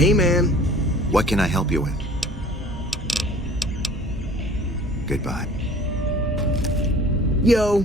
Hey, man. What can I help you with? Goodbye. Yo.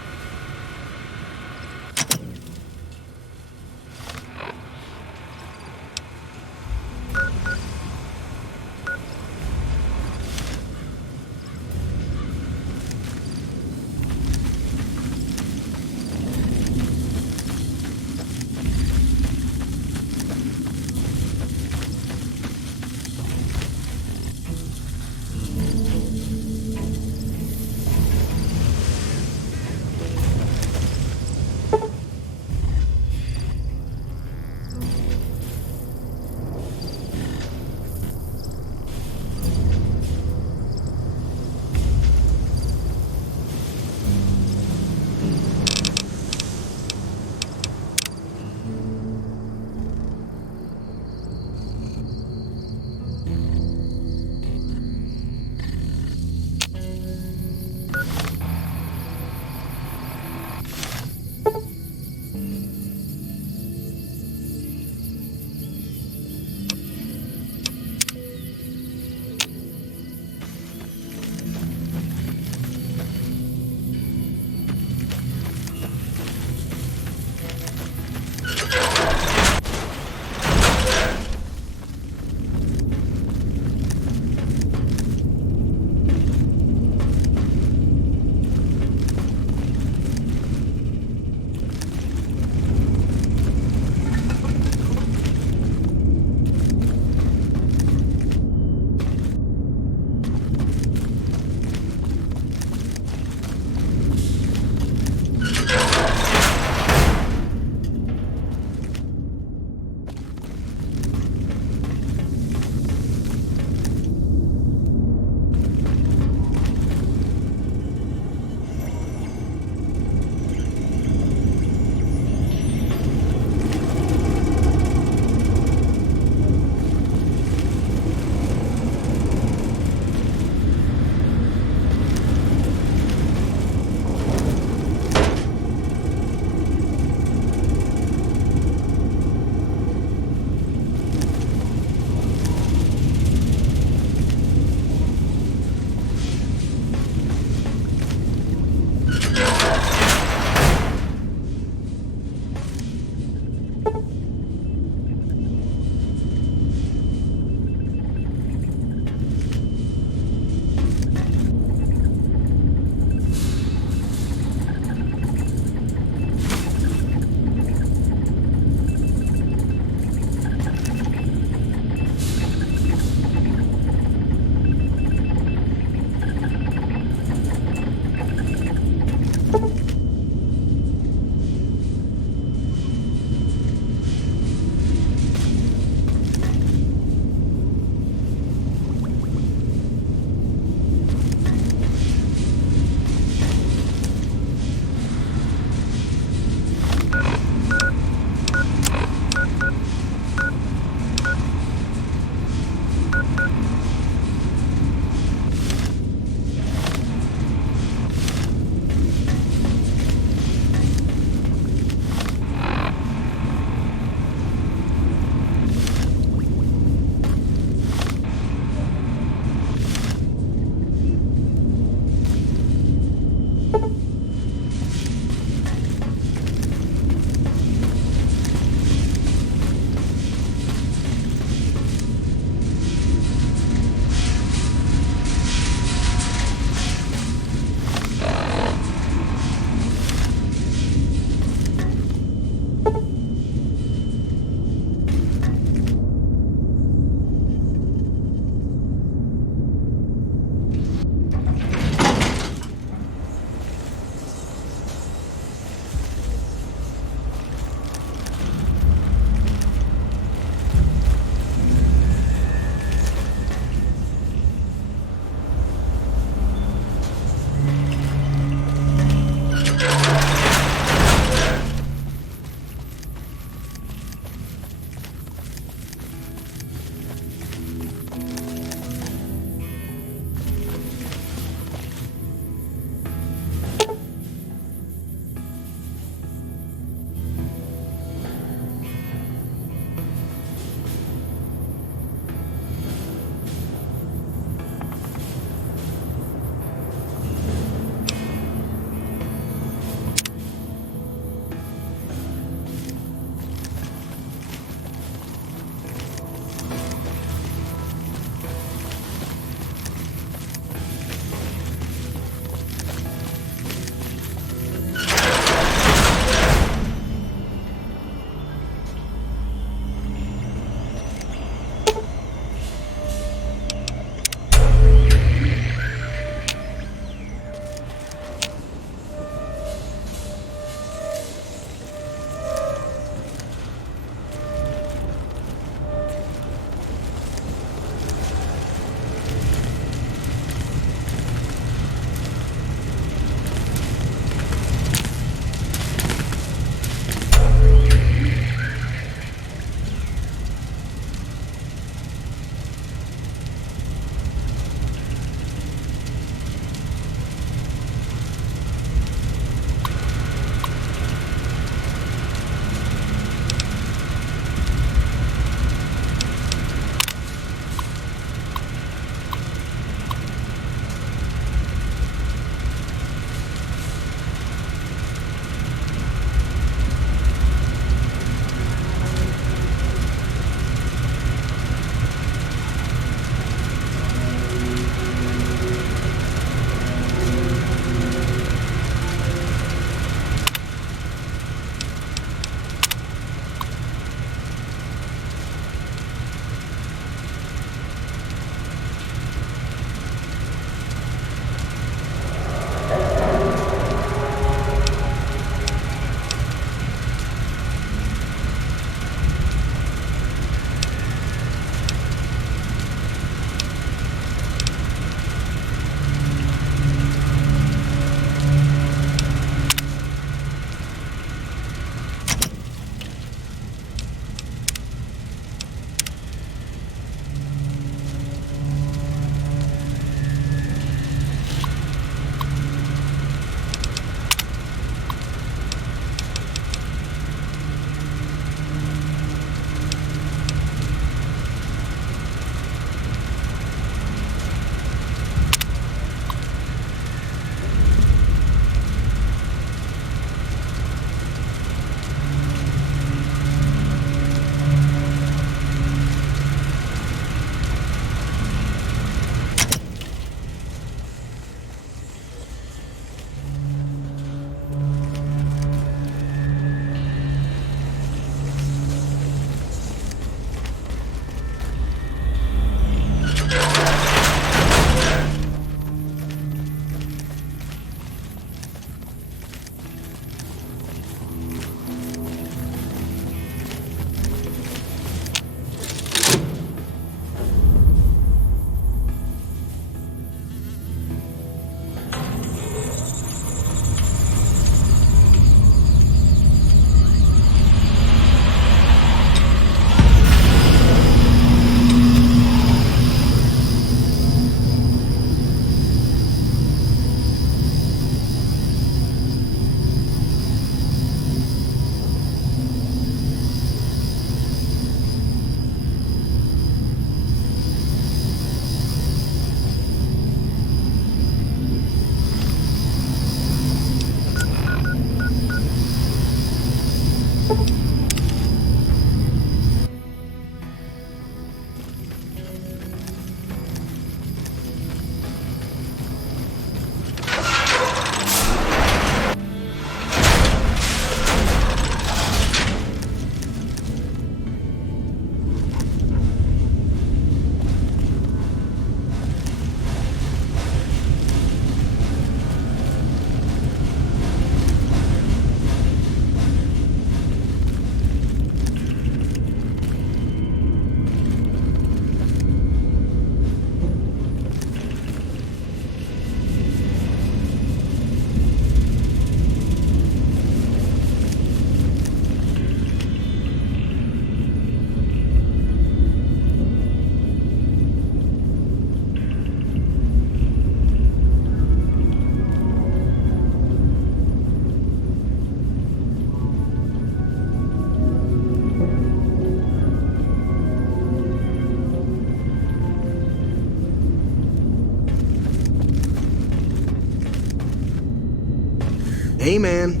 Hey, man.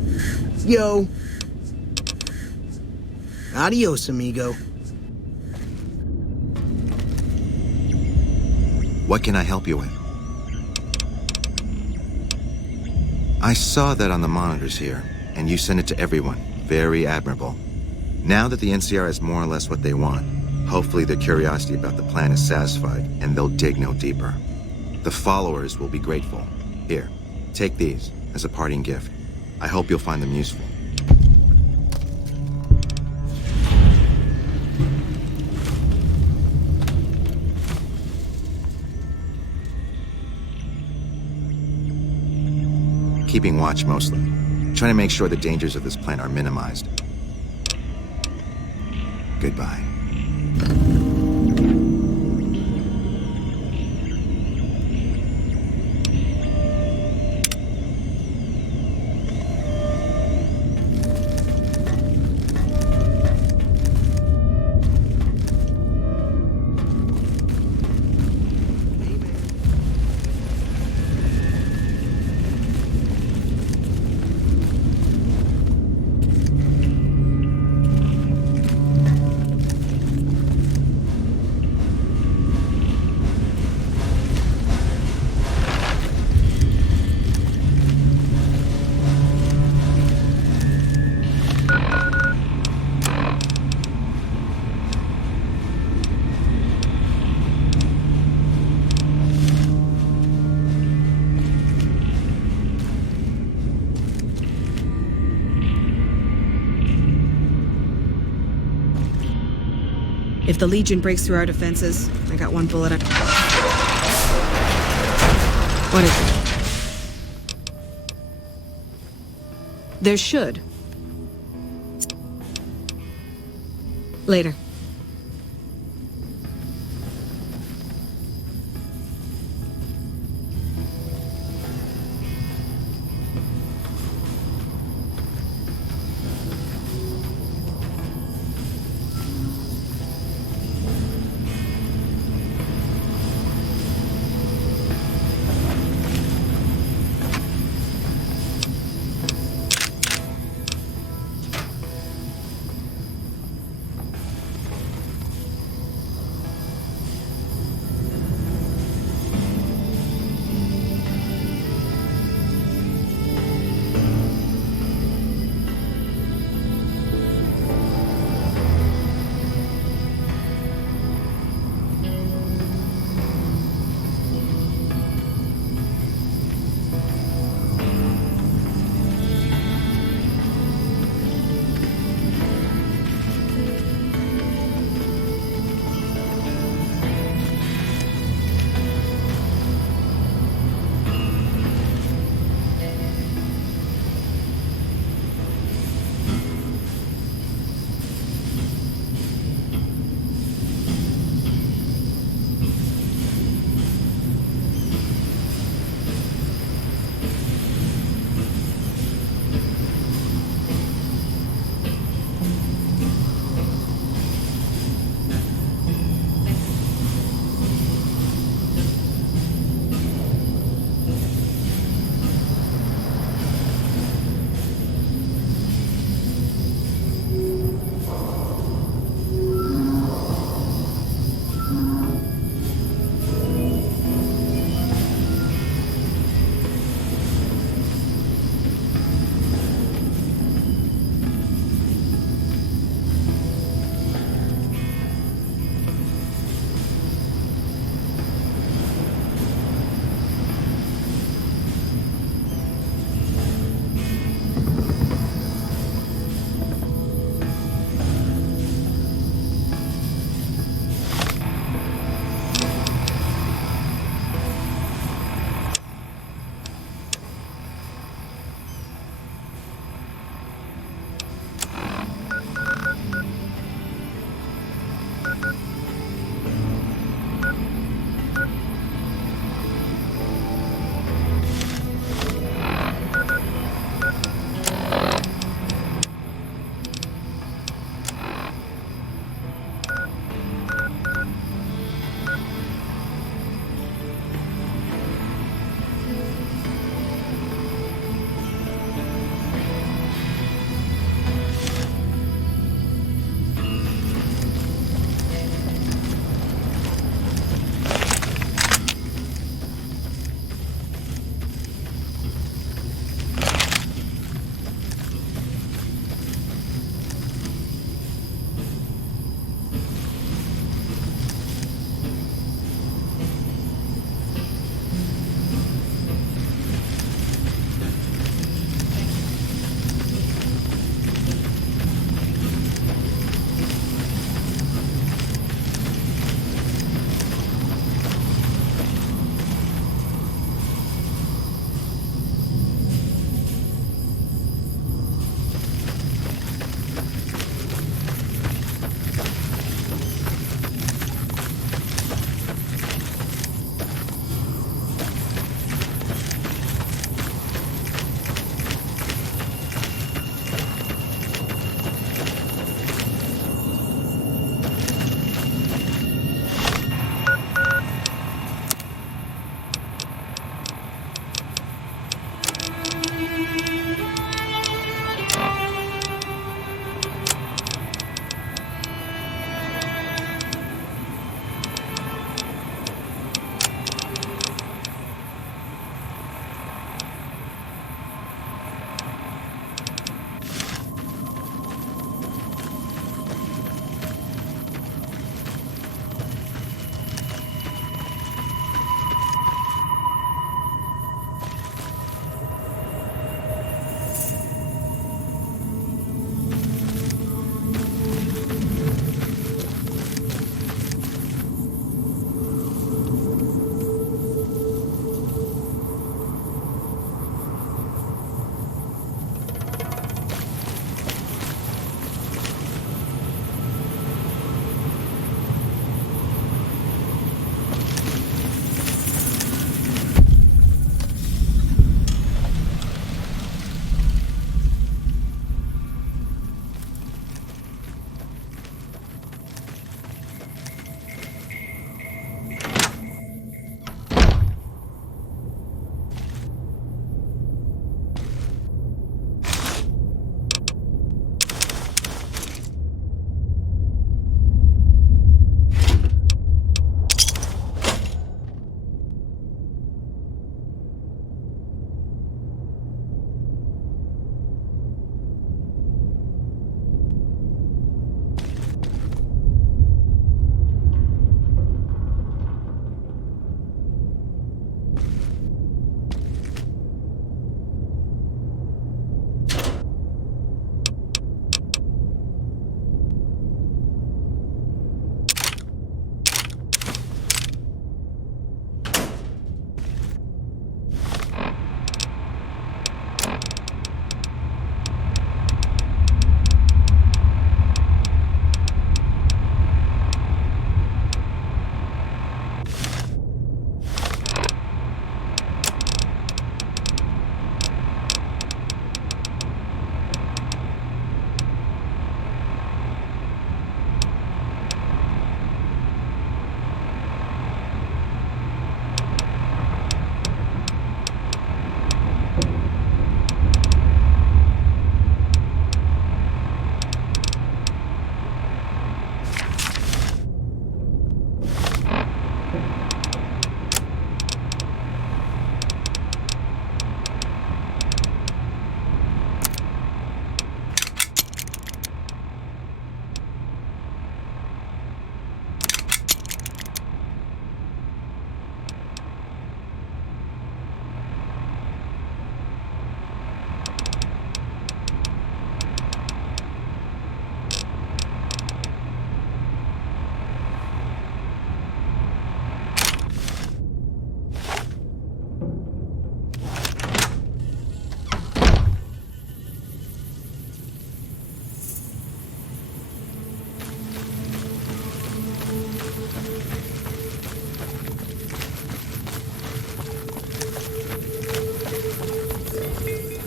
Yo. Adios, amigo. What can I help you with? I saw that on the monitors here, and you sent it to everyone. Very admirable. Now that the NCR is more or less what they want, hopefully their curiosity about the plan is satisfied, and they'll dig no deeper. The followers will be grateful. Here, take these as a parting gift. I hope you'll find them useful. Keeping watch mostly. Trying to make sure the dangers of this plant are minimized. Goodbye. If the Legion breaks through our defenses, I got one bullet. What is it? There should. Later.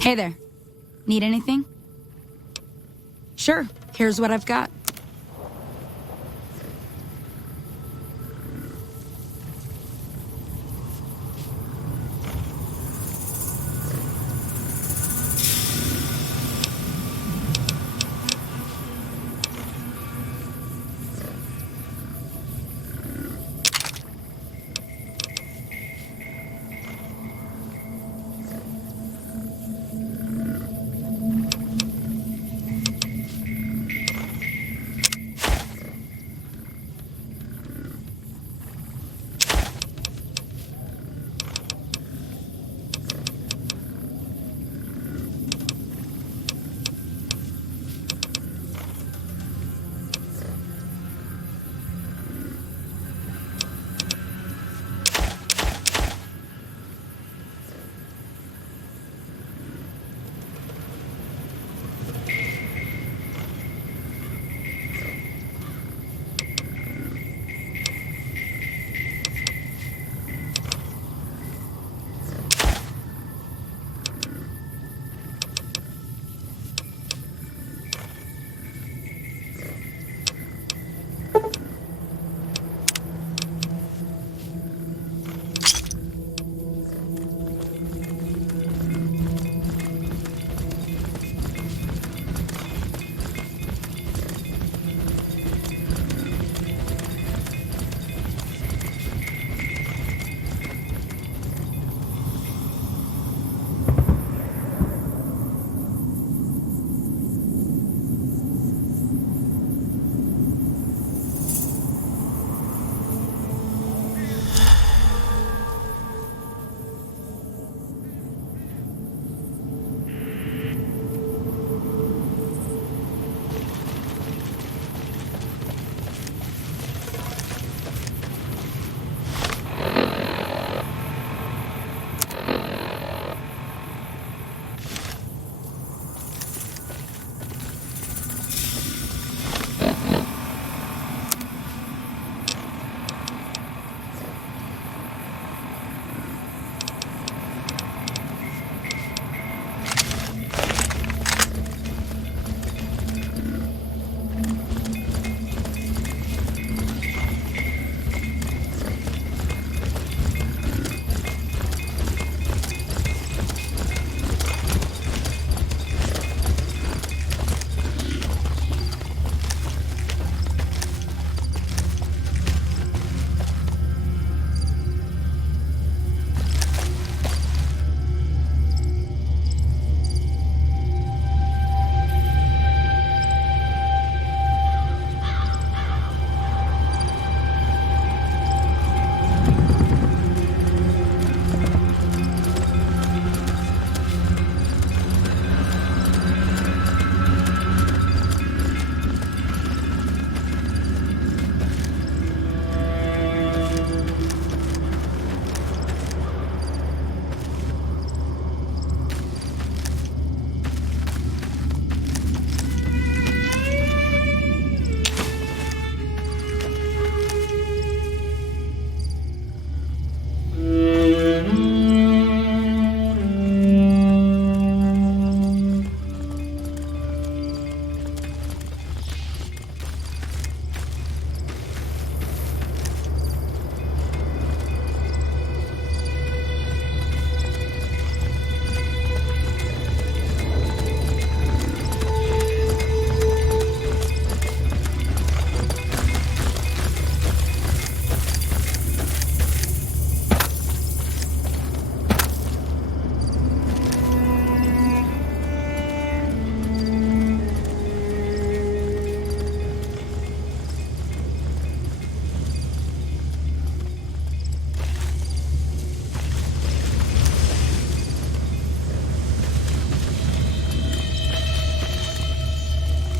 Hey there. Need anything? Sure. Here's what I've got.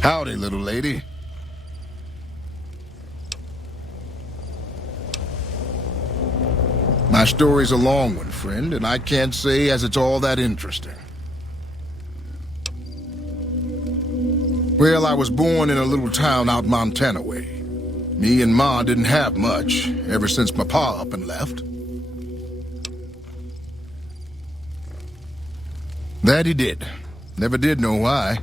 Howdy, little lady. My story's a long one, friend, and I can't say as it's all that interesting. Well, I was born in a little town out Montana way. Me and Ma didn't have much, ever since my pa up and left. That he did. Never did know why.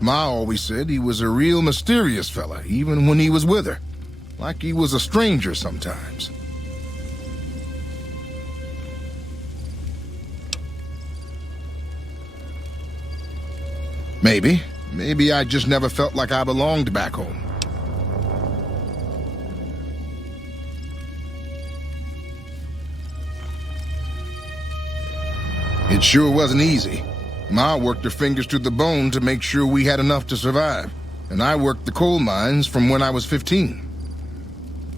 Ma always said he was a real mysterious fella, even when he was with her. Like he was a stranger sometimes. Maybe. Maybe I just never felt like I belonged back home. It sure wasn't easy. Ma worked her fingers to the bone to make sure we had enough to survive, and I worked the coal mines from when I was 15.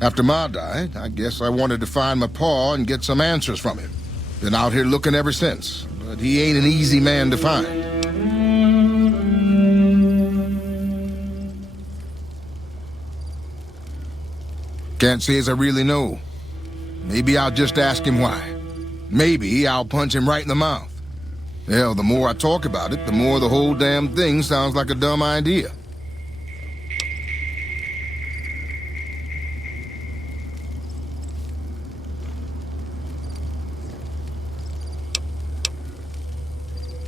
After Ma died, I guess I wanted to find my pa and get some answers from him. Been out here looking ever since, but he ain't an easy man to find. Can't say as I really know. Maybe I'll just ask him why. Maybe I'll punch him right in the mouth. Hell, the more I talk about it, the more the whole damn thing sounds like a dumb idea.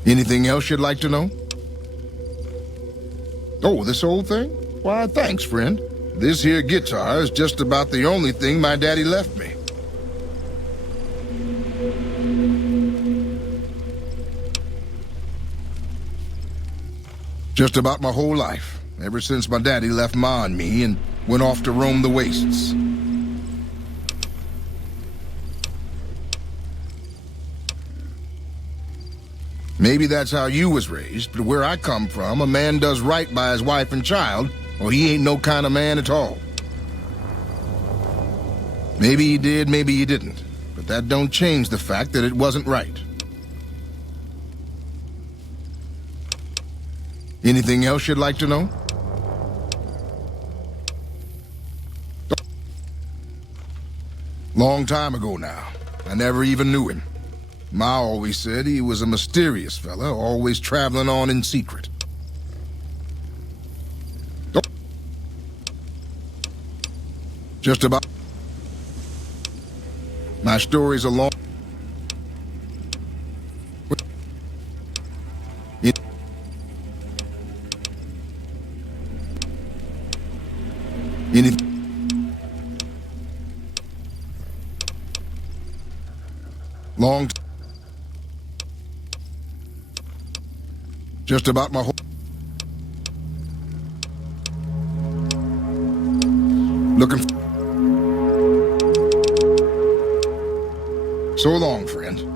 Anything else you'd like to know? Oh, this old thing? Why, thanks, friend. This here guitar is just about the only thing my daddy left me. Just about my whole life, ever since my daddy left Ma and me and went off to roam the wastes. Maybe that's how you was raised, but where I come from, a man does right by his wife and child, or he ain't no kind of man at all. Maybe he did, maybe he didn't, but that don't change the fact that it wasn't right. Anything else you'd like to know? Long time ago now. I never even knew him. Ma always said he was a mysterious fella, always traveling on in secret. Just about. My story's a long. Long. Just about my whole. Looking. So long, friend.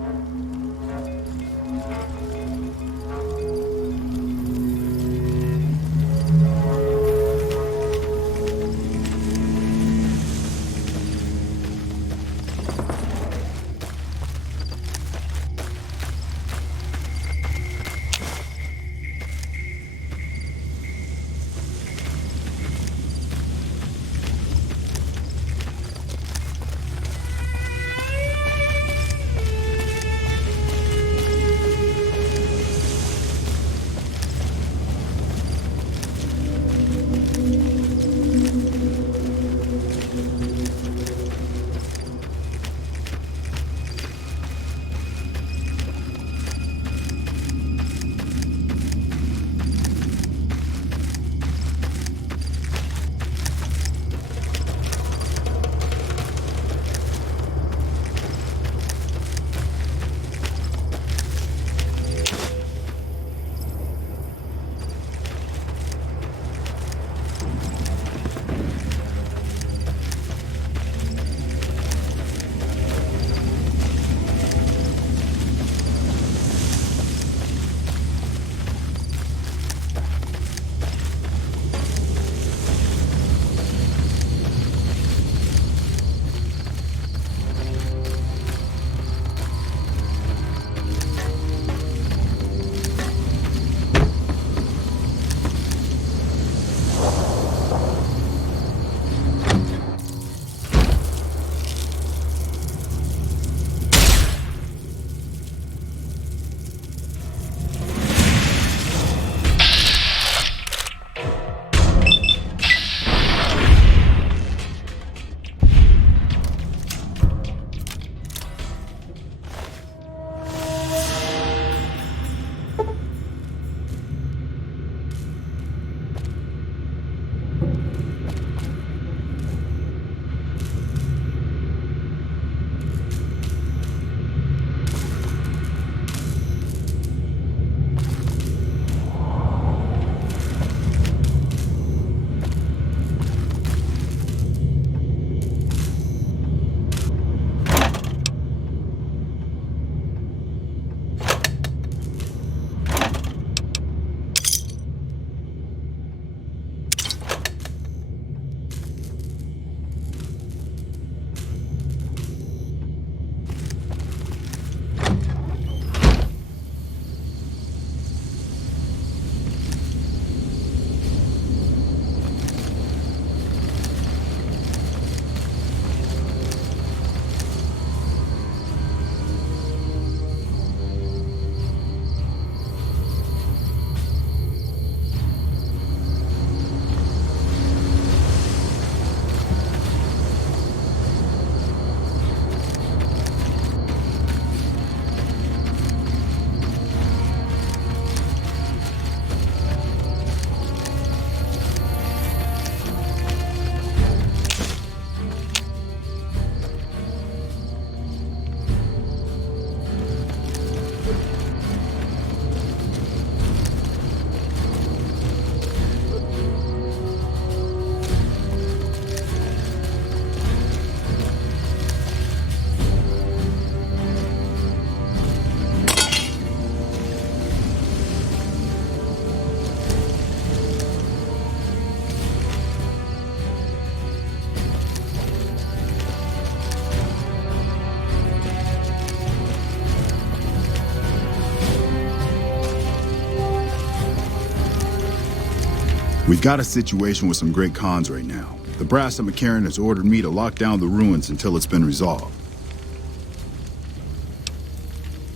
We've got a situation with some great cons right now. The brass at McCarran has ordered me to lock down the ruins until it's been resolved.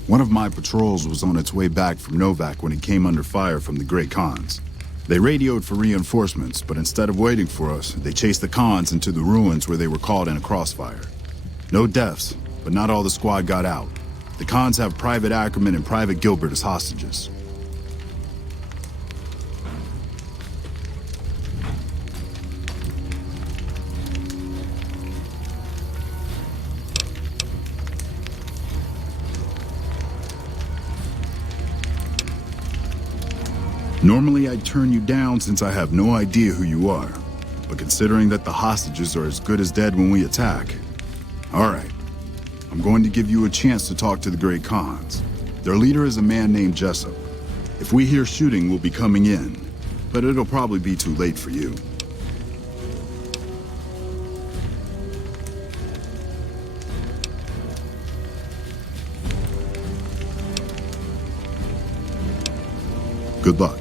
One of my patrols was on its way back from Novak when it came under fire from the Great Khans. They radioed for reinforcements, but instead of waiting for us, they chased the Khans into the ruins where they were caught in a crossfire. No deaths, but not all the squad got out. The Khans have Private Ackerman and Private Gilbert as hostages. Normally I'd turn you down since I have no idea who you are. But considering that the hostages are as good as dead when we attack... Alright. I'm going to give you a chance to talk to the Great Khans. Their leader is a man named Jessup. If we hear shooting, we'll be coming in. But it'll probably be too late for you. Good luck.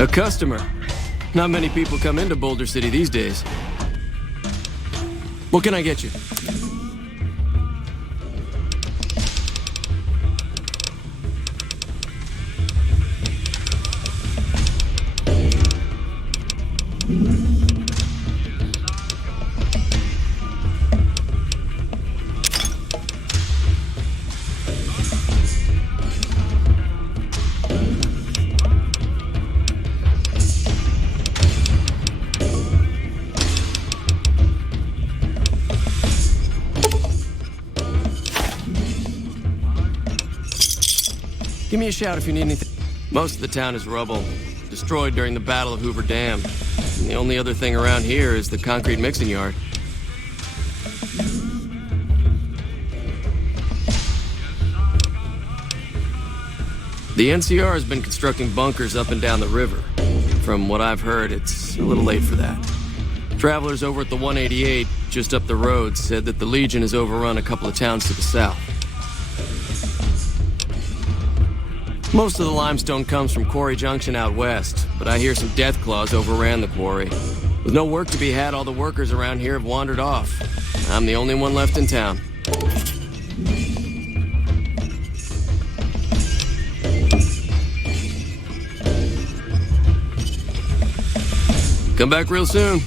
A customer. Not many people come into Boulder City these days. What can I get you? Give me a shout if you need anything. Most of the town is rubble, destroyed during the Battle of Hoover Dam. And the only other thing around here is the concrete mixing yard. The NCR has been constructing bunkers up and down the river. From what I've heard, it's a little late for that. Travelers over at the 188, just up the road, said that the Legion has overrun a couple of towns to the south. Most of the limestone comes from Quarry Junction out west, but I hear some death claws overran the quarry. With no work to be had, all the workers around here have wandered off. I'm the only one left in town. Come back real soon.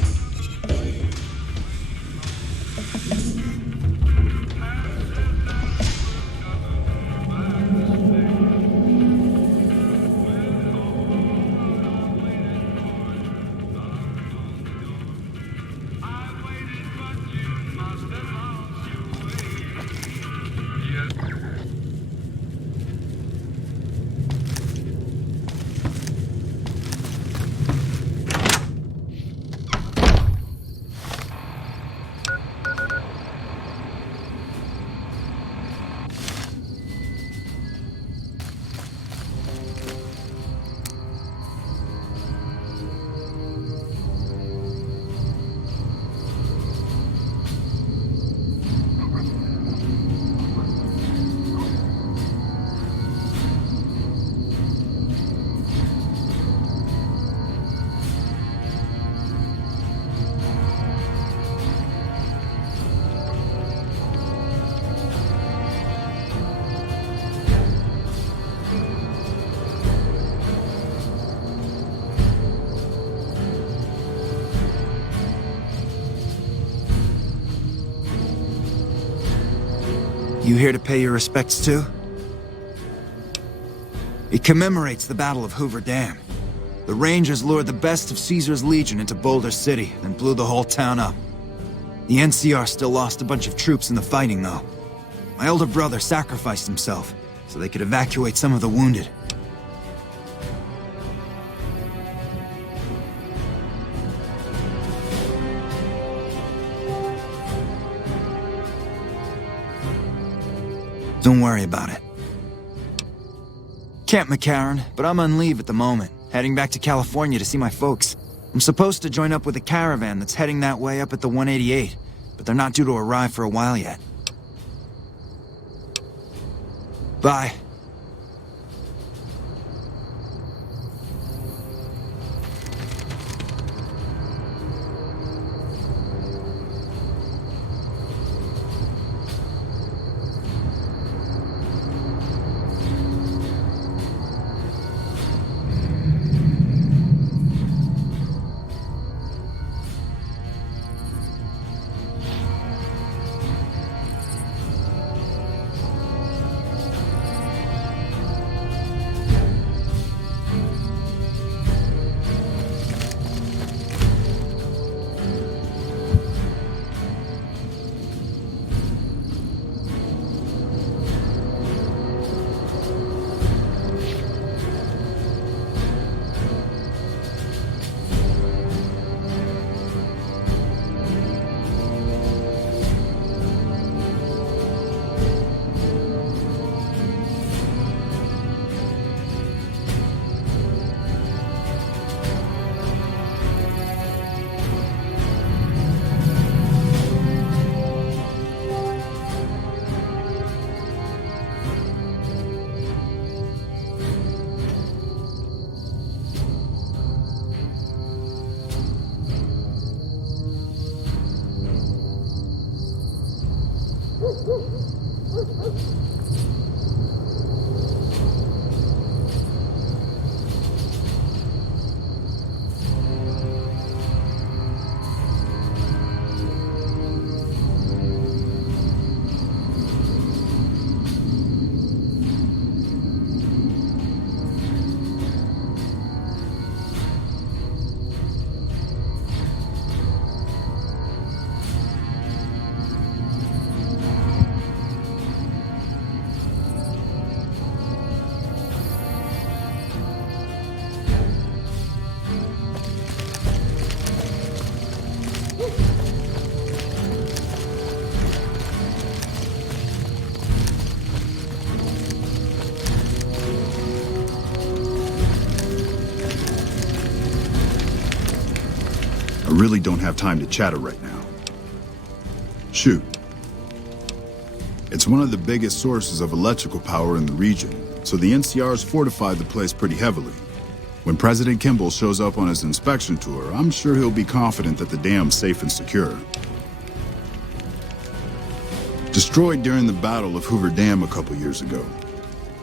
You here to pay your respects too? It commemorates the Battle of Hoover Dam. The Rangers lured the best of Caesar's Legion into Boulder City, then blew the whole town up. The NCR still lost a bunch of troops in the fighting, though. My older brother sacrificed himself so they could evacuate some of the wounded. Don't worry about it. Camp McCarran, but I'm on leave at the moment, heading back to California to see my folks. I'm supposed to join up with a caravan that's heading that way up at the 188, but they're not due to arrive for a while yet. Bye. I really don't have time to chatter right now. Shoot. It's one of the biggest sources of electrical power in the region, so the NCR's fortified the place pretty heavily. When President Kimball shows up on his inspection tour, I'm sure he'll be confident that the dam's safe and secure. Destroyed during the Battle of Hoover Dam a couple years ago,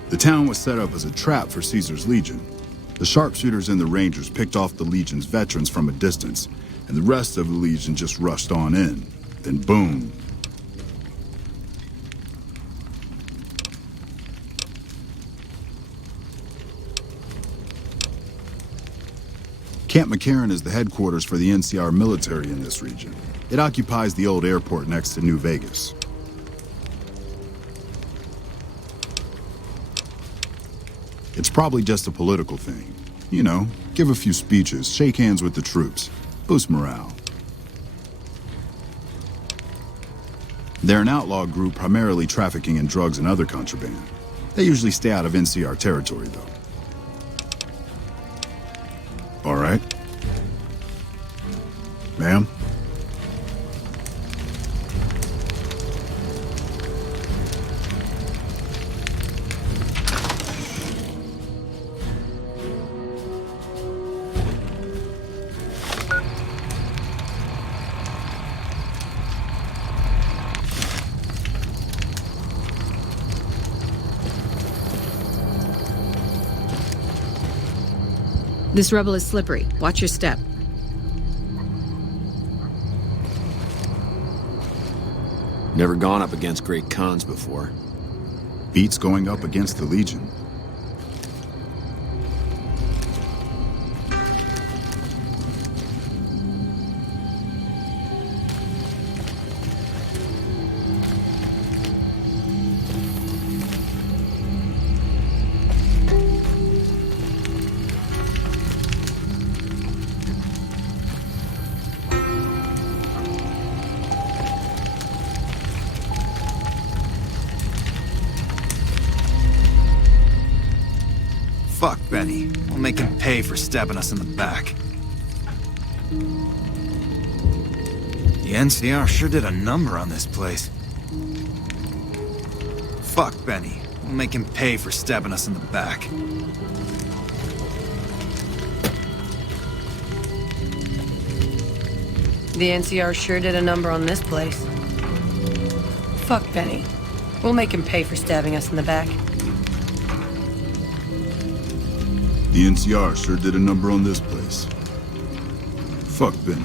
the town was set up as a trap for Caesar's Legion. The sharpshooters and the Rangers picked off the Legion's veterans from a distance, and the rest of the Legion just rushed on in. Then boom. Camp McCarran is the headquarters for the NCR military in this region. It occupies the old airport next to New Vegas. It's probably just a political thing. You know, give a few speeches, shake hands with the troops, boost morale. They're an outlaw group primarily trafficking in drugs and other contraband. They usually stay out of NCR territory, though. All right. Ma'am? This rebel is slippery. Watch your step. Never gone up against Great Khans before. Beats going up against the Legion. Fuck Benny. We'll make him pay for stabbing us in the back. The NCR sure did a number on this place. Fuck Benny. We'll make him pay for stabbing us in the back. The NCR sure did a number on this place. Fuck Benny. We'll make him pay for stabbing us in the back. The NCR sure did a number on this place. Fuck Benny.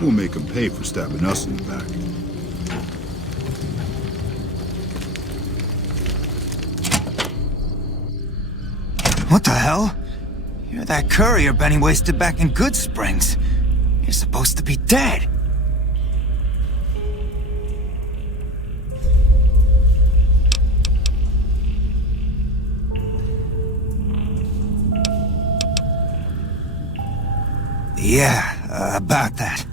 We'll make him pay for stabbing us in the back. What the hell? You're that courier Benny wasted back in Good Springs. You're supposed to be dead. Yeah, about that.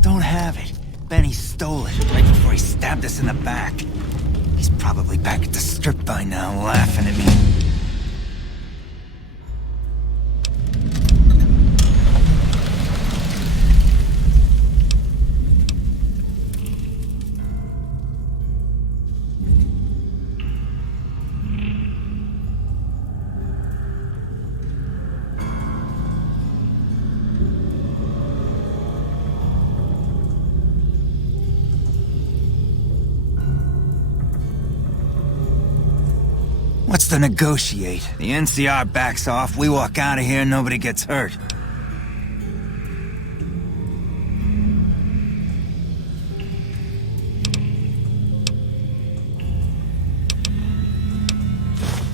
Don't have it. Benny stole it right before he stabbed us in the back. He's probably back at the strip by now, laughing at me. What's to negotiate? The NCR backs off, we walk out of here, nobody gets hurt.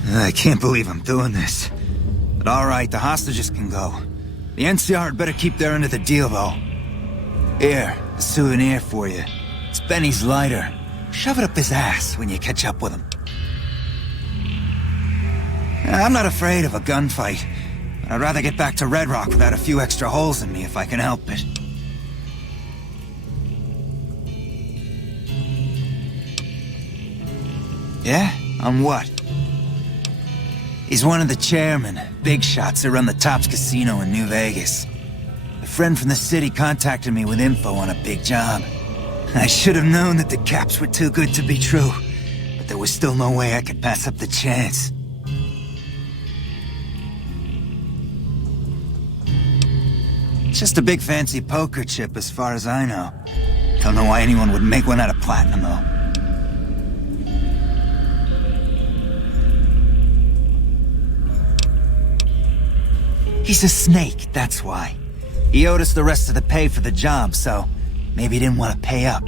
I can't believe I'm doing this. But alright, the hostages can go. The NCR had better keep their end of the deal, though. Here, a souvenir for you. It's Benny's lighter. Shove it up his ass when you catch up with him. I'm not afraid of a gunfight. I'd rather get back to Red Rock without a few extra holes in me if I can help it. Yeah? On what? He's one of the chairmen, big shots that run the Tops Casino in New Vegas. A friend from the city contacted me with info on a big job. I should have known that the caps were too good to be true, but there was still no way I could pass up the chance. Just a big fancy poker chip as far as I know. Don't know why anyone would make one out of platinum, though. He's a snake, that's why. He owed us the rest of the pay for the job, so maybe he didn't want to pay up.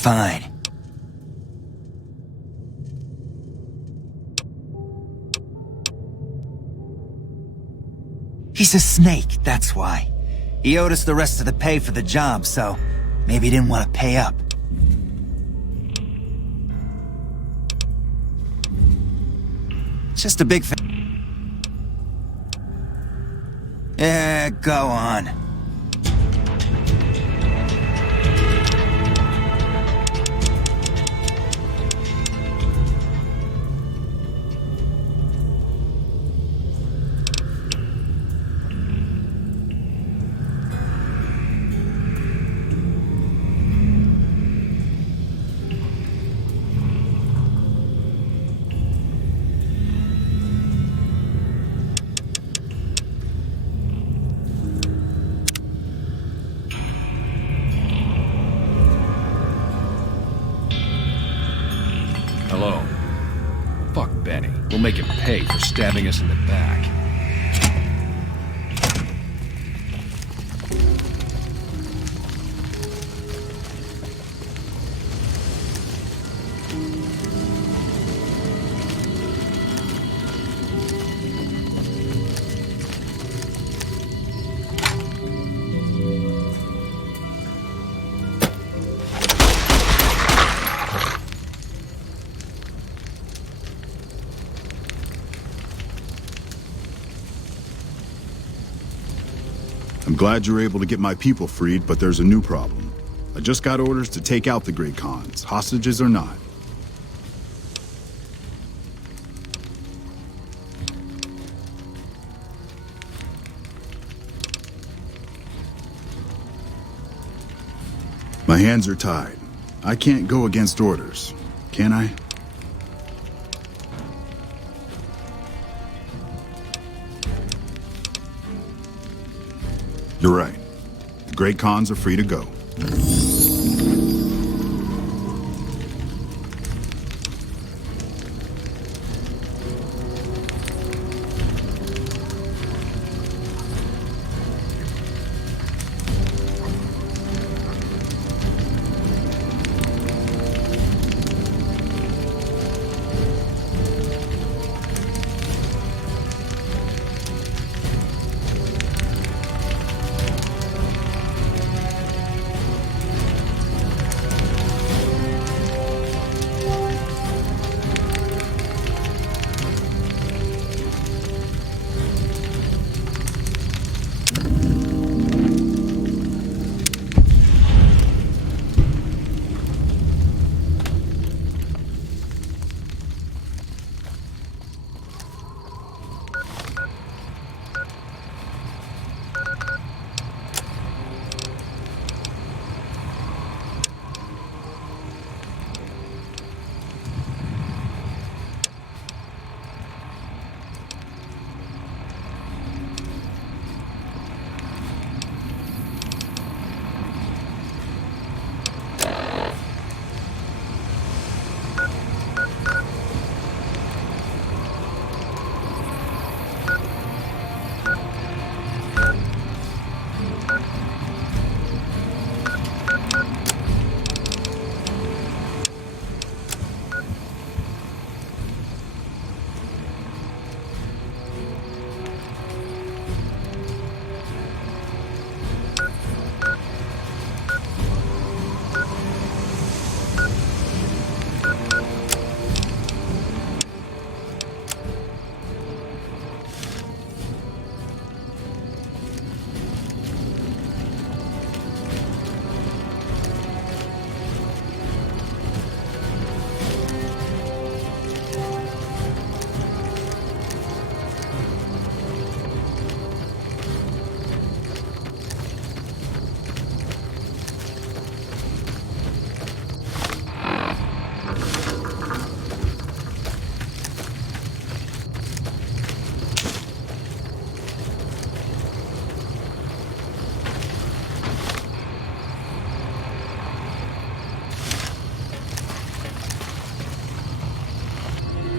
Fine. He's a snake, that's why. He owed us the rest of the pay for the job, so maybe he didn't want to pay up. Just a big Yeah, go on. Hello. Fuck Benny. We'll make him pay for stabbing us in the back. I'm glad you're able to get my people freed, but there's a new problem. I just got orders to take out the Great Khans, hostages or not. My hands are tied. I can't go against orders, can I? You're right. The Great Khans are free to go.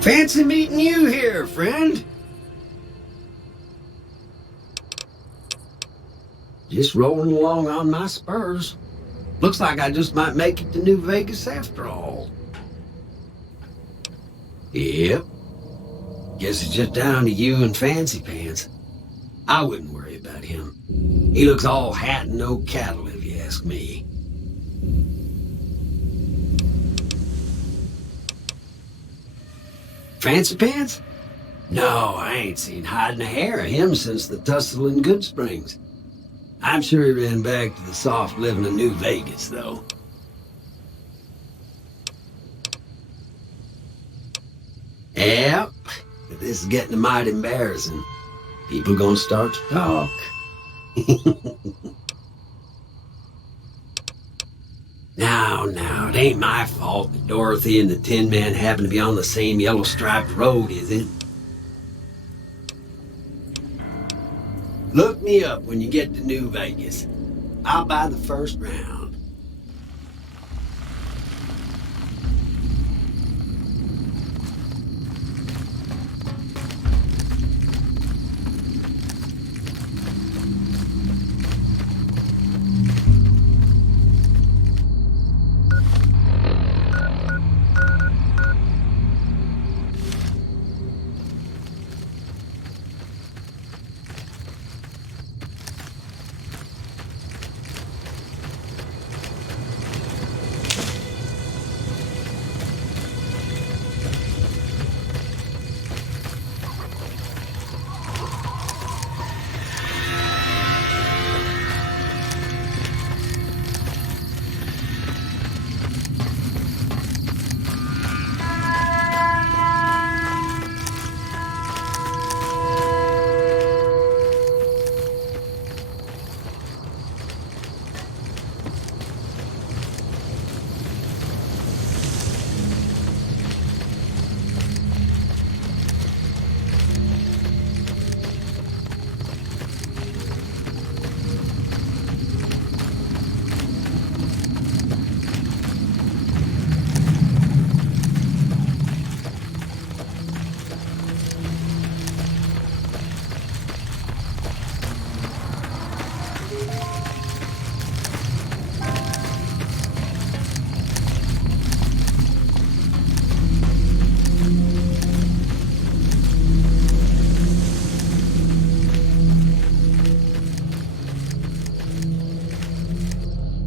Fancy meeting you here, friend. Just rolling along on my spurs. Looks like I just might make it to New Vegas after all. Yep. Guess it's just down to you and Fancy Pants. I wouldn't worry about him. He looks all hat and no cattle, if you ask me. Fancy Pants? No, I ain't seen hide and hair of him since the tussle in Good Springs. I'm sure he ran back to the soft living of New Vegas, though. Yep, but this is getting mighty embarrassing. People gonna start to talk. Now, it ain't my fault that Dorothy and the Tin Man happen to be on the same yellow striped road, is it? Look me up when you get to New Vegas. I'll buy the first round.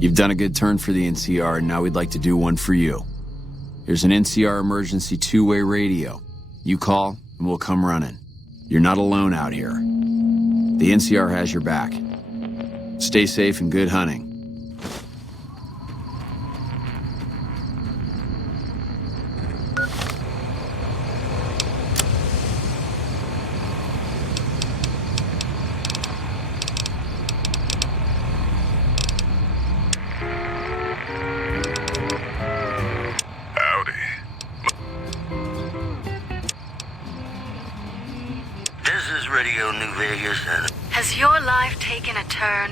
You've done a good turn for the NCR, and now we'd like to do one for you. Here's an NCR emergency two-way radio. You call, and we'll come running. You're not alone out here. The NCR has your back. Stay safe and good hunting. Radio New Vegas. Has your life taken a turn?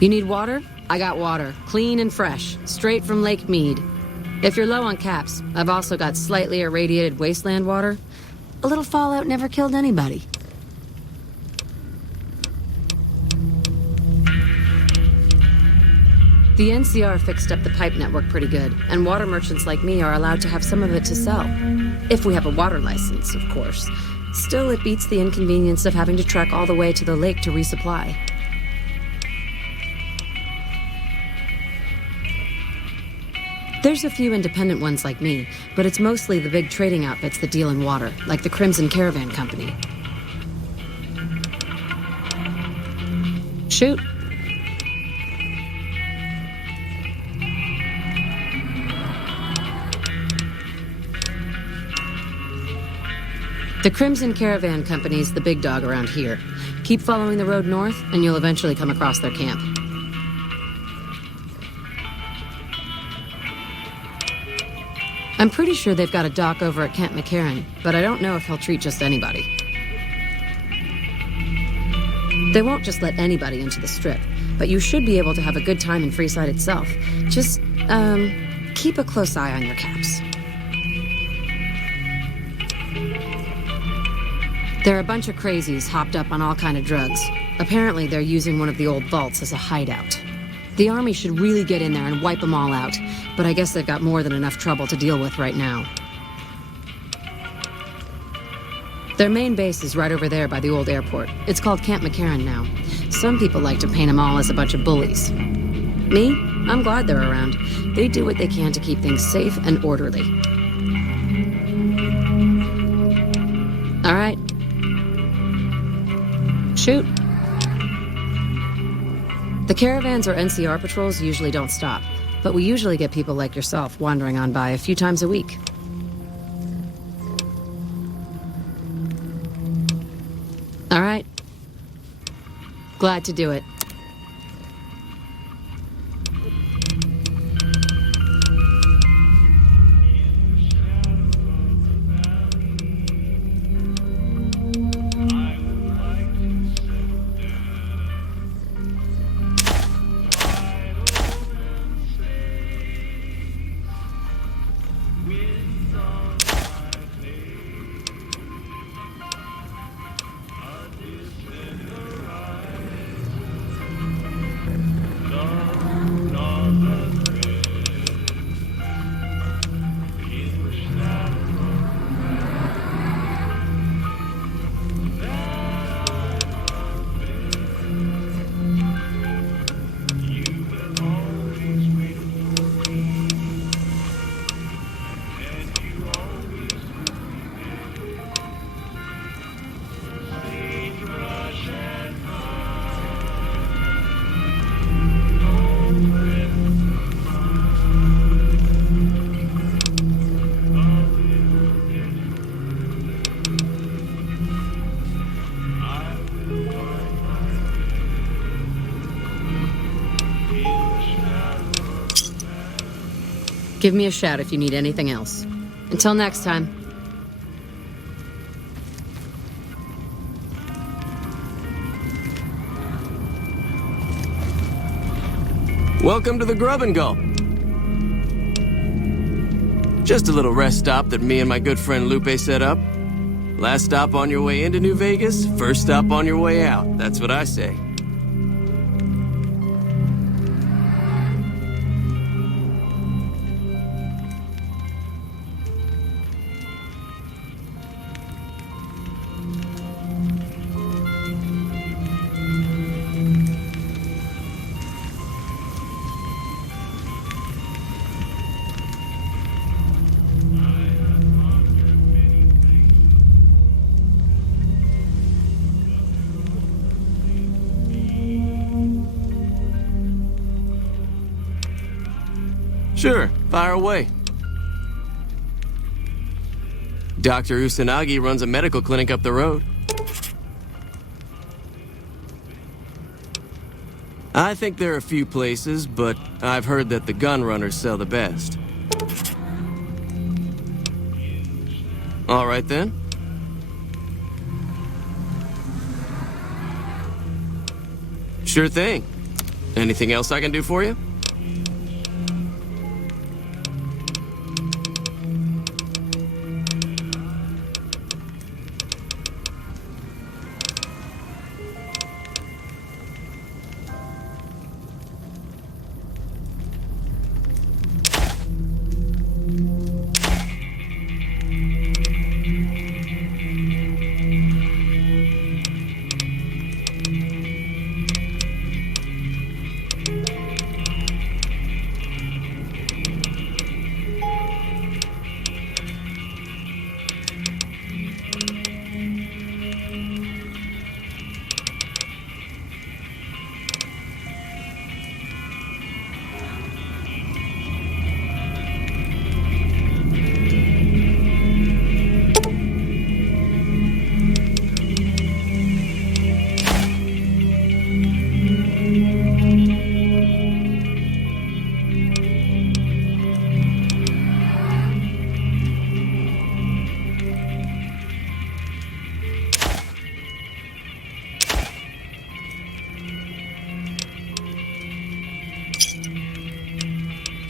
You need water? I got water. Clean and fresh. Straight from Lake Mead. If you're low on caps, I've also got slightly irradiated wasteland water. A little fallout never killed anybody. The NCR fixed up the pipe network pretty good, and water merchants like me are allowed to have some of it to sell. If we have a water license, of course. Still, it beats the inconvenience of having to trek all the way to the lake to resupply. There's a few independent ones like me, but it's mostly the big trading outfits that deal in water, like the Crimson Caravan Company. Shoot. The Crimson Caravan Company's the big dog around here. Keep following the road north, and you'll eventually come across their camp. I'm pretty sure they've got a dock over at Camp McCarran, but I don't know if he'll treat just anybody. They won't just let anybody into the Strip, but you should be able to have a good time in Freeside itself. Just, keep a close eye on your caps. There are a bunch of crazies hopped up on all kind of drugs. Apparently, they're using one of the old vaults as a hideout. The army should really get in there and wipe them all out, but I guess they've got more than enough trouble to deal with right now. Their main base is right over there by the old airport. It's called Camp McCarran now. Some people like to paint them all as a bunch of bullies. Me? I'm glad they're around. They do what they can to keep things safe and orderly. All right. Shoot. The caravans or NCR patrols usually don't stop, but we usually get people like yourself wandering on by a few times a week. All right. Glad to do it. Give me a shout if you need anything else. Until next time. Welcome to the Grub and Gulp. Just a little rest stop that me and my good friend Lupe set up. Last stop on your way into New Vegas, first stop on your way out. That's what I say. Sure, fire away. Dr. Usanagi runs a medical clinic up the road. I think there are a few places, but I've heard that the gun runners sell the best. All right then. Sure thing. Anything else I can do for you?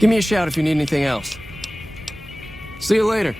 Give me a shout if you need anything else. See you later.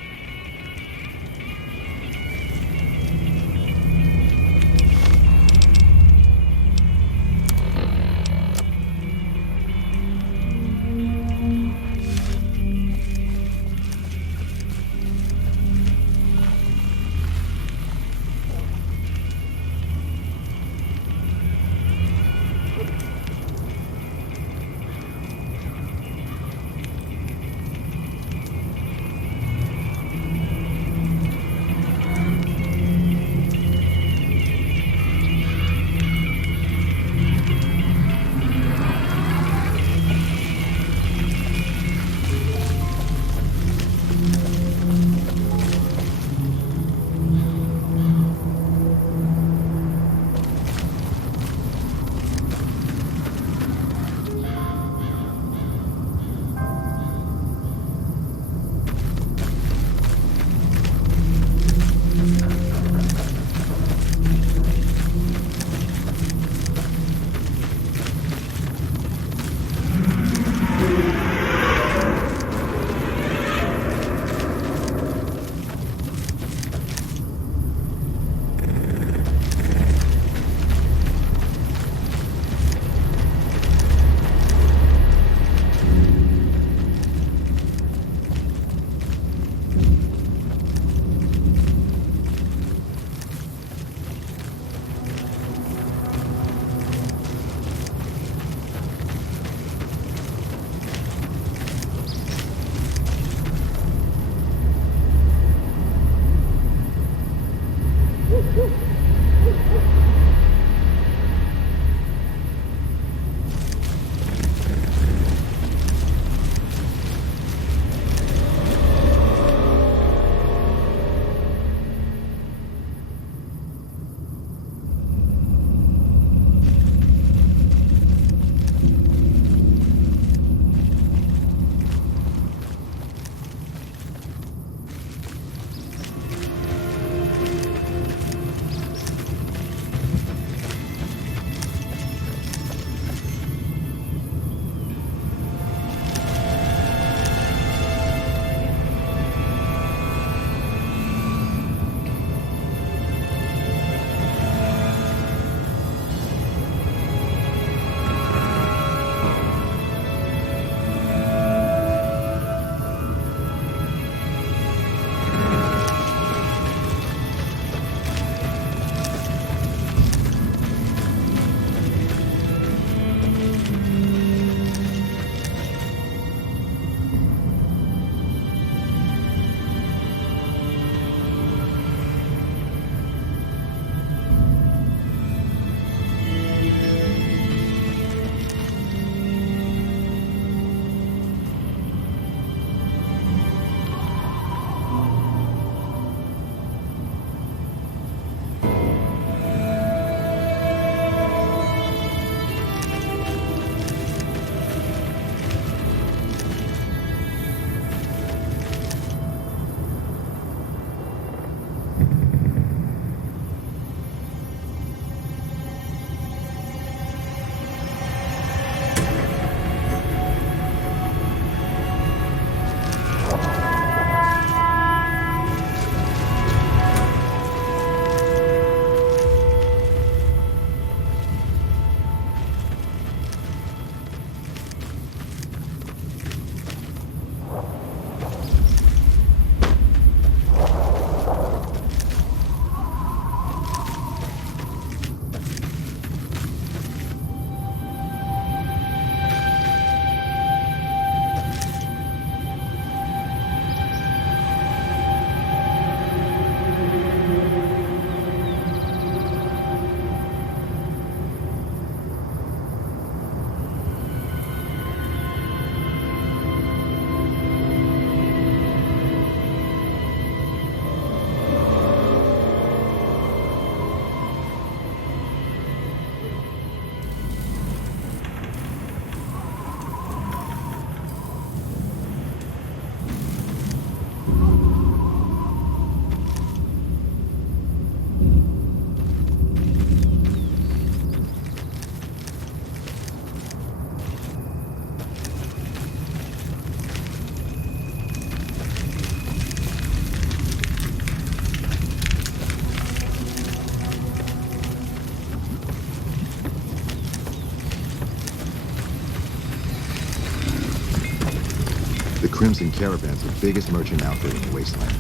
Crimson Caravan's the biggest merchant outfit in the wasteland.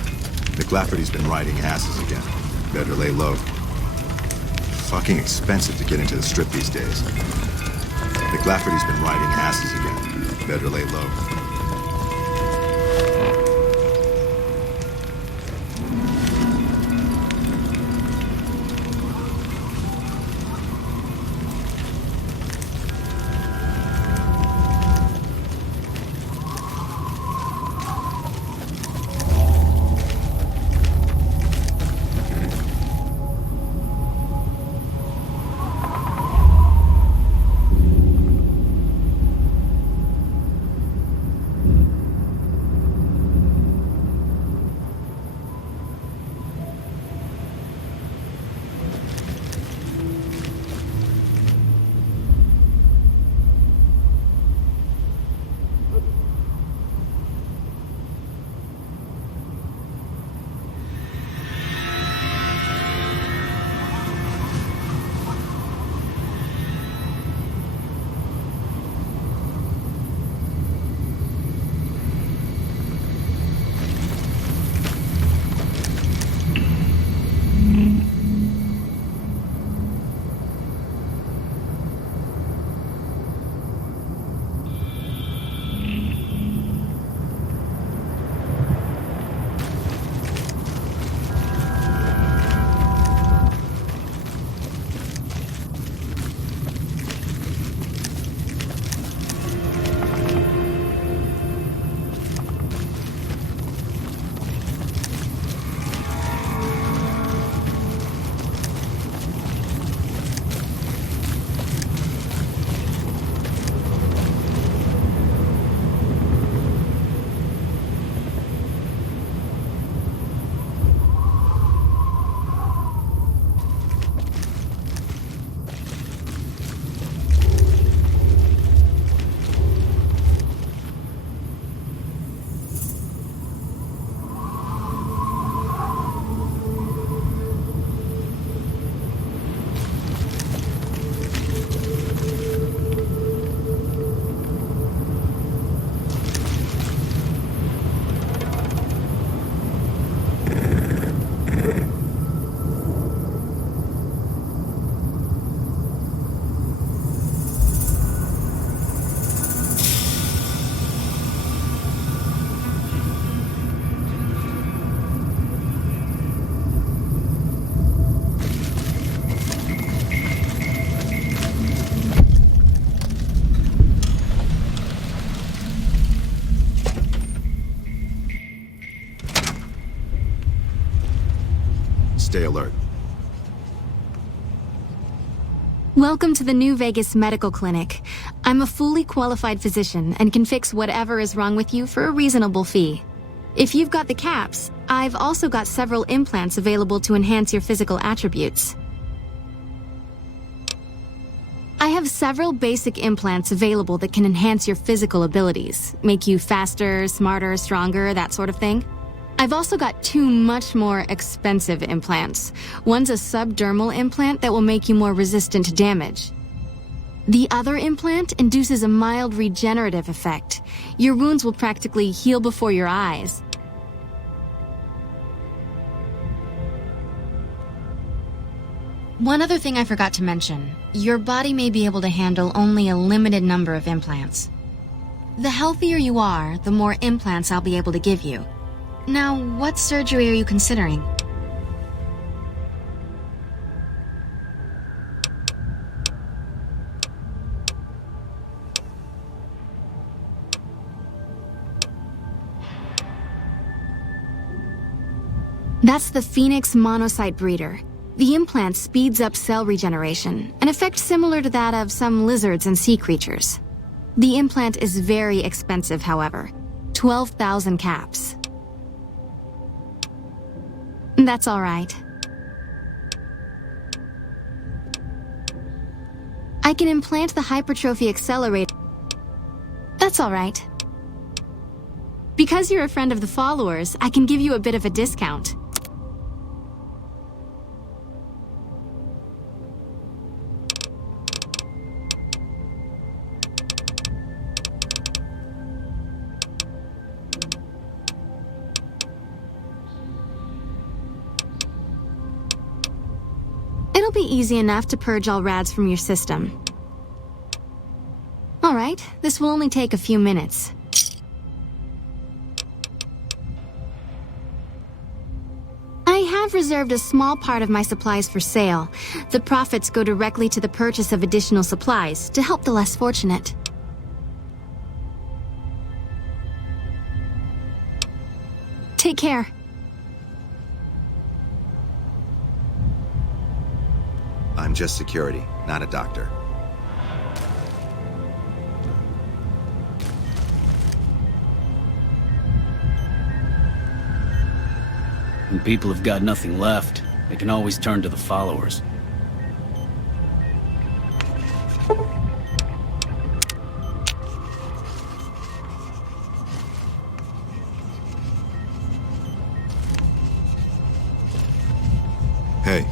McLafferty's been riding asses again. Better lay low. Fucking expensive to get into the strip these days. McLafferty's been riding asses again. Better lay low. Stay alert. Welcome to the New Vegas Medical Clinic. I'm a fully qualified physician and can fix whatever is wrong with you for a reasonable fee. If you've got the caps, I've also got several implants available to enhance your physical attributes. I have several basic implants available that can enhance your physical abilities, make you faster, smarter, stronger, that sort of thing. I've also got two much more expensive implants. One's a subdermal implant that will make you more resistant to damage. The other implant induces a mild regenerative effect. Your wounds will practically heal before your eyes. One other thing I forgot to mention. Your body may be able to handle only a limited number of implants. The healthier you are, the more implants I'll be able to give you. Now, what surgery are you considering? That's the Phoenix monocyte breeder. The implant speeds up cell regeneration, an effect similar to that of some lizards and sea creatures. The implant is very expensive, however. 12,000 caps. That's all right. I can implant the hypertrophy accelerator. That's all right. Because you're a friend of the followers, I can give you a bit of a discount. easy enough to purge all rads from your system. Alright, this will only take a few minutes. I have reserved a small part of my supplies for sale. The profits go directly to the purchase of additional supplies to help the less fortunate. Take care. I'm just security, not a doctor. When people have got nothing left, they can always turn to the followers. Hey.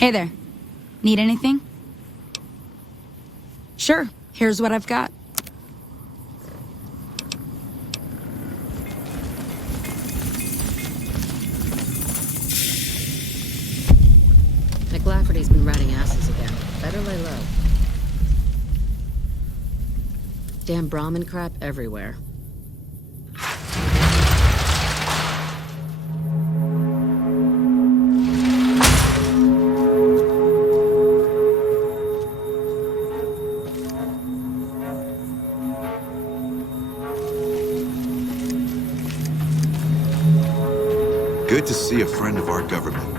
Hey there. Need anything? Sure. Here's what I've got. McLafferty's been riding asses again. Better lay low. Damn Brahmin crap everywhere. Good to see a friend of our government.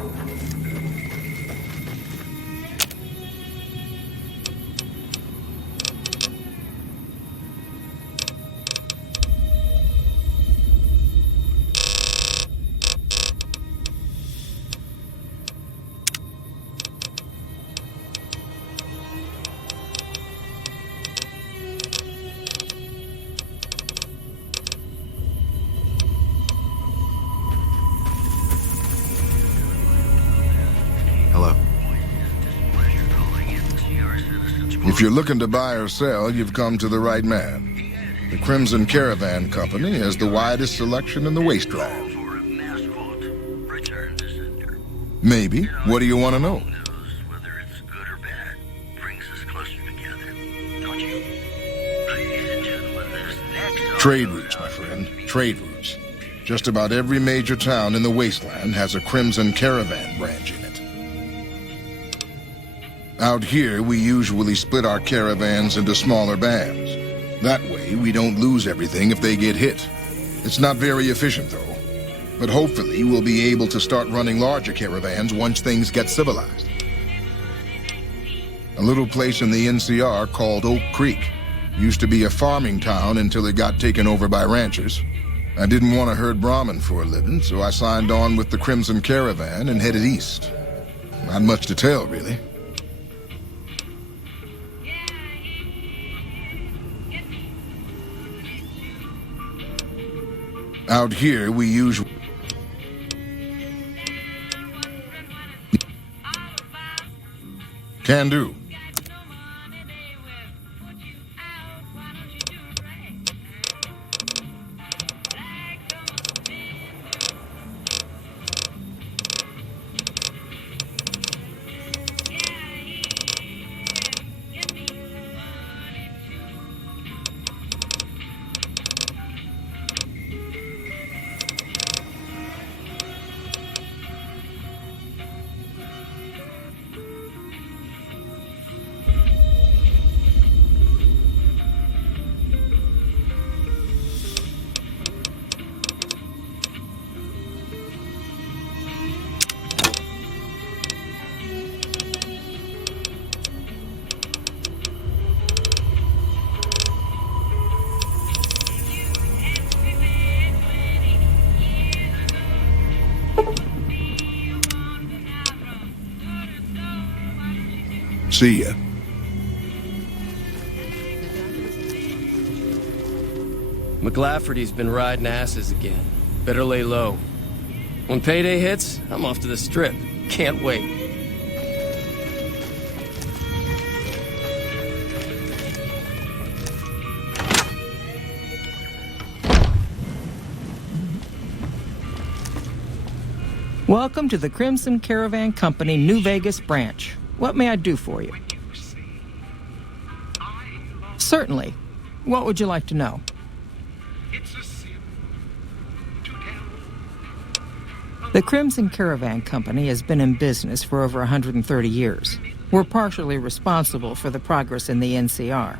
If you're looking to buy or sell, you've come to the right man. The Crimson Caravan Company has the widest selection in the wasteland. Maybe. What do you want to know? Trade routes, my friend. Trade routes. Just about every major town in the wasteland has a Crimson Caravan branch in it. Out here, we usually split our caravans into smaller bands. That way, we don't lose everything if they get hit. It's not very efficient, though. But hopefully, we'll be able to start running larger caravans once things get civilized. A little place in the NCR called Oak Creek. Used to be a farming town until it got taken over by ranchers. I didn't want to herd Brahmin for a living, so I signed on with the Crimson Caravan and headed east. Not much to tell, really. Out here, we usually... Can do. See ya. McLafferty's been riding asses again. Better lay low. When payday hits, I'm off to the strip. Can't wait. Welcome to the Crimson Caravan Company New Vegas branch. What may I do for you? Certainly. What would you like to know? The Crimson Caravan Company has been in business for over 130 years. We're partially responsible for the progress in the NCR.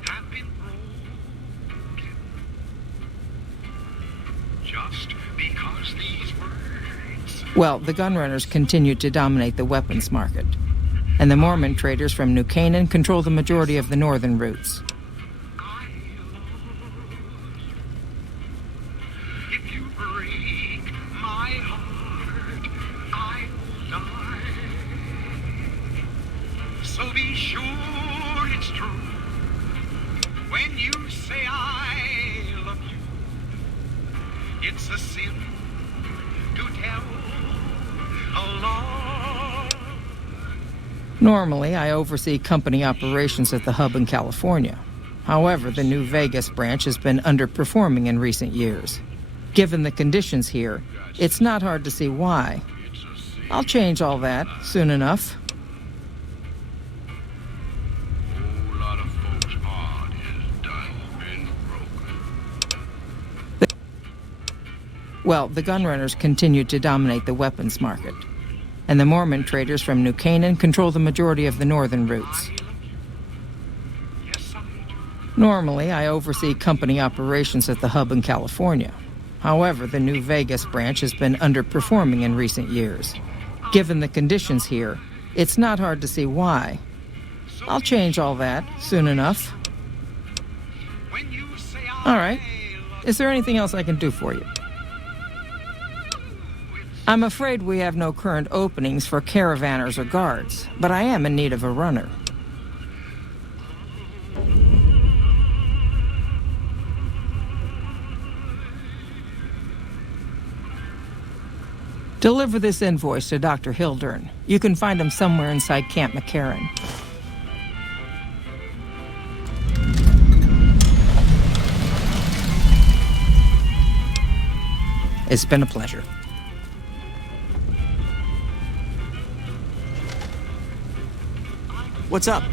Well, the gunrunners continue to dominate the weapons market, and the Mormon traders from New Canaan control the majority of the northern routes. So be sure it's true when you say I love you. It's a sin to tell a long Normally, I oversee company operations at the hub in California. However, the New Vegas branch has been underperforming in recent years. Given the conditions here, it's not hard to see why. I'll change all that soon enough. Well, the gunrunners continue to dominate the weapons market, and the Mormon traders from New Canaan control the majority of the northern routes. Normally, I oversee company operations at the hub in California. However, the New Vegas branch has been underperforming in recent years. Given the conditions here, it's not hard to see why. I'll change all that soon enough. All right. Is there anything else I can do for you? I'm afraid we have no current openings for caravanners or guards, but I am in need of a runner. Deliver this invoice to Dr. Hildern. You can find him somewhere inside Camp McCarran. It's been a pleasure. What's up?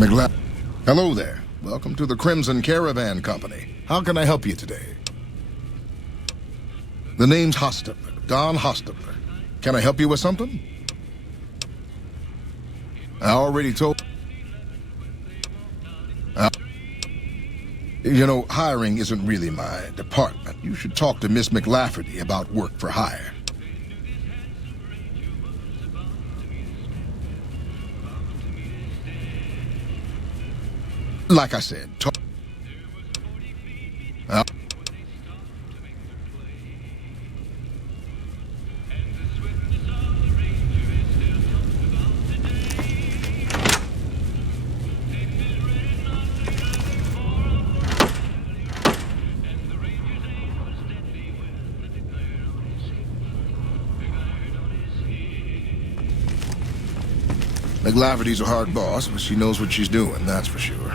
Hello there. Welcome to the Crimson Caravan Company. How can I help you today? The name's Hostetler, Don Hostetler. Can I help you with something? I already told... You know, hiring isn't really my department. You should talk to Miss McLafferty about work for hire. Like I said, talk... McLafferty's a hard boss, but she knows what she's doing, that's for sure.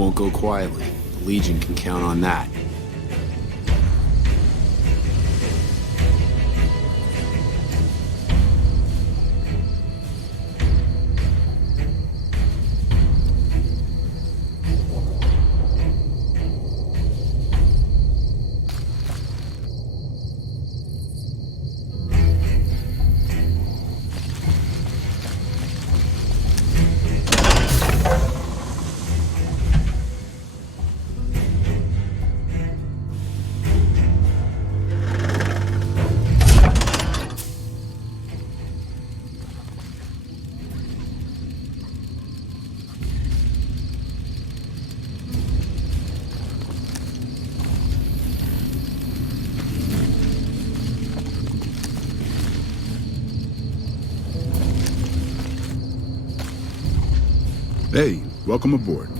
won't go quietly. The Legion can count on that. Hey, welcome aboard.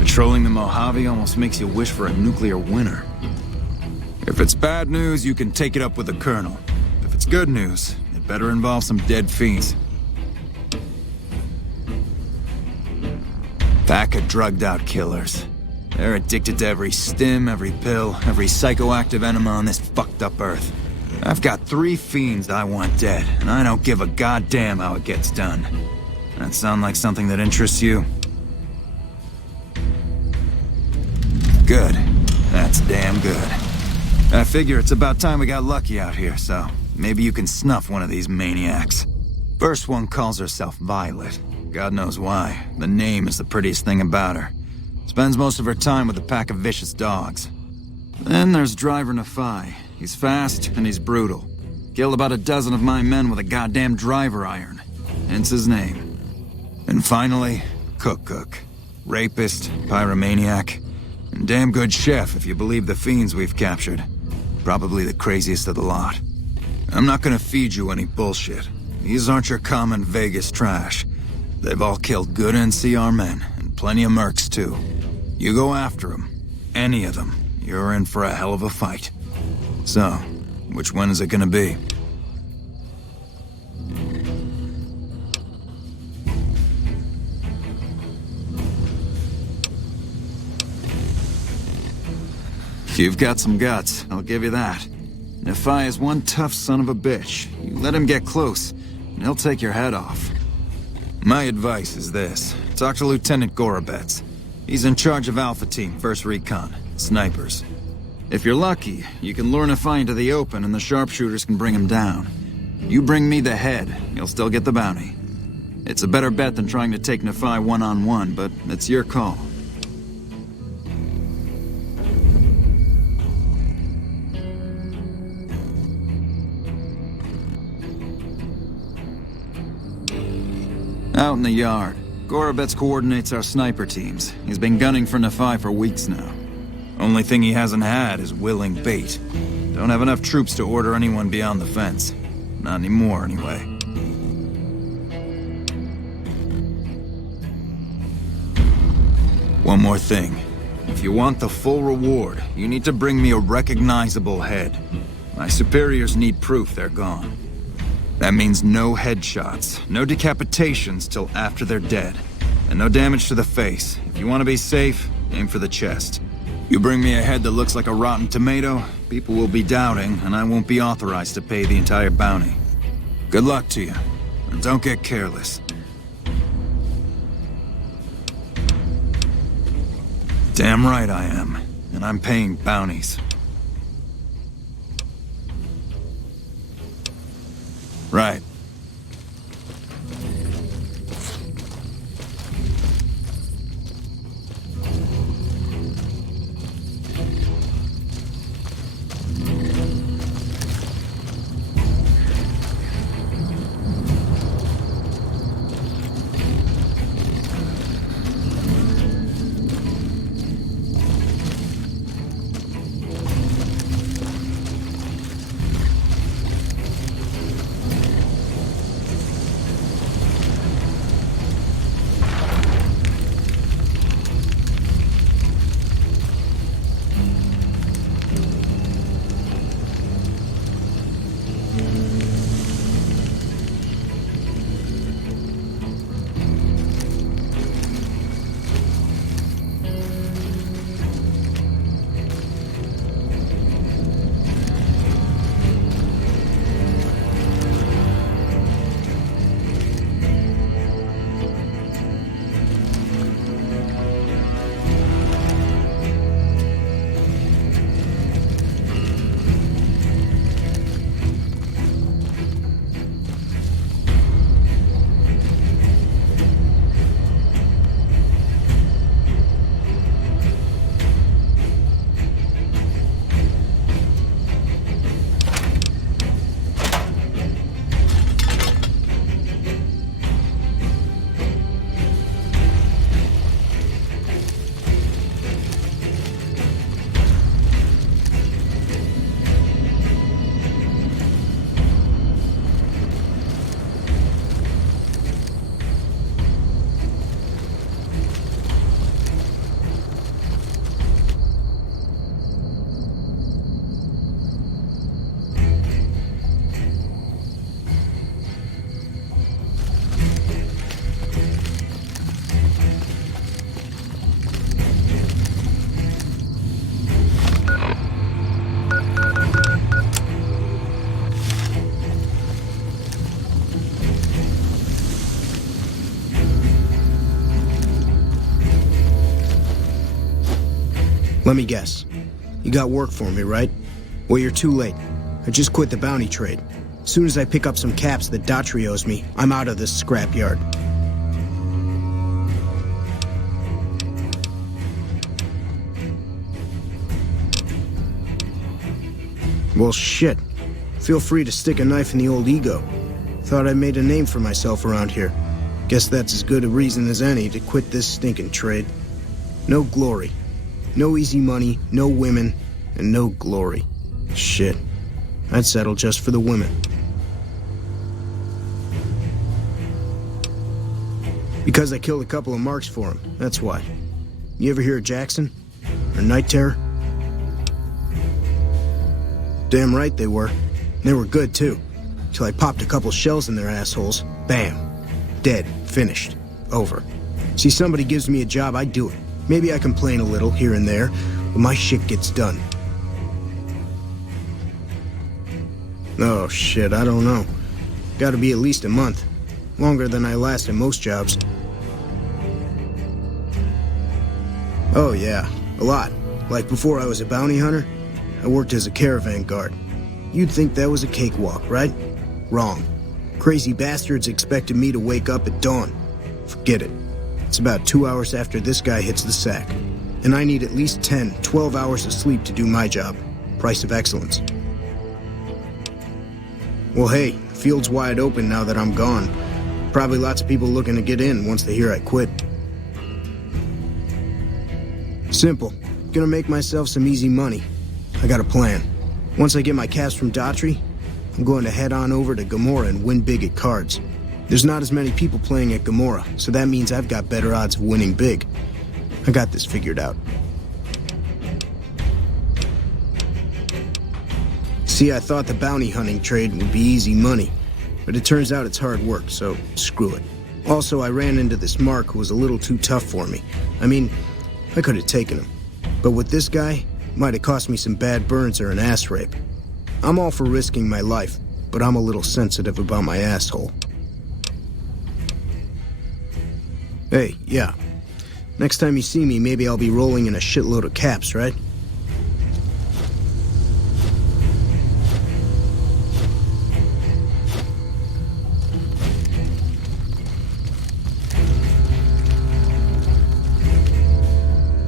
Patrolling the Mojave almost makes you wish for a nuclear winter. If it's bad news, you can take it up with the Colonel. If it's good news, it better involve some dead fiends. Pack of drugged-out killers. They're addicted to every stim, every pill, every psychoactive enema on this fucked-up Earth. I've got 3 fiends I want dead, and I don't give a goddamn how it gets done. That sound like something that interests you? Good. That's damn good. I figure it's about time we got lucky out here, so maybe you can snuff one of these maniacs. First one calls herself Violet. God knows why. The name is the prettiest thing about her. Spends most of her time with a pack of vicious dogs. Then there's Driver Nephi. He's fast and he's brutal. Killed about a dozen of my men with a goddamn driver iron. Hence his name. And finally, Cook. Rapist, pyromaniac, and damn good chef if you believe the fiends we've captured. Probably the craziest of the lot. I'm not gonna feed you any bullshit. These aren't your common Vegas trash. They've all killed good NCR men, and plenty of mercs too. You go after them, any of them, you're in for a hell of a fight. So, which one is it gonna be? You've got some guts, I'll give you that. Nephi is one tough son of a bitch. You let him get close, and he'll take your head off. My advice is this. Talk to Lieutenant Gorobets. He's in charge of Alpha Team, 1st Recon, snipers. If you're lucky, you can lure Nephi into the open and the sharpshooters can bring him down. You bring me the head, you'll still get the bounty. It's a better bet than trying to take Nephi one-on-one, but it's your call. Out in the yard. Gorobets coordinates our sniper teams. He's been gunning for Nephi for weeks now. Only thing he hasn't had is willing bait. Don't have enough troops to order anyone beyond the fence. Not anymore, anyway. One more thing. If you want the full reward, you need to bring me a recognizable head. My superiors need proof they're gone. That means no headshots, no decapitations till after they're dead, and no damage to the face. If you want to be safe, aim for the chest. You bring me a head that looks like a rotten tomato, people will be doubting, and I won't be authorized to pay the entire bounty. Good luck to you, and don't get careless. Damn right I am, and I'm paying bounties. Right. Let me guess. You got work for me, right? Well, you're too late. I just quit the bounty trade. As soon as I pick up some caps that Daughtry owes me, I'm out of this scrapyard. Well, shit. Feel free to stick a knife in the old ego. Thought I made a name for myself around here. Guess that's as good a reason as any to quit this stinking trade. No glory. No easy money, no women, and no glory. Shit. I'd settle just for the women. Because I killed a couple of marks for him, that's why. You ever hear of Jackson? Or Night Terror? Damn right they were. They were good, too. Till I popped a couple shells in their assholes. Bam. Dead. Finished. Over. See, somebody gives me a job, I do it. Maybe I complain a little here and there, but my shit gets done. Oh, shit, I don't know. Gotta be at least a month. Longer than I last in most jobs. Oh, yeah. A lot. Like before I was a bounty hunter, I worked as a caravan guard. You'd think that was a cakewalk, right? Wrong. Crazy bastards expected me to wake up at dawn. Forget it. It's about 2 hours after this guy hits the sack. And I need at least 10, 12 hours of sleep to do my job. Price of excellence. Well, hey, the field's wide open now that I'm gone. Probably lots of people looking to get in once they hear I quit. Simple. Gonna make myself some easy money. I got a plan. Once I get my caps from Daughtry, I'm going to head on over to Gomorrah and win big at cards. There's not as many people playing at Gomorrah, so that means I've got better odds of winning big. I got this figured out. See, I thought the bounty hunting trade would be easy money, but it turns out it's hard work, so screw it. Also, I ran into this Mark who was a little too tough for me. I mean, I could have taken him. But with this guy, might have cost me some bad burns or an ass rape. I'm all for risking my life, but I'm a little sensitive about my asshole. Hey, yeah. Next time you see me, maybe I'll be rolling in a shitload of caps, right?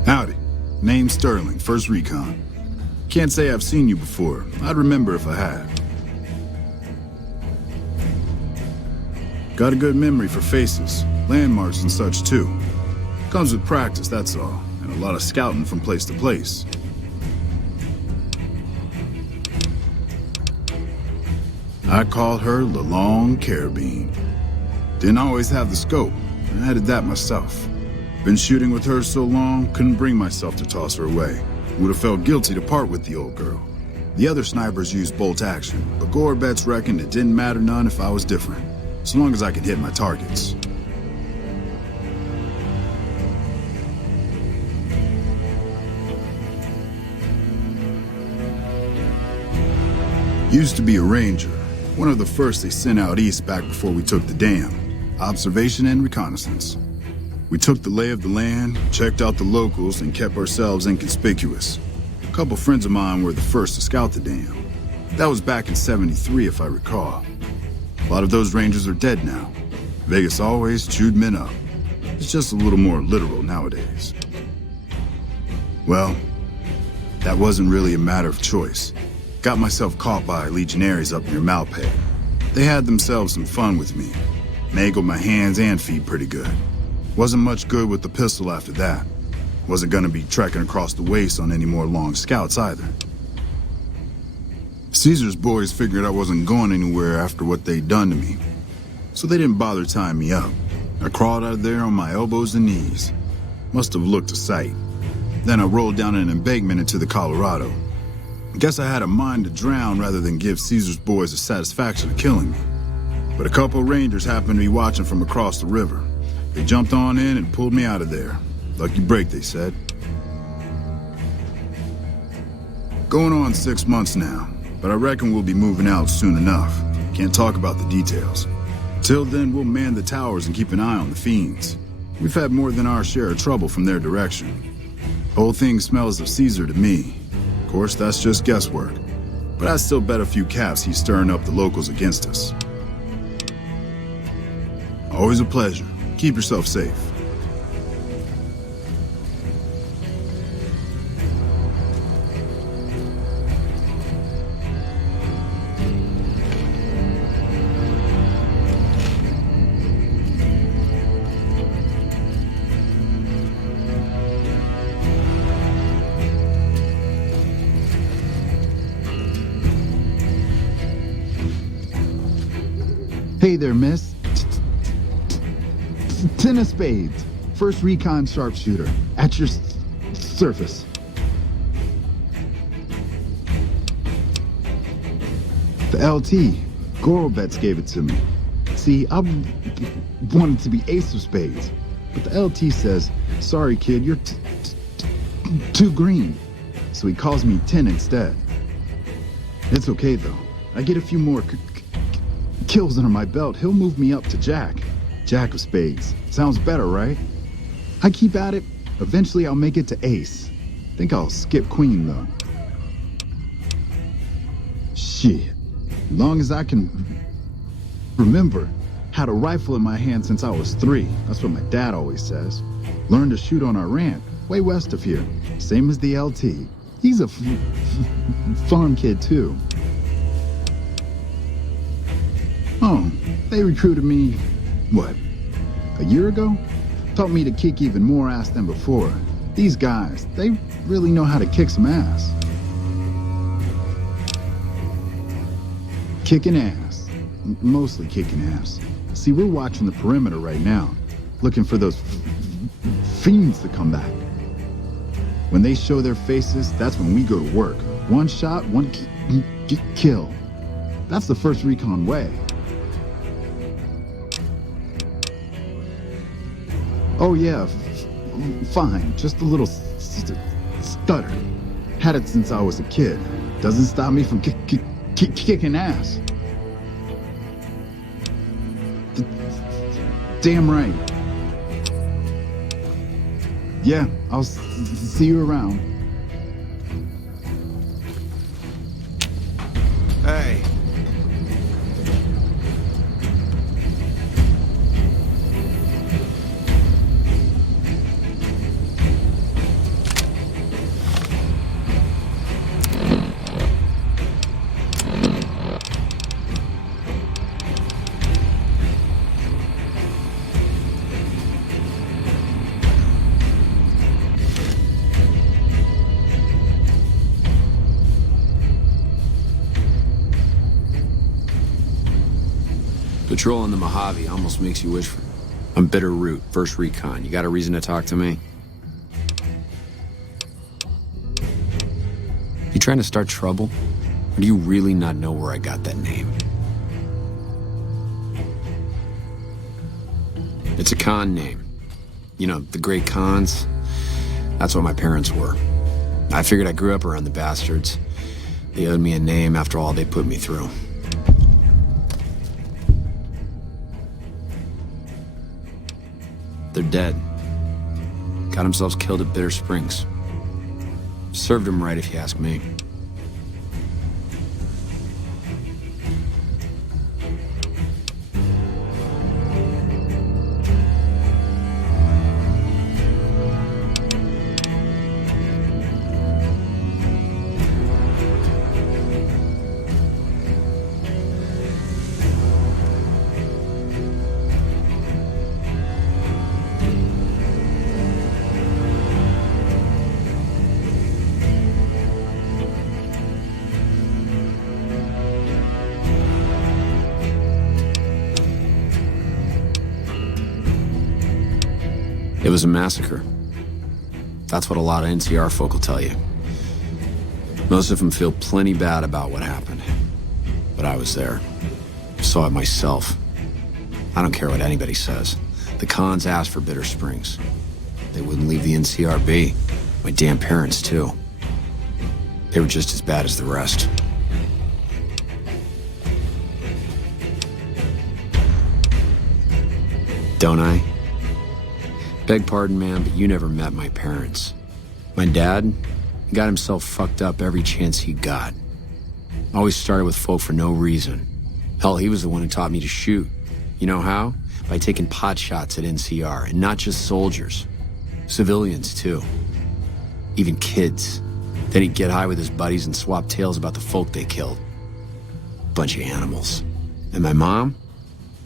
Howdy. Name's Sterling, First Recon. Can't say I've seen you before. I'd remember if I had. Got a good memory for faces, landmarks and such too. Comes with practice, that's all, and a lot of scouting from place to place. I called her the Long Carabine. Didn't always have the scope, I added that myself. Been shooting with her so long, couldn't bring myself to toss her away. Would have felt guilty to part with the old girl. The other snipers used bolt action, but Gorbets reckoned it didn't matter none if I was different, so long as I could hit my targets. Used to be a ranger, one of the first they sent out east back before we took the dam. Observation and reconnaissance. We took the lay of the land, checked out the locals, and kept ourselves inconspicuous. A couple friends of mine were the first to scout the dam. That was back in '73, if I recall. A lot of those rangers are dead now. Vegas always chewed men up. It's just a little more literal nowadays. Well, that wasn't really a matter of choice. Got myself caught by legionaries up near Malpay. They had themselves some fun with me. Mangled my hands and feet pretty good. Wasn't much good with the pistol after that. Wasn't gonna be trekking across the waste on any more long scouts either. Caesar's boys figured I wasn't going anywhere after what they'd done to me, so they didn't bother tying me up. I crawled out of there on my elbows and knees. Must have looked a sight. Then I rolled down an embankment into the Colorado. Guess I had a mind to drown rather than give Caesar's boys the satisfaction of killing me. But a couple rangers happened to be watching from across the river. They jumped on in and pulled me out of there. Lucky break, they said. Going on 6 months now, but I reckon we'll be moving out soon enough. Can't talk about the details. Till then, we'll man the towers and keep an eye on the fiends. We've had more than our share of trouble from their direction. Whole thing smells of Caesar to me. Of course, that's just guesswork. But I still bet a few caps he's stirring up the locals against us. Always a pleasure. Keep yourself safe. Hey there, miss. Ten of spades. First recon sharpshooter. At your surface. The LT. Gorobets gave it to me. See, I wanted to be ace of spades. But the LT says, sorry kid, you're too green. So he calls me 10 instead. It's okay though. I get a few more kills under my belt, he'll move me up to Jack. Jack of spades. Sounds better, right? I keep at it. Eventually I'll make it to ace. Think I'll skip queen, though. Shit. Long as I can remember. Had a rifle in my hand since I was 3. That's what my dad always says. Learned to shoot on our ranch, way west of here. Same as the LT. He's a farm kid, too. Oh, they recruited me, what, a year ago? Taught me to kick even more ass than before. These guys, they really know how to kick some ass. Kicking ass. Mostly kicking ass. See, we're watching the perimeter right now, looking for those fiends to come back. When they show their faces, that's when we go to work. One shot, one kill. That's the first recon way. Oh yeah, fine. Just a little stutter. Had it since I was a kid. Doesn't stop me from kicking ass. Damn right. Yeah, I'll see you around. Hey. Patrolling the Mojave almost makes you wish for... I'm Bitter Root, first recon. You got a reason to talk to me? You trying to start trouble? Or do you really not know where I got that name? It's a con name. You know, the great cons. That's what my parents were. I figured I grew up around the bastards. They owed me a name after all they put me through. They're dead. Got themselves killed at Bitter Springs. Served them right if you ask me. It was a massacre. That's what a lot of NCR folk will tell you. Most of them feel plenty bad about what happened. But I was there. Saw it myself. I don't care what anybody says. The cons asked for Bitter Springs. They wouldn't leave the NCR be. My damn parents, too. They were just as bad as the rest. Don't I? Beg pardon, ma'am, but you never met my parents. My dad got himself fucked up every chance he got. Always started with folk for no reason. Hell, he was the one who taught me to shoot. You know how? By taking pot shots at NCR, and not just soldiers. Civilians, too. Even kids. Then he'd get high with his buddies and swap tales about the folk they killed. Bunch of animals. And my mom?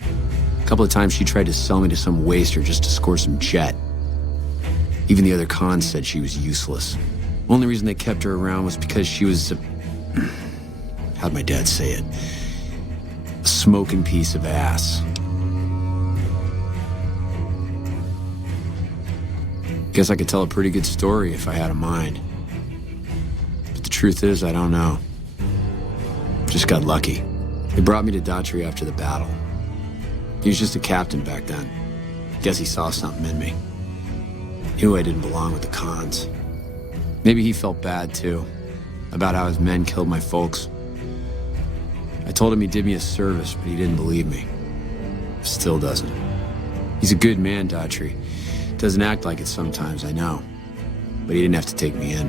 A couple of times she tried to sell me to some waster just to score some jet. Even the other cons said she was useless. Only reason they kept her around was because she was a... how'd my dad say it? A smoking piece of ass. Guess I could tell a pretty good story if I had a mind. But the truth is, I don't know. Just got lucky. They brought me to Daughtry after the battle. He was just a captain back then. Guess he saw something in me. Knew I didn't belong with the cons. Maybe he felt bad, too, about how his men killed my folks. I told him he did me a service, but he didn't believe me. Still doesn't. He's a good man, Daughtry. Doesn't act like it sometimes, I know. But he didn't have to take me in.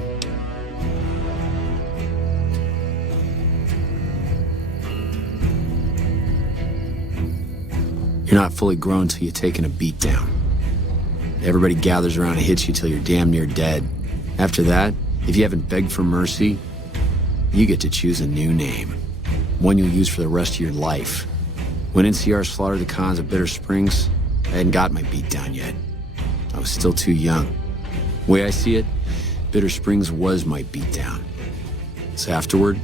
You're not fully grown till you've taken a beat down. Everybody gathers around and hits you till you're damn near dead. After that, if you haven't begged for mercy, you get to choose a new name. One you'll use for the rest of your life. When NCR slaughtered the cons at Bitter Springs, I hadn't got my beat down yet. I was still too young. The way I see it, Bitter Springs was my beat down. So afterward,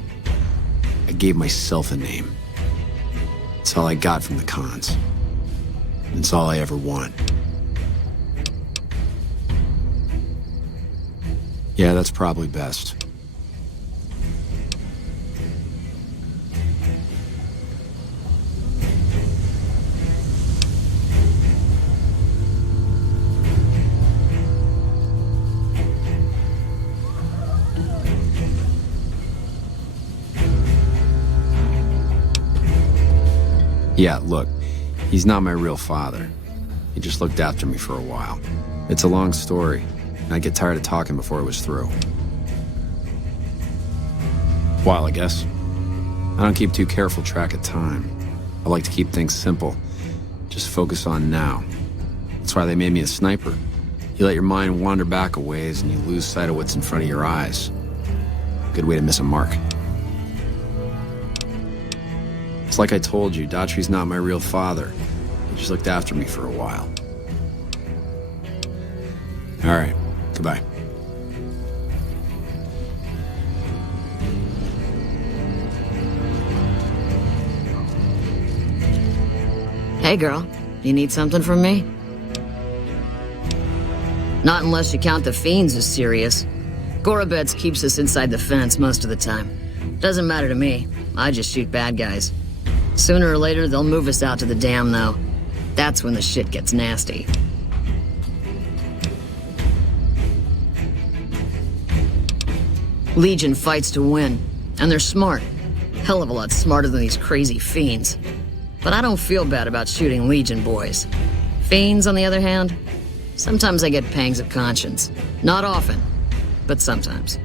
I gave myself a name. It's all I got from the cons. It's all I ever want. Yeah, that's probably best. Yeah, look, he's not my real father. He just looked after me for a while. It's a long story, and I'd get tired of talking before it was through. While, I guess. I don't keep too careful track of time. I like to keep things simple. Just focus on now. That's why they made me a sniper. You let your mind wander back a ways, and you lose sight of what's in front of your eyes. Good way to miss a mark. It's like I told you, Daughtry's not my real father. He just looked after me for a while. All right, goodbye. Hey, girl. You need something from me? Not unless you count the fiends as serious. Gorobets keeps us inside the fence most of the time. Doesn't matter to me. I just shoot bad guys. Sooner or later, they'll move us out to the dam, though. That's when the shit gets nasty. Legion fights to win, and they're smart. Hell of a lot smarter than these crazy fiends. But I don't feel bad about shooting Legion boys. Fiends, on the other hand, sometimes I get pangs of conscience. Not often, but sometimes.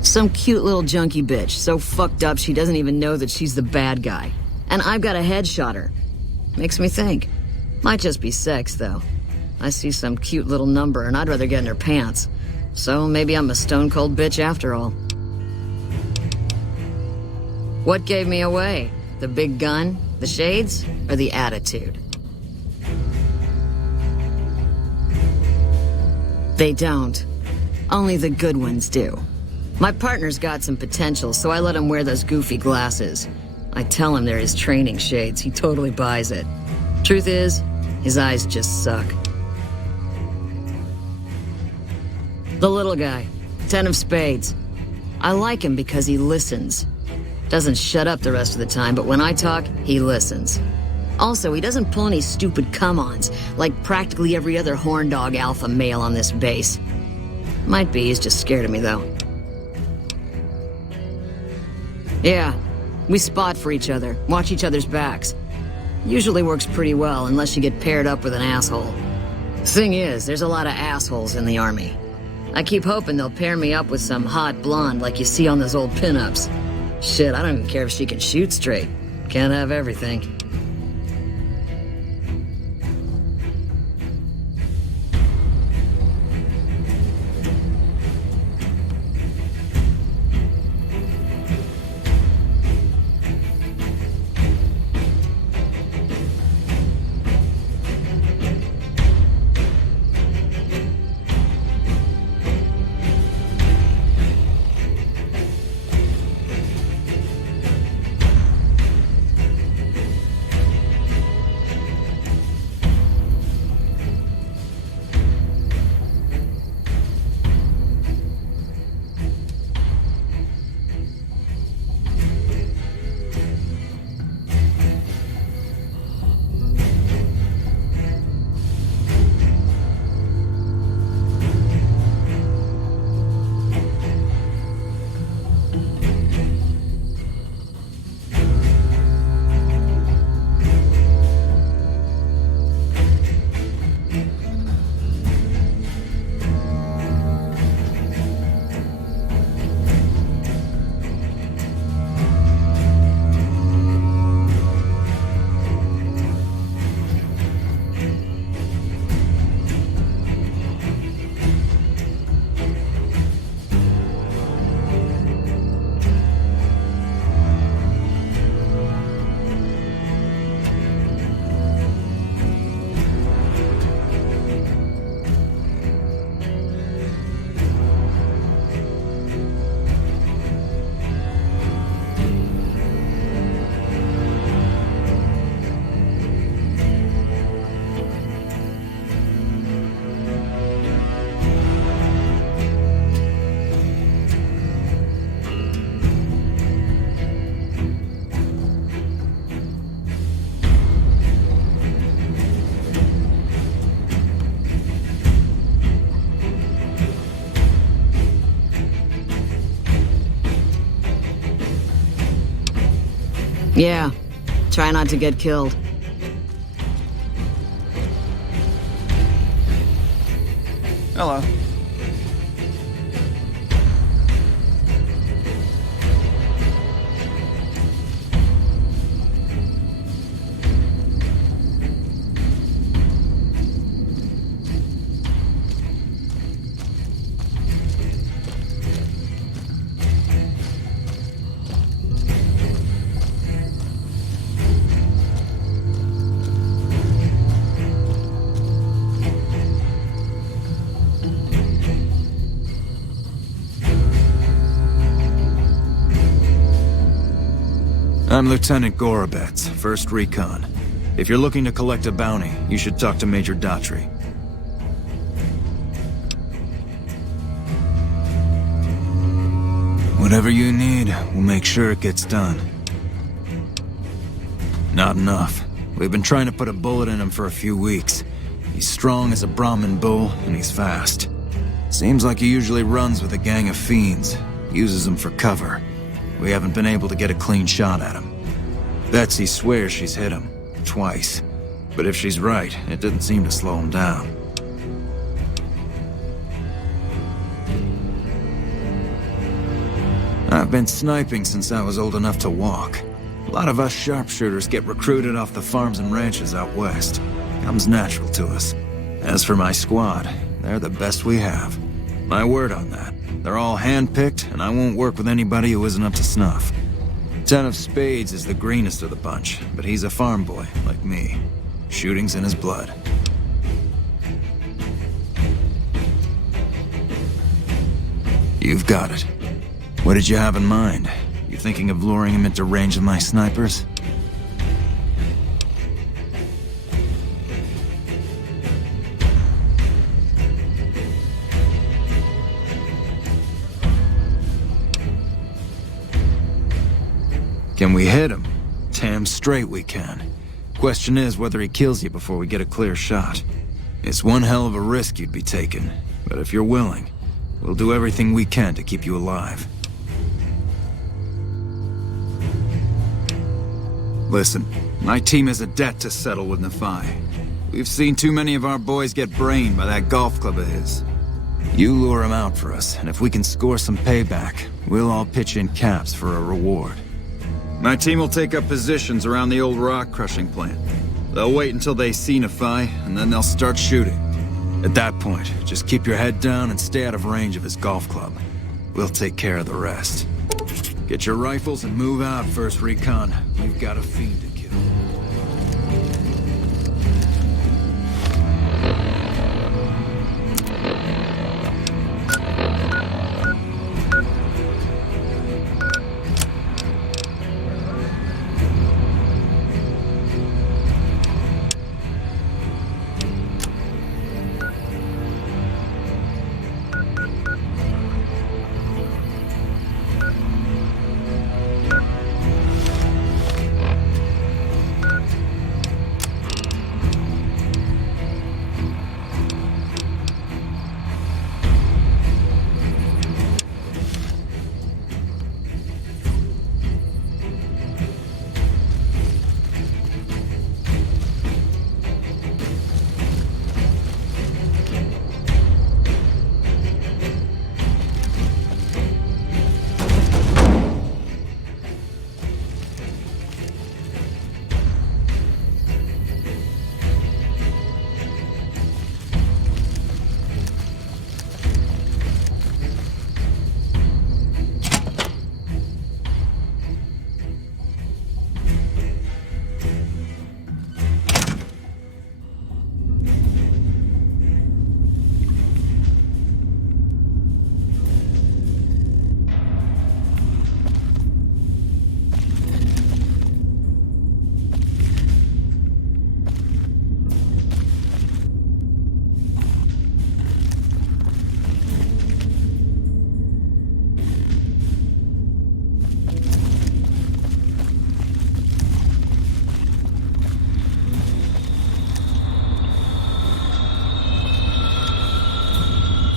Some cute little junkie bitch, so fucked up she doesn't even know that she's the bad guy. And I've got a headshot her. Makes me think. Might just be sex, though. I see some cute little number and I'd rather get in her pants. So maybe I'm a stone-cold bitch after all. What gave me away? The big gun, the shades, or the attitude? They don't. Only the good ones do. My partner's got some potential, so I let him wear those goofy glasses. I tell him they're his training shades. He totally buys it. Truth is, his eyes just suck. The little guy, 10 of spades. I like him because he listens. Doesn't shut up the rest of the time, but when I talk, he listens. Also, he doesn't pull any stupid come-ons, like practically every other horn dog alpha male on this base. Might be he's just scared of me, though. Yeah, we spot for each other, watch each other's backs. Usually works pretty well, unless you get paired up with an asshole. Thing is, there's a lot of assholes in the army. I keep hoping they'll pair me up with some hot blonde like you see on those old pinups. Shit, I don't even care if she can shoot straight. Can't have everything. Yeah, try not to get killed. Hello. I'm Lieutenant Gorobets, 1st Recon. If you're looking to collect a bounty, you should talk to Major Daughtry. Whatever you need, we'll make sure it gets done. Not enough. We've been trying to put a bullet in him for a few weeks. He's strong as a Brahmin bull, and he's fast. Seems like he usually runs with a gang of fiends, uses them for cover. We haven't been able to get a clean shot at him. Betsy swears she's hit him, twice. But if she's right, it didn't seem to slow him down. I've been sniping since I was old enough to walk. A lot of us sharpshooters get recruited off the farms and ranches out west. Comes natural to us. As for my squad, they're the best we have. My word on that. They're all handpicked, and I won't work with anybody who isn't up to snuff. 10 of Spades is the greenest of the bunch, but he's a farm boy, like me. Shooting's in his blood. You've got it. What did you have in mind? You thinking of luring him into range of my snipers? Can we hit him? Damn straight we can. Question is whether he kills you before we get a clear shot. It's one hell of a risk you'd be taking, but if you're willing, we'll do everything we can to keep you alive. Listen, my team has a debt to settle with Nephi. We've seen too many of our boys get brained by that golf club of his. You lure him out for us, and if we can score some payback, we'll all pitch in caps for a reward. My team will take up positions around the old rock crushing plant. They'll wait until they see Nephi, and then they'll start shooting. At that point, just keep your head down and stay out of range of his golf club. We'll take care of the rest. Get your rifles and move out, First Recon. We've got a fiend to kill.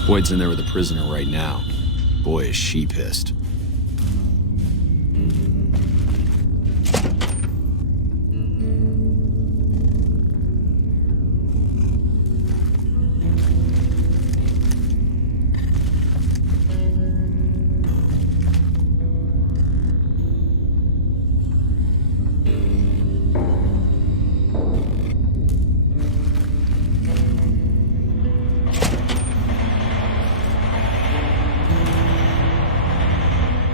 Boyd's in there with a prisoner right now. Boy, is she pissed.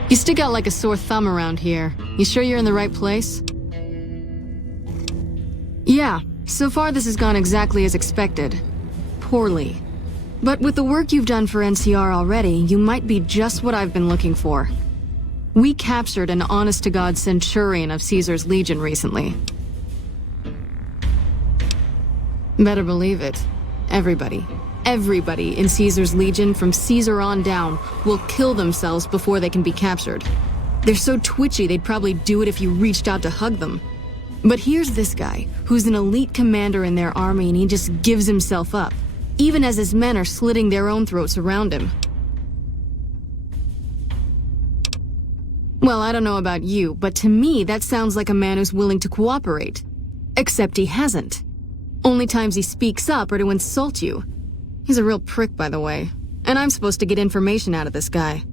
You stick out like a sore thumb around here. You sure you're in the right place? Yeah, so far this has gone exactly as expected. Poorly. But with the work you've done for NCR already, you might be just what I've been looking for. We captured an honest-to-God Centurion of Caesar's Legion recently. Better believe it. Everybody in Caesar's Legion from Caesar on down will kill themselves before they can be captured. They're so twitchy they'd probably do it if you reached out to hug them. But here's this guy, who's an elite commander in their army, and he just gives himself up, even as his men are slitting their own throats around him. Well, I don't know about you, but to me that sounds like a man who's willing to cooperate. Except he hasn't. Only times he speaks up are to insult you. He's a real prick, by the way. And I'm supposed to get information out of this guy.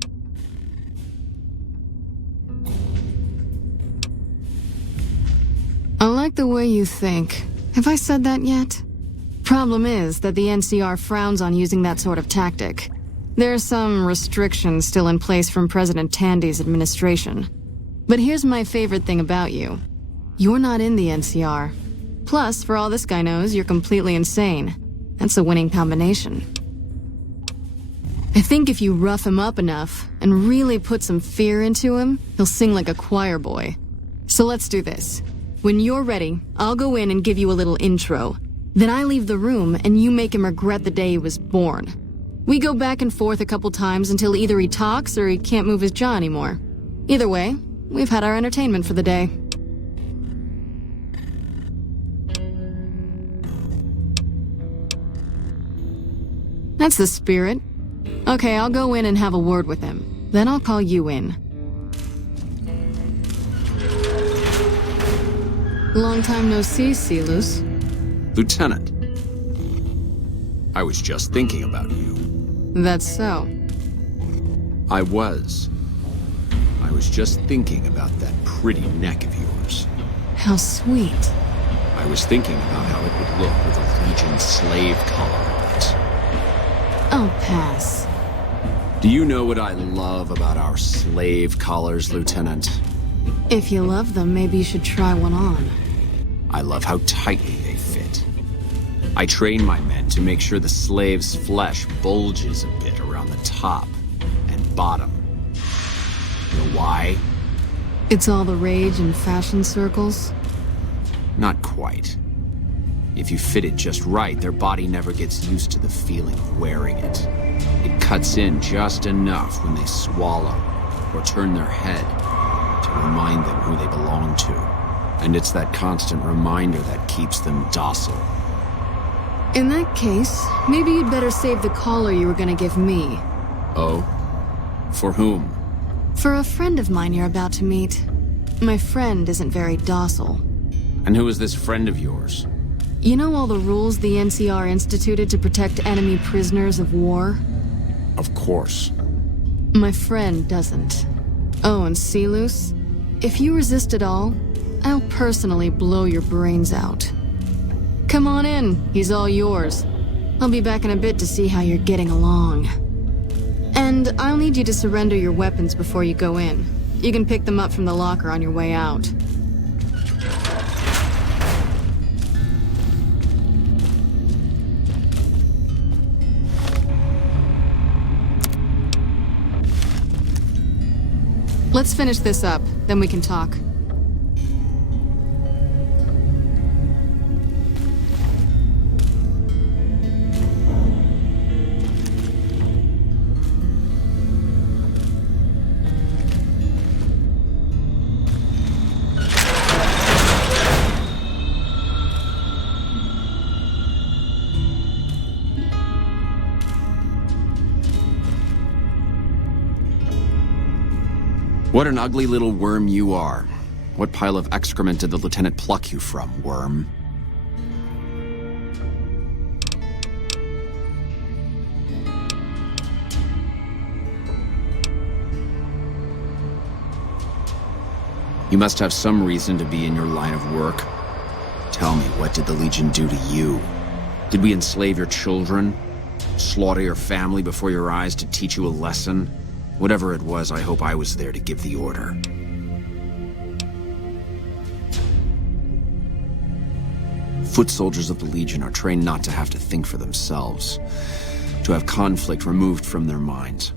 I like the way you think. Have I said that yet? Problem is that the NCR frowns on using that sort of tactic. There are some restrictions still in place from President Tandy's administration. But here's my favorite thing about you. You're not in the NCR. Plus, for all this guy knows, you're completely insane. That's a winning combination. I think if you rough him up enough and really put some fear into him, he'll sing like a choir boy. So let's do this. When you're ready, I'll go in and give you a little intro. Then I leave the room and you make him regret the day he was born. We go back and forth a couple times until either he talks or he can't move his jaw anymore. Either way, we've had our entertainment for the day. That's the spirit. Okay, I'll go in and have a word with him. Then I'll call you in. Long time no see, Silus. Lieutenant, I was just thinking about you. That's so. I was just thinking about that pretty neck of yours. How sweet. I was thinking about how it would look with a Legion slave collar on it. I'll pass. Do you know what I love about our slave collars, Lieutenant? If you love them, maybe you should try one on. I love how tightly they fit. I train my men to make sure the slave's flesh bulges a bit around the top and bottom. Know why? It's all the rage in fashion circles? Not quite. If you fit it just right, their body never gets used to the feeling of wearing it. It cuts in just enough when they swallow or turn their head to remind them who they belong to. And it's that constant reminder that keeps them docile. In that case, maybe you'd better save the collar you were gonna give me. Oh? For whom? For a friend of mine you're about to meet. My friend isn't very docile. And who is this friend of yours? You know all the rules the NCR instituted to protect enemy prisoners of war? Of course. My friend doesn't. Oh, and Silus, if you resist at all, I'll personally blow your brains out. Come on in, he's all yours. I'll be back in a bit to see how you're getting along. And I'll need you to surrender your weapons before you go in. You can pick them up from the locker on your way out. Let's finish this up, then we can talk. What an ugly little worm you are. What pile of excrement did the lieutenant pluck you from, worm? You must have some reason to be in your line of work. Tell me, what did the Legion do to you? Did we enslave your children? Slaughter your family before your eyes to teach you a lesson? Whatever it was, I hope I was there to give the order. Foot soldiers of the Legion are trained not to have to think for themselves, to have conflict removed from their minds.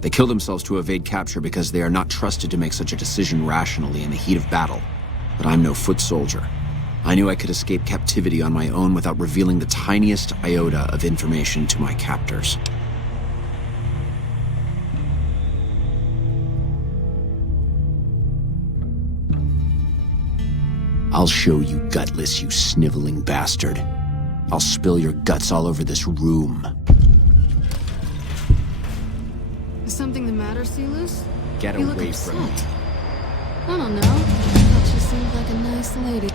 They kill themselves to evade capture because they are not trusted to make such a decision rationally in the heat of battle. But I'm no foot soldier. I knew I could escape captivity on my own without revealing the tiniest iota of information to my captors. I'll show you gutless, you sniveling bastard. I'll spill your guts all over this room. Is something the matter, Silus? Get You look away upset. from me. I don't know. I thought you seemed like a nice lady.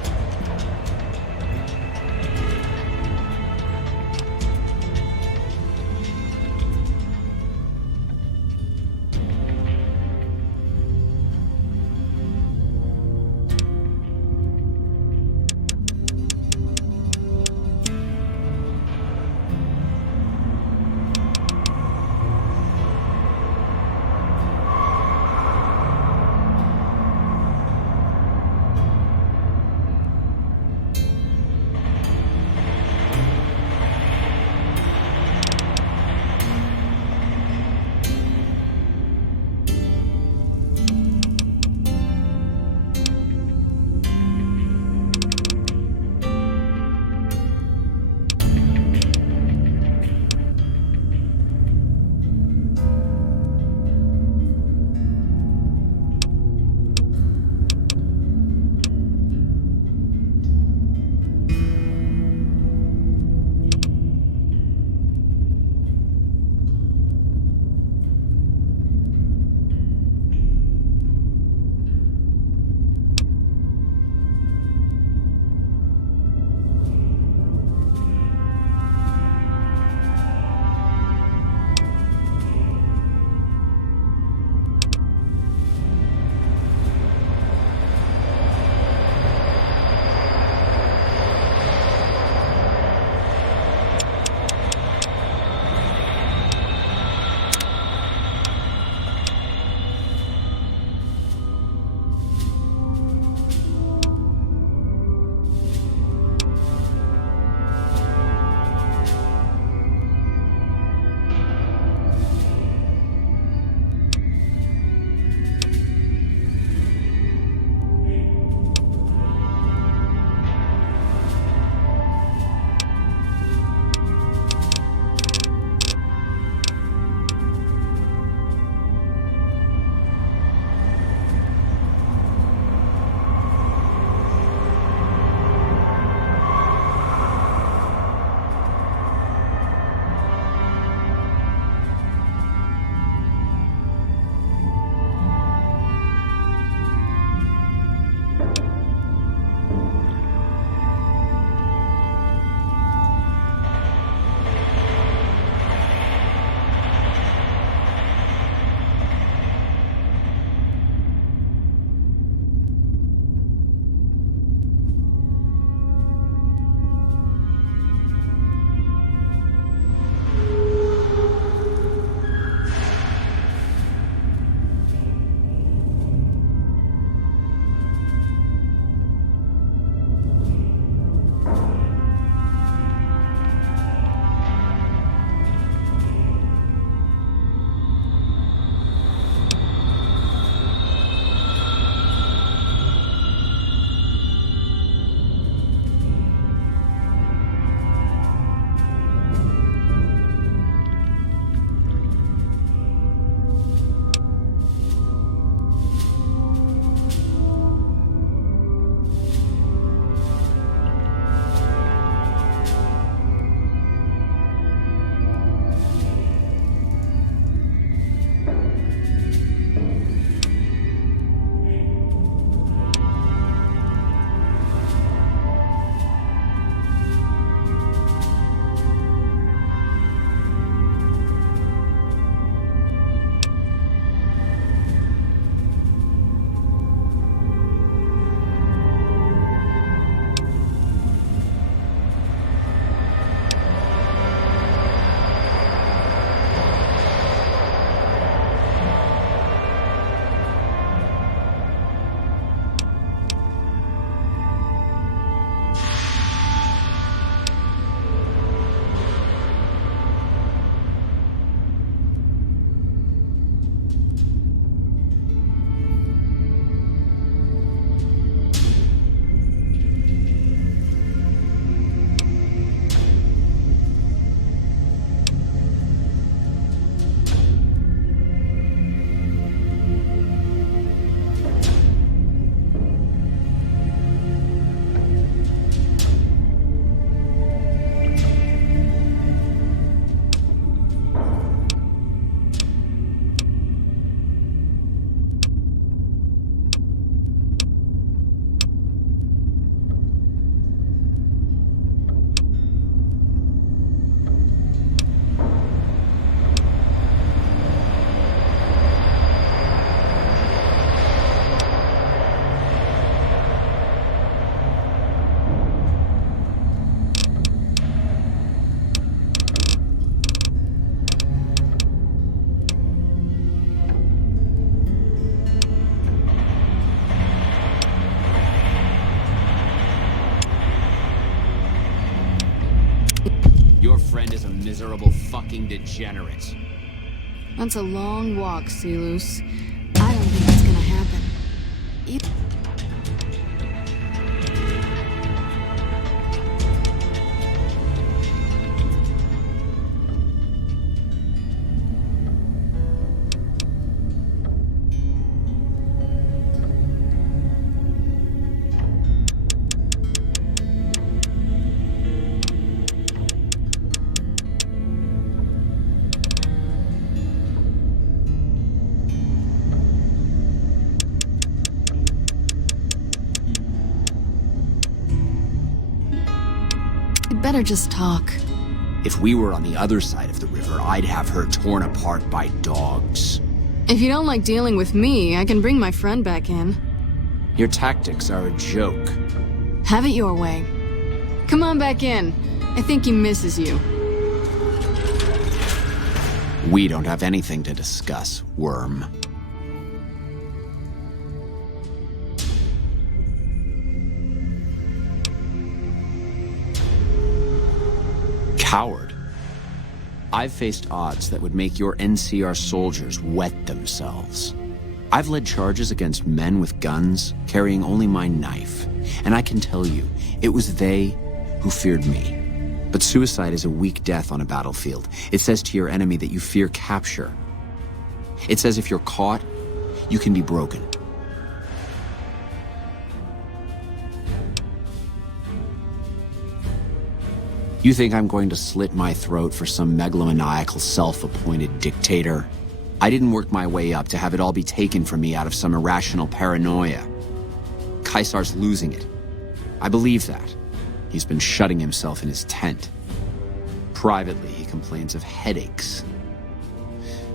miserable fucking degenerates. That's a long walk, Silus. I don't think it's gonna happen. Better just talk. If we were on the other side of the river, I'd have her torn apart by dogs. If you don't like dealing with me, I can bring my friend back in. Your tactics are a joke. Have it your way. Come on back in. I think he misses you. We don't have anything to discuss, worm. Coward. I've faced odds that would make your NCR soldiers wet themselves. I've led charges against men with guns, carrying only my knife. And I can tell you, it was they who feared me. But suicide is a weak death on a battlefield. It says to your enemy that you fear capture. It says if you're caught, you can be broken. You think I'm going to slit my throat for some megalomaniacal self-appointed dictator? I didn't work my way up to have it all be taken from me out of some irrational paranoia. Caesar's losing it. I believe that. He's been shutting himself in his tent. Privately, he complains of headaches.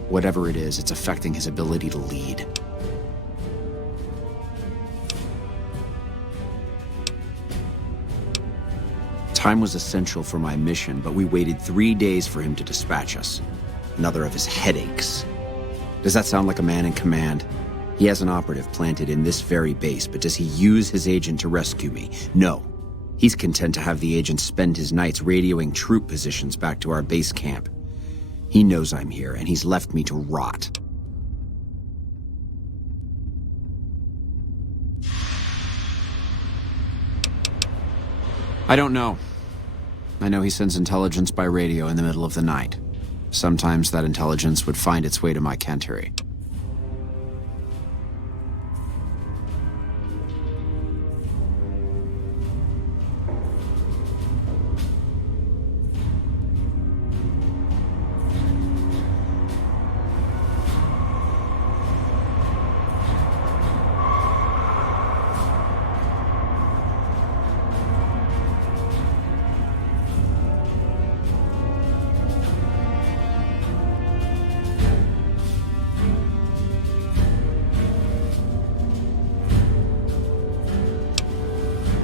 Whatever it is, it's affecting his ability to lead. Time was essential for my mission, but we waited 3 days for him to dispatch us. Another of his headaches. Does that sound like a man in command? He has an operative planted in this very base, but does he use his agent to rescue me? No. He's content to have the agent spend his nights radioing troop positions back to our base camp. He knows I'm here, and he's left me to rot. I don't know. I know he sends intelligence by radio in the middle of the night. Sometimes that intelligence would find its way to my cantery.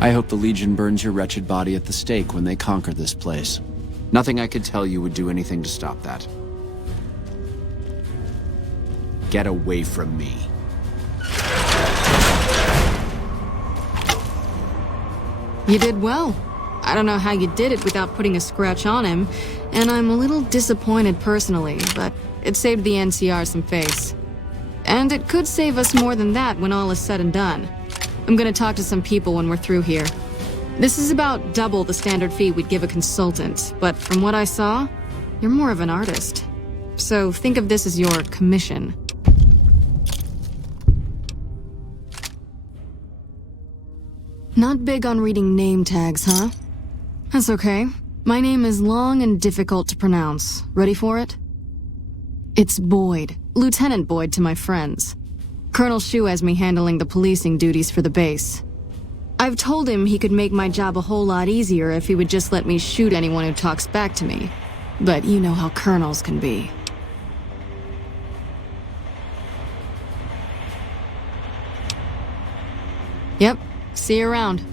I hope the Legion burns your wretched body at the stake when they conquer this place. Nothing I could tell you would do anything to stop that. Get away from me. You did well. I don't know how you did it without putting a scratch on him, and I'm a little disappointed personally, but it saved the NCR some face. And it could save us more than that when all is said and done. I'm gonna talk to some people when we're through here. This is about double the standard fee we'd give a consultant, but from what I saw, you're more of an artist. So think of this as your commission. Not big on reading name tags, huh? That's okay. My name is long and difficult to pronounce. Ready for it? It's Boyd. Lieutenant Boyd to my friends. Colonel Shu has me handling the policing duties for the base. I've told him he could make my job a whole lot easier if he would just let me shoot anyone who talks back to me. But you know how colonels can be. Yep, see you around.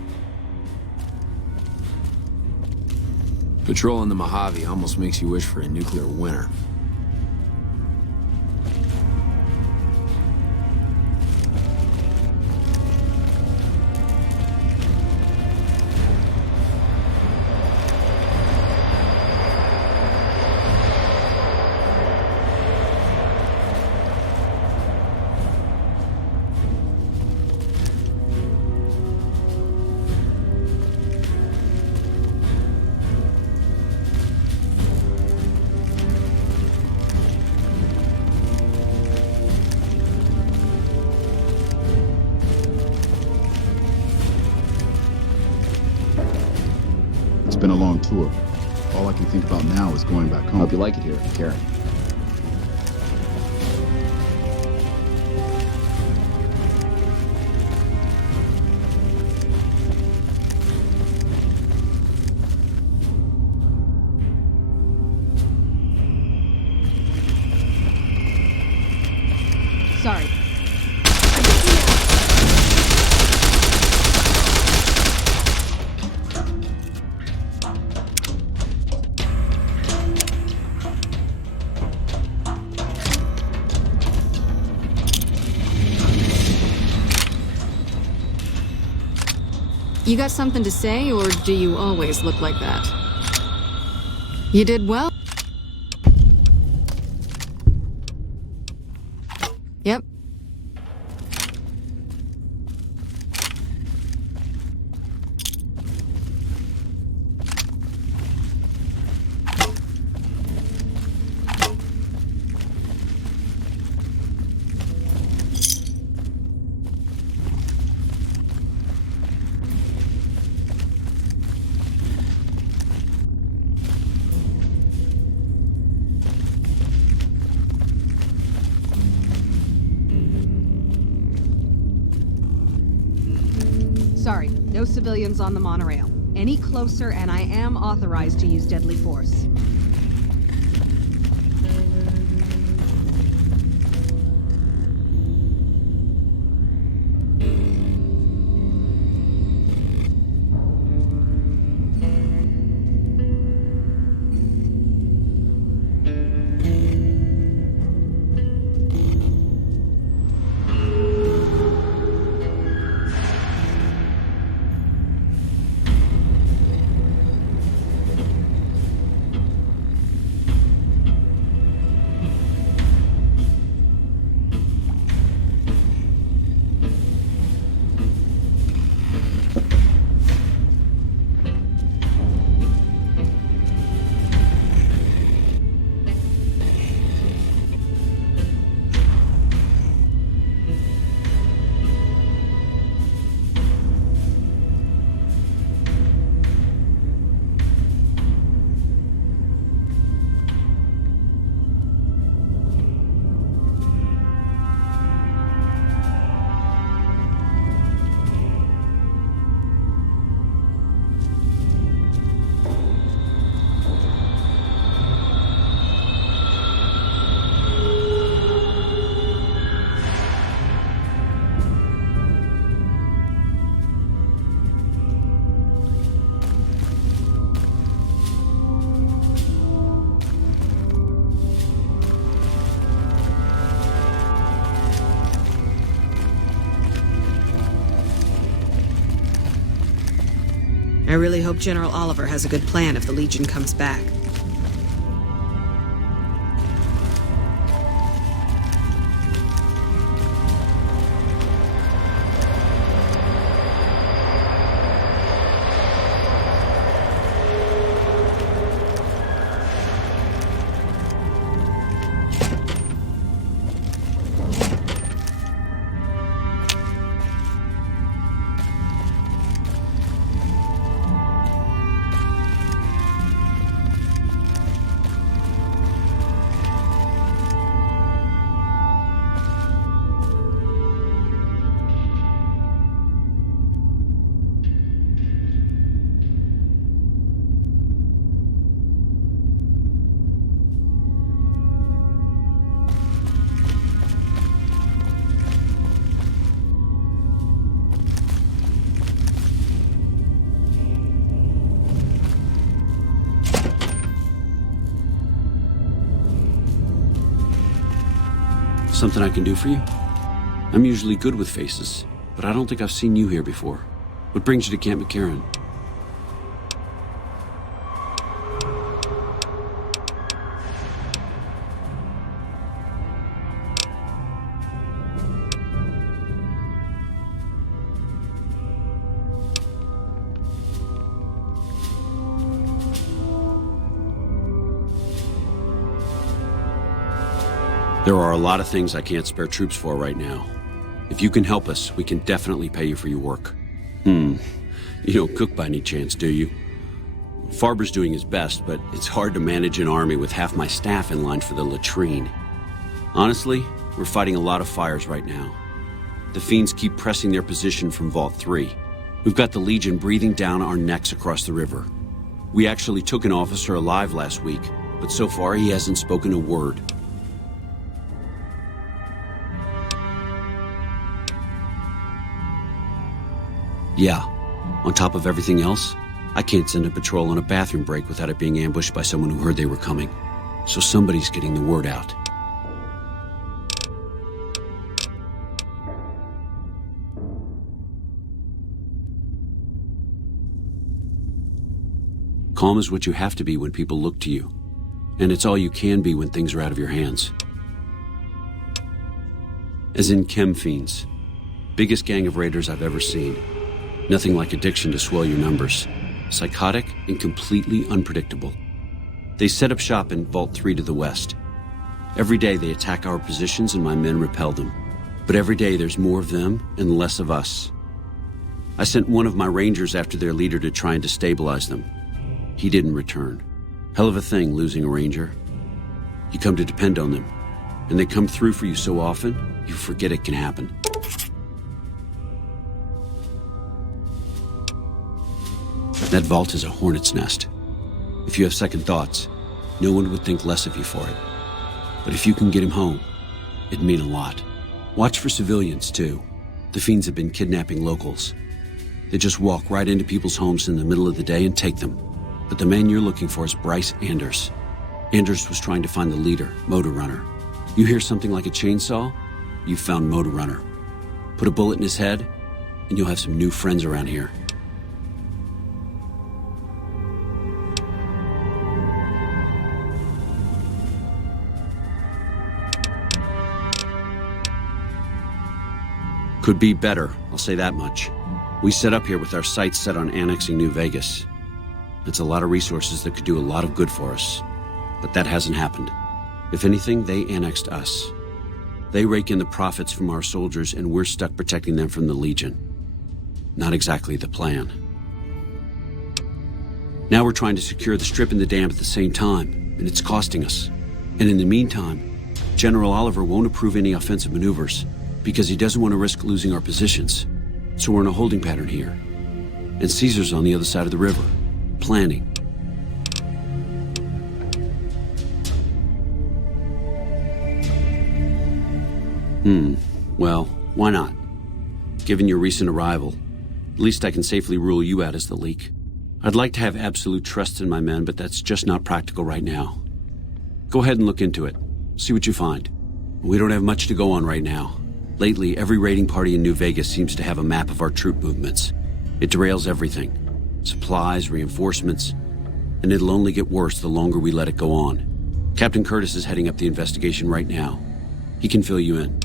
Patrolling the Mojave almost makes you wish for a nuclear winter. sure. All I can think about now is going back home. Hope you like it here, Karen. Sorry. You got something to say, or do you always look like that? You did well. Yep. Sorry, no civilians on the monorail. Any closer and I am authorized to use deadly force. I really hope General Oliver has a good plan if the Legion comes back. Something I can do for you? I'm usually good with faces, but I don't think I've seen you here before. What brings you to Camp McCarran? There are a lot of things I can't spare troops for right now. If you can help us, we can definitely pay you for your work. You don't cook by any chance, do you? Farber's doing his best, but it's hard to manage an army with half my staff in line for the latrine. Honestly, we're fighting a lot of fires right now. The Fiends keep pressing their position from Vault 3. We've got the Legion breathing down our necks across the river. We actually took an officer alive last week, but so far he hasn't spoken a word. Yeah, on top of everything else, I can't send a patrol on a bathroom break without it being ambushed by someone who heard they were coming. So somebody's getting the word out. Calm is what you have to be when people look to you. And it's all you can be when things are out of your hands. As in Chem Fiends. Biggest gang of raiders I've ever seen. Nothing like addiction to swell your numbers. Psychotic and completely unpredictable. They set up shop in Vault 3 to the west. Every day they attack our positions and my men repel them. But every day there's more of them and less of us. I sent one of my rangers after their leader to try and destabilize them. He didn't return. Hell of a thing, losing a ranger. You come to depend on them, and they come through for you so often, you forget it can happen. That vault is a hornet's nest. If you have second thoughts, no one would think less of you for it. But if you can get him home, it'd mean a lot. Watch for civilians, too. The Fiends have been kidnapping locals. They just walk right into people's homes in the middle of the day and take them. But the man you're looking for is Bryce Anders. Anders was trying to find the leader, Motor Runner. You hear something like a chainsaw? You've found Motor Runner. Put a bullet in his head, and you'll have some new friends around here. Could be better, I'll say that much. We set up here with our sights set on annexing New Vegas. It's a lot of resources that could do a lot of good for us. But that hasn't happened. If anything, they annexed us. They rake in the profits from our soldiers, and we're stuck protecting them from the Legion. Not exactly the plan. Now we're trying to secure the Strip and the dam at the same time, and it's costing us. And in the meantime, General Oliver won't approve any offensive maneuvers, because he doesn't want to risk losing our positions. So we're in a holding pattern here. And Caesar's on the other side of the river, planning. Well, why not? Given your recent arrival, at least I can safely rule you out as the leak. I'd like to have absolute trust in my men, but that's just not practical right now. Go ahead and look into it. See what you find. We don't have much to go on right now. Lately, every raiding party in New Vegas seems to have a map of our troop movements. It derails everything. Supplies, reinforcements, and it'll only get worse the longer we let it go on. Captain Curtis is heading up the investigation right now. He can fill you in.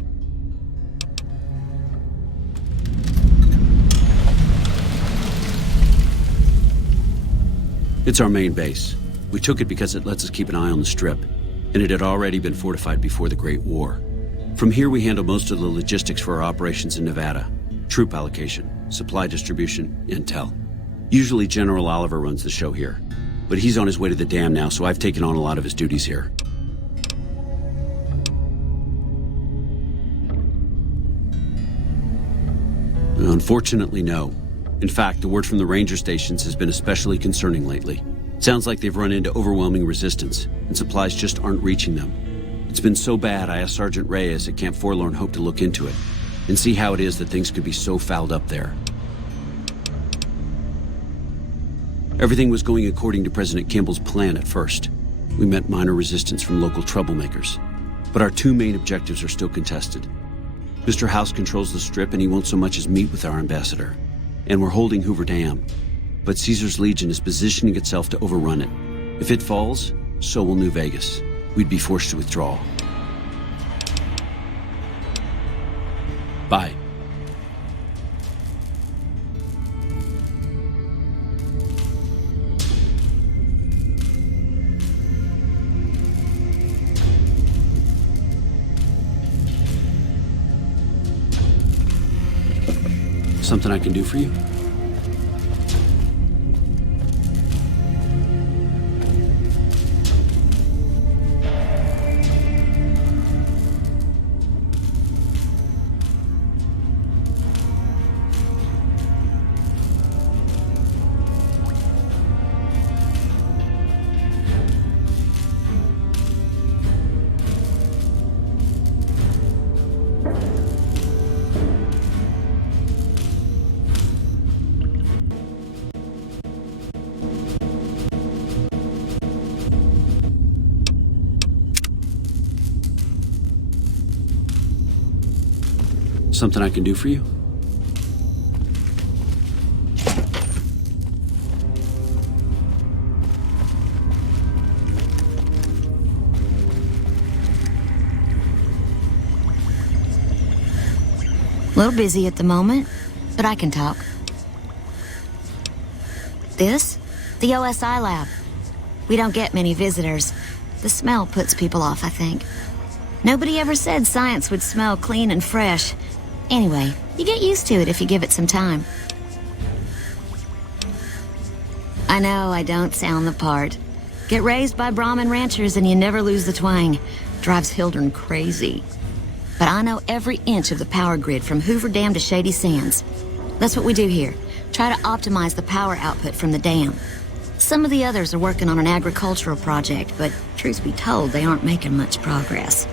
It's our main base. We took it because it lets us keep an eye on the Strip, and it had already been fortified before the Great War. From here, we handle most of the logistics for our operations in Nevada. Troop allocation, supply distribution, intel. Usually General Oliver runs the show here, but he's on his way to the dam now, so I've taken on a lot of his duties here. Unfortunately, no. In fact, the word from the ranger stations has been especially concerning lately. Sounds like they've run into overwhelming resistance, and supplies just aren't reaching them. It's been so bad, I asked Sergeant Reyes at Camp Forlorn Hope to look into it, and see how it is that things could be so fouled up there. Everything was going according to President Kimball's plan at first. We met minor resistance from local troublemakers, but our two main objectives are still contested. Mr. House controls the Strip, and he won't so much as meet with our ambassador. And we're holding Hoover Dam. But Caesar's Legion is positioning itself to overrun it. If it falls, so will New Vegas. We'd be forced to withdraw. Bye. Something I can do for you? Something I can do for you? A little busy at the moment, but I can talk. This? The OSI lab. We don't get many visitors. The smell puts people off, I think. Nobody ever said science would smell clean and fresh. Anyway, you get used to it if you give it some time. I know I don't sound the part. Get raised by Brahmin ranchers and you never lose the twang. Drives Hildern crazy. But I know every inch of the power grid from Hoover Dam to Shady Sands. That's what we do here. Try to optimize the power output from the dam. Some of the others are working on an agricultural project, but truth be told, they aren't making much progress.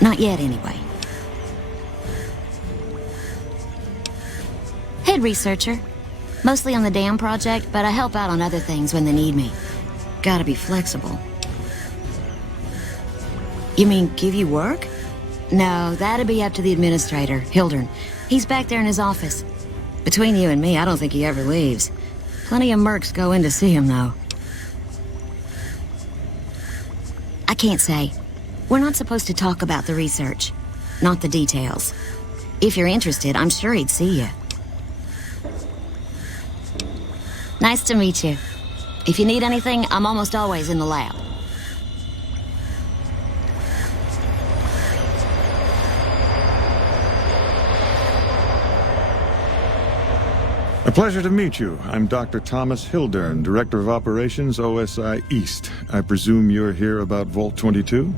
Not yet, anyway. Head researcher. Mostly on the dam project, but I help out on other things when they need me. Gotta be flexible. You mean give you work? No, that'd be up to the administrator, Hildern. He's back there in his office. Between you and me, I don't think he ever leaves. Plenty of mercs go in to see him, though. I can't say. We're not supposed to talk about the research. Not the details. If you're interested, I'm sure he'd see you. Nice to meet you. If you need anything, I'm almost always in the lab. A pleasure to meet you. I'm Dr. Thomas Hildern, Director of Operations, OSI East. I presume you're here about Vault 22?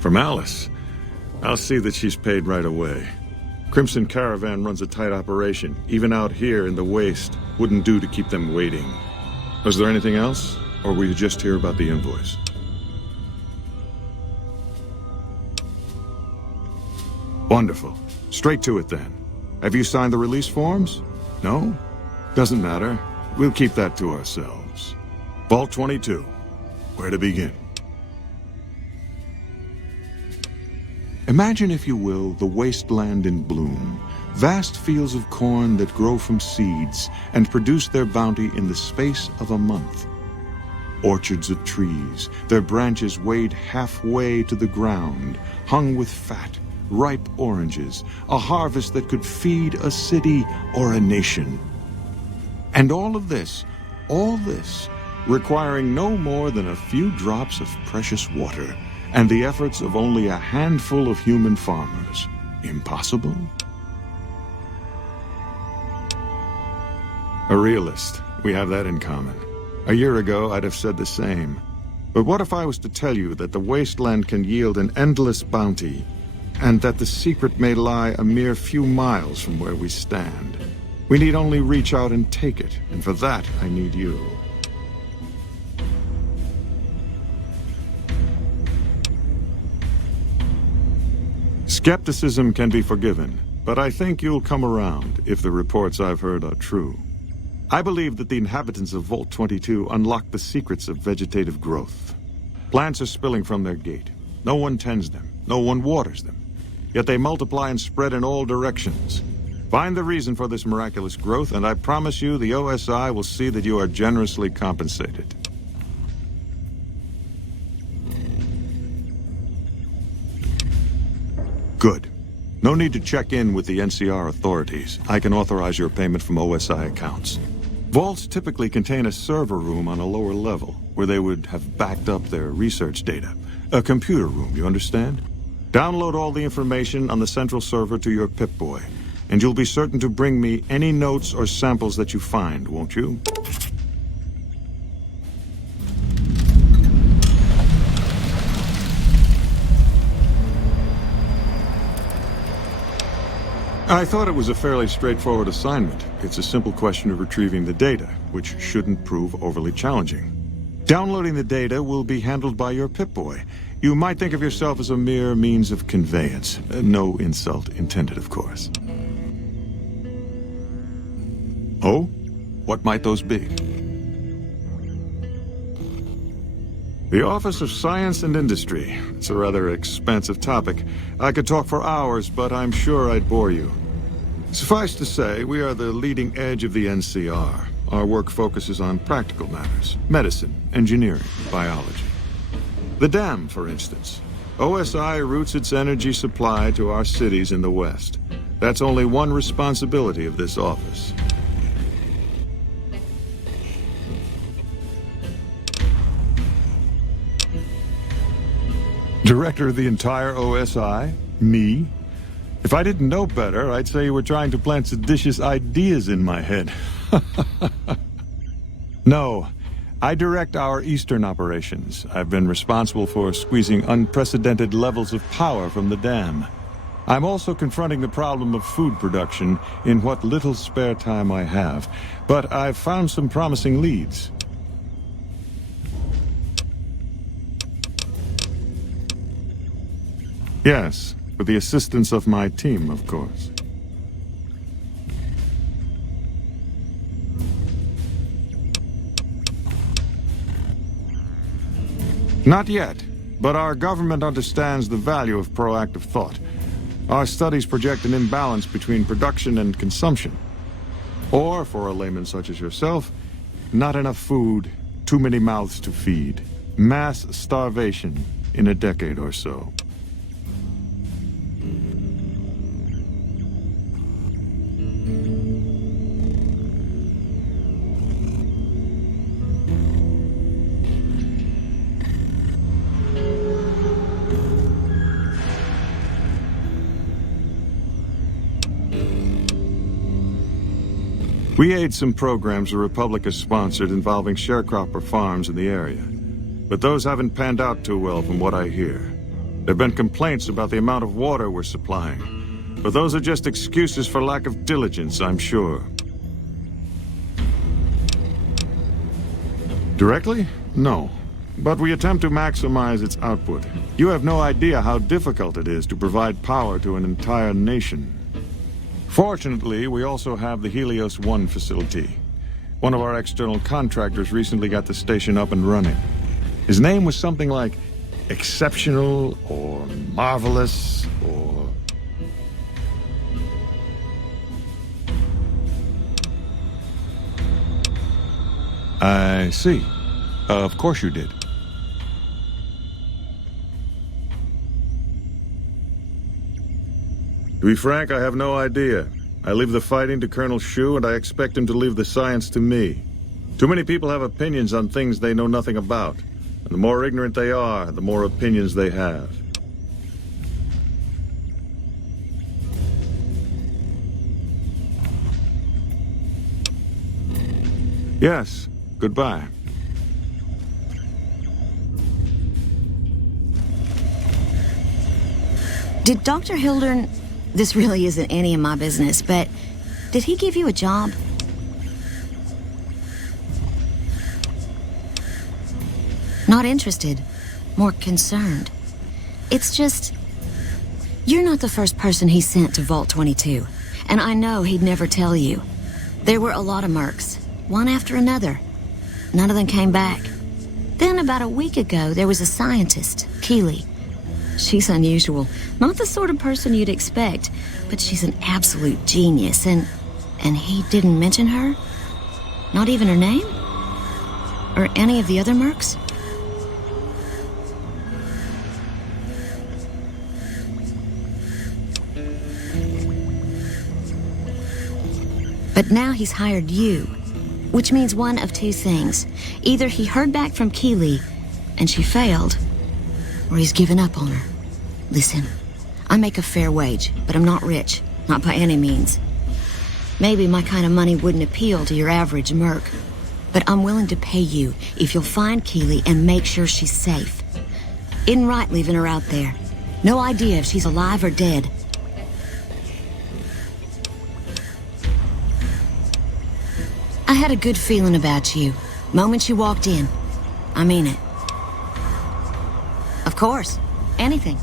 From Alice. I'll see that she's paid right away. Crimson Caravan runs a tight operation. Even out here in the waste, wouldn't do to keep them waiting. Was there anything else? Or were you just here about the invoice? Wonderful. Straight to it then. Have you signed the release forms? No? Doesn't matter. We'll keep that to ourselves. Vault 22. Where to begin? Imagine, if you will, the wasteland in bloom. Vast fields of corn that grow from seeds and produce their bounty in the space of a month. Orchards of trees, their branches weighed halfway to the ground, hung with fat, ripe oranges, a harvest that could feed a city or a nation. And all this, requiring no more than a few drops of precious water and the efforts of only a handful of human farmers. Impossible? A realist. We have that in common. A year ago, I'd have said the same. But what if I was to tell you that the wasteland can yield an endless bounty, and that the secret may lie a mere few miles from where we stand? We need only reach out and take it, and for that, I need you. Skepticism can be forgiven, but I think you'll come around if the reports I've heard are true. I believe that the inhabitants of Vault 22 unlock the secrets of vegetative growth. Plants are spilling from their gate. No one tends them. No one waters them. Yet they multiply and spread in all directions. Find the reason for this miraculous growth, and I promise you the OSI will see that you are generously compensated. Good. No need to check in with the NCR authorities. I can authorize your payment from OSI accounts. Vaults typically contain a server room on a lower level, where they would have backed up their research data. A computer room, you understand? Download all the information on the central server to your Pip-Boy, and you'll be certain to bring me any notes or samples that you find, won't you? I thought it was a fairly straightforward assignment. It's a simple question of retrieving the data, which shouldn't prove overly challenging. Downloading the data will be handled by your Pip-Boy. You might think of yourself as a mere means of conveyance. No insult intended, of course. Oh? What might those be? The Office of Science and Industry. It's a rather expansive topic. I could talk for hours, but I'm sure I'd bore you. Suffice to say, we are the leading edge of the NCR. Our work focuses on practical matters: medicine, engineering, biology. The dam, for instance. OSI routes its energy supply to our cities in the West. That's only one responsibility of this office. Director of the entire OSI? Me? If I didn't know better, I'd say you were trying to plant seditious ideas in my head. No, I direct our Eastern operations. I've been responsible for squeezing unprecedented levels of power from the dam. I'm also confronting the problem of food production in what little spare time I have, but I've found some promising leads. Yes, with the assistance of my team, of course. Not yet, but our government understands the value of proactive thought. Our studies project an imbalance between production and consumption. Or, for a layman such as yourself, not enough food, too many mouths to feed. Mass starvation in a decade or so. We aid some programs the Republic has sponsored involving sharecropper farms in the area. But those haven't panned out too well from what I hear. There have been complaints about the amount of water we're supplying. But those are just excuses for lack of diligence, I'm sure. Directly? No. But we attempt to maximize its output. You have no idea how difficult it is to provide power to an entire nation. Fortunately, we also have the Helios 1 facility. One of our external contractors recently got the station up and running. His name was something like Exceptional or Marvelous or... I see. Of course you did. To be frank, I have no idea. I leave the fighting to Colonel Shu, and I expect him to leave the science to me. Too many people have opinions on things they know nothing about. And the more ignorant they are, the more opinions they have. Yes, goodbye. Did Dr. Hildern... This really isn't any of my business, but did he give you a job? Not interested, more concerned. It's just, you're not the first person he sent to Vault 22, and I know he'd never tell you. There were a lot of mercs, one after another. None of them came back. Then about a week ago, there was a scientist, Keeley. She's unusual. Not the sort of person you'd expect, but she's an absolute genius, and he didn't mention her? Not even her name? Or any of the other mercs? But now he's hired you, which means one of two things. Either he heard back from Keeley, and she failed, or he's given up on her. Listen, I make a fair wage, but I'm not rich. Not by any means. Maybe my kind of money wouldn't appeal to your average merc, but I'm willing to pay you if you'll find Keeley and make sure she's safe. Isn't right leaving her out there. No idea if she's alive or dead. I had a good feeling about you. Moment you walked in. I mean it. Of course. Anything.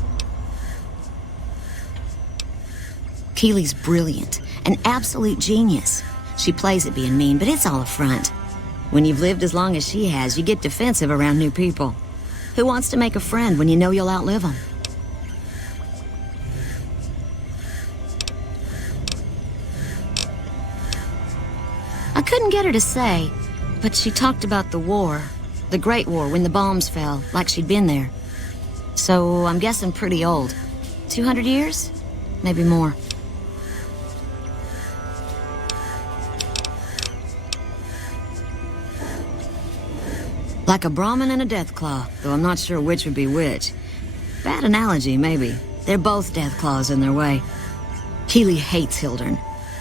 Keeley's brilliant. An absolute genius. She plays at being mean, but it's all a front. When you've lived as long as she has, you get defensive around new people. Who wants to make a friend when you know you'll outlive them? I couldn't get her to say, but she talked about the war. The Great War, when the bombs fell, like she'd been there. So I'm guessing pretty old. 200 years? Maybe more. Like a Brahmin and a Deathclaw, though I'm not sure which would be which. Bad analogy, maybe. They're both Deathclaws in their way. Keeley hates Hildern.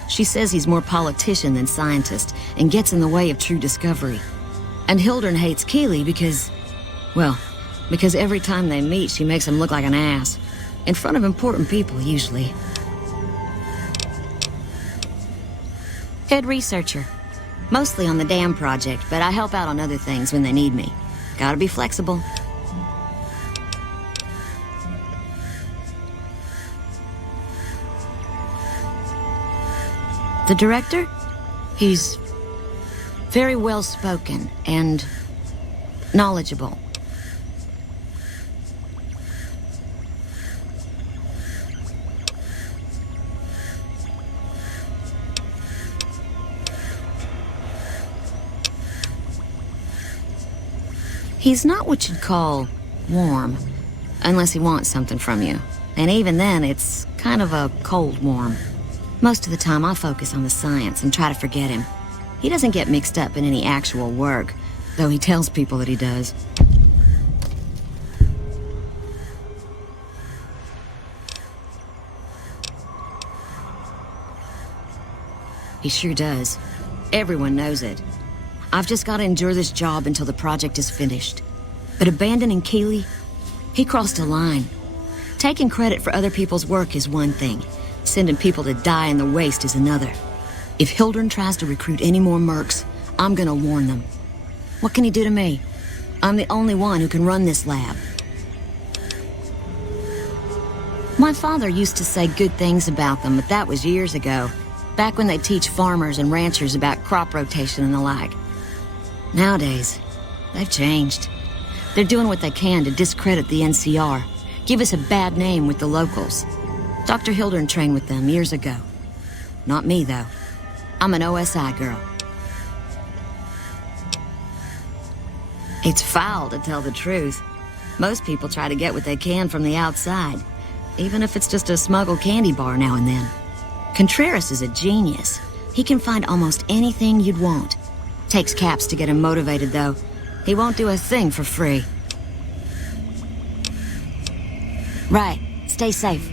She says he's more politician than scientist, and gets in the way of true discovery. And Hildern hates Keeley because, well, because every time they meet, she makes him look like an ass. In front of important people, usually. Head researcher. Mostly on the dam project, but I help out on other things when they need me. Gotta be flexible. The director? He's very well-spoken and knowledgeable. He's not what you'd call warm, unless he wants something from you. And even then, it's kind of a cold warm. Most of the time, I focus on the science and try to forget him. He doesn't get mixed up in any actual work, though he tells people that he does. He sure does. Everyone knows it. I've just got to endure this job until the project is finished. But abandoning Keeley, he crossed a line. Taking credit for other people's work is one thing. Sending people to die in the waste is another. If Hildern tries to recruit any more mercs, I'm gonna warn them. What can he do to me? I'm the only one who can run this lab. My father used to say good things about them, but that was years ago. Back when they teach farmers and ranchers about crop rotation and the like. Nowadays, they've changed. They're doing what they can to discredit the NCR, give us a bad name with the locals. Dr. Hildern trained with them years ago. Not me, though. I'm an OSI girl. It's foul to tell the truth. Most people try to get what they can from the outside, even if it's just a smuggled candy bar now and then. Contreras is a genius. He can find almost anything you'd want. Takes caps to get him motivated, though. He won't do a thing for free. Right. Stay safe.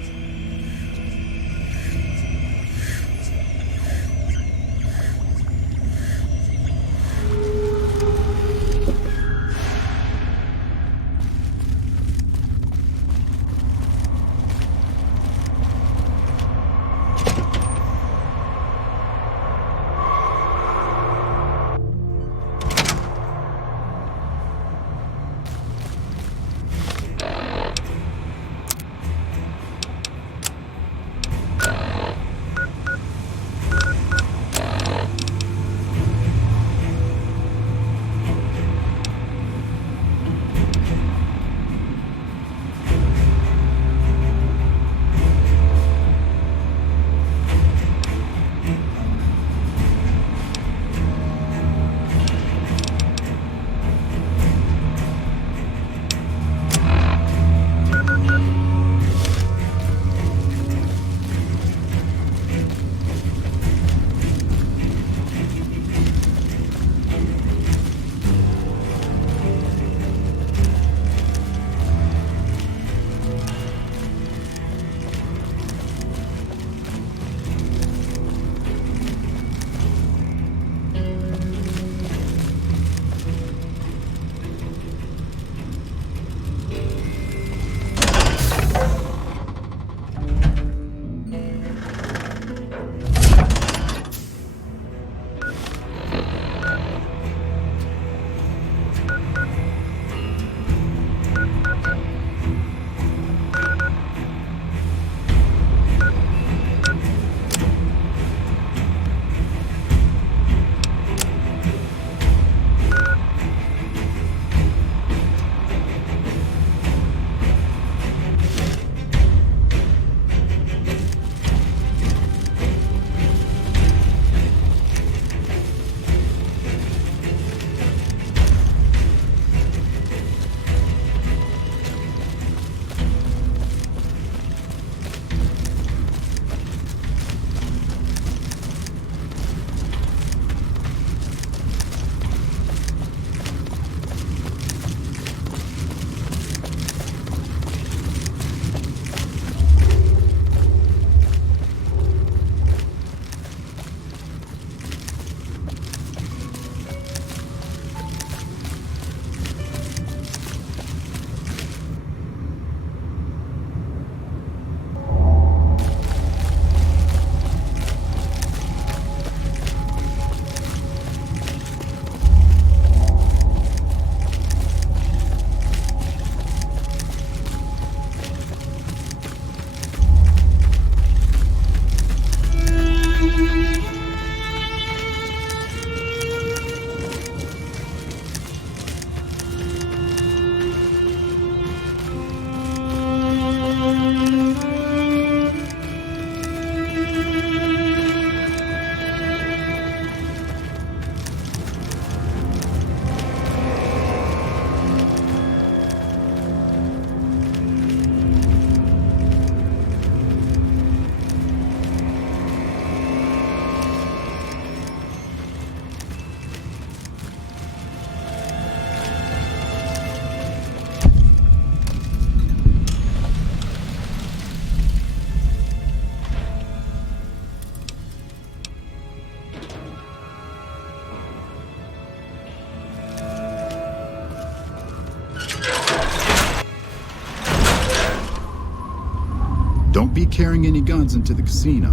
Don't be carrying any guns into the casino.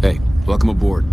Hey, welcome aboard.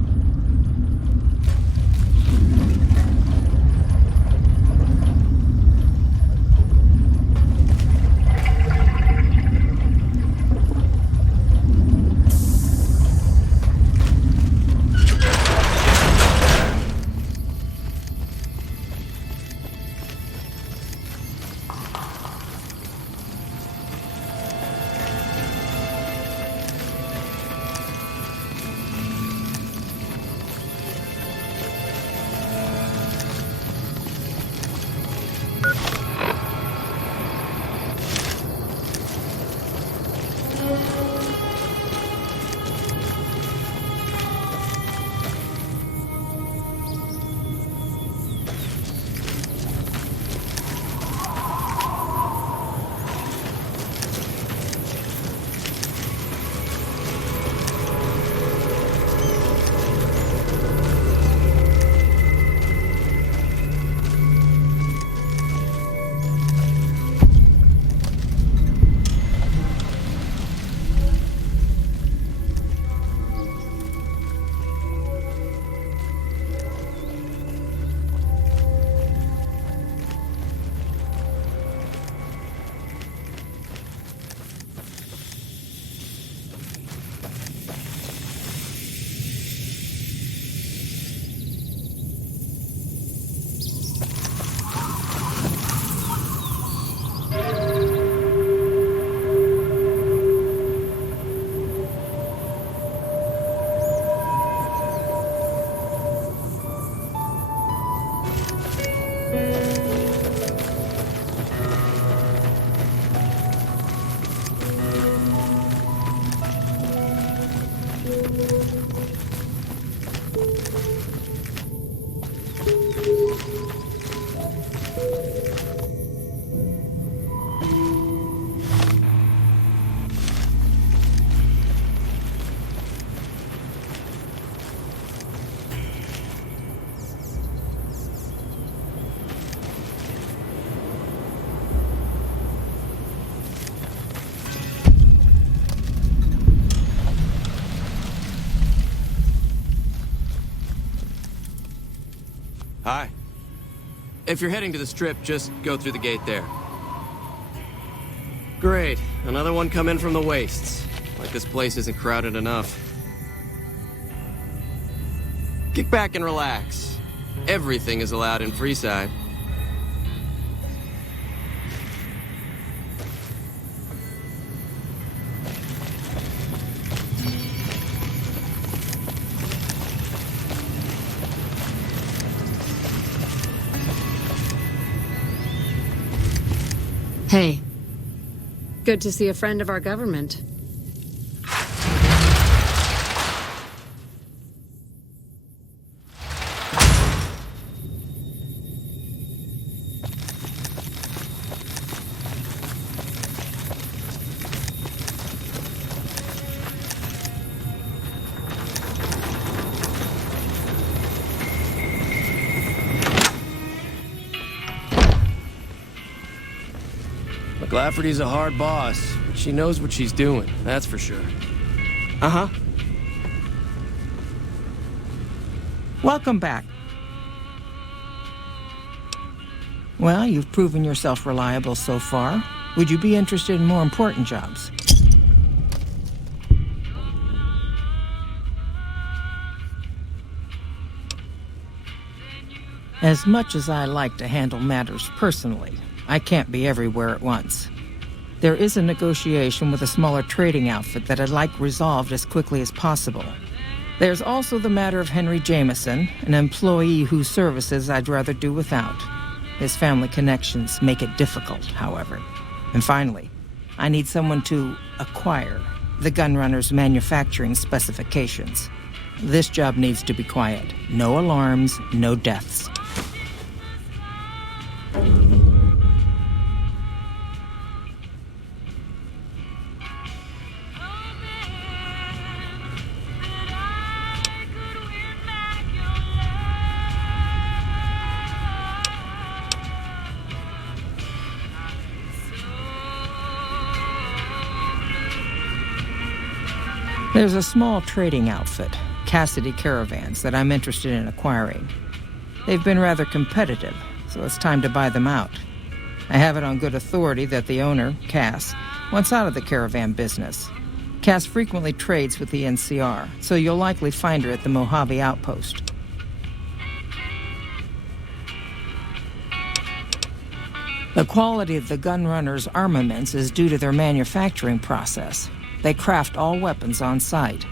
Hi. If you're heading to the Strip, just go through the gate there. Great. Another one come in from the wastes. Like this place isn't crowded enough. Kick back and relax. Everything is allowed in Freeside. Hey. Good to see a friend of our government. McLafferty's a hard boss, but she knows what she's doing, that's for sure. Uh-huh. Welcome back. Well, you've proven yourself reliable so far. Would you be interested in more important jobs? As much as I like to handle matters personally, I can't be everywhere at once. There is a negotiation with a smaller trading outfit that I'd like resolved as quickly as possible. There's also the matter of Henry Jameson, an employee whose services I'd rather do without. His family connections make it difficult, however. And finally, I need someone to acquire the Gunrunner's manufacturing specifications. This job needs to be quiet. No alarms, no deaths. There's a small trading outfit, Cassidy Caravans, that I'm interested in acquiring. They've been rather competitive, so it's time to buy them out. I have it on good authority that the owner, Cass, wants out of the caravan business. Cass frequently trades with the NCR, so you'll likely find her at the Mojave Outpost. The quality of the Gunrunners' armaments is due to their manufacturing process. They craft all weapons on site.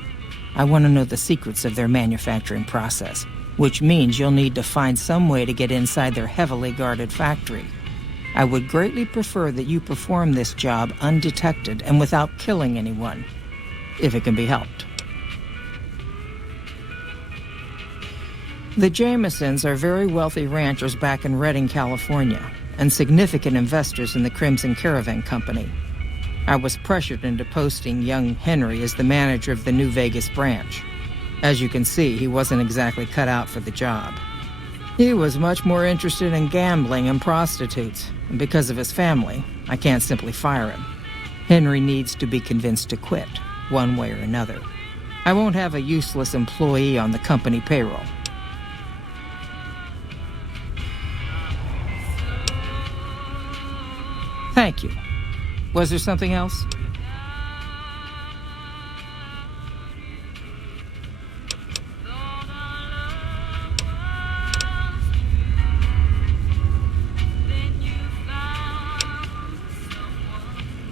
I want to know the secrets of their manufacturing process, which means you'll need to find some way to get inside their heavily guarded factory. I would greatly prefer that you perform this job undetected and without killing anyone, if it can be helped. The Jamesons are very wealthy ranchers back in Redding, California, and significant investors in the Crimson Caravan Company. I was pressured into posting young Henry as the manager of the New Vegas branch. As you can see, he wasn't exactly cut out for the job. He was much more interested in gambling and prostitutes, and because of his family, I can't simply fire him. Henry needs to be convinced to quit, one way or another. I won't have a useless employee on the company payroll. Thank you. Was there something else?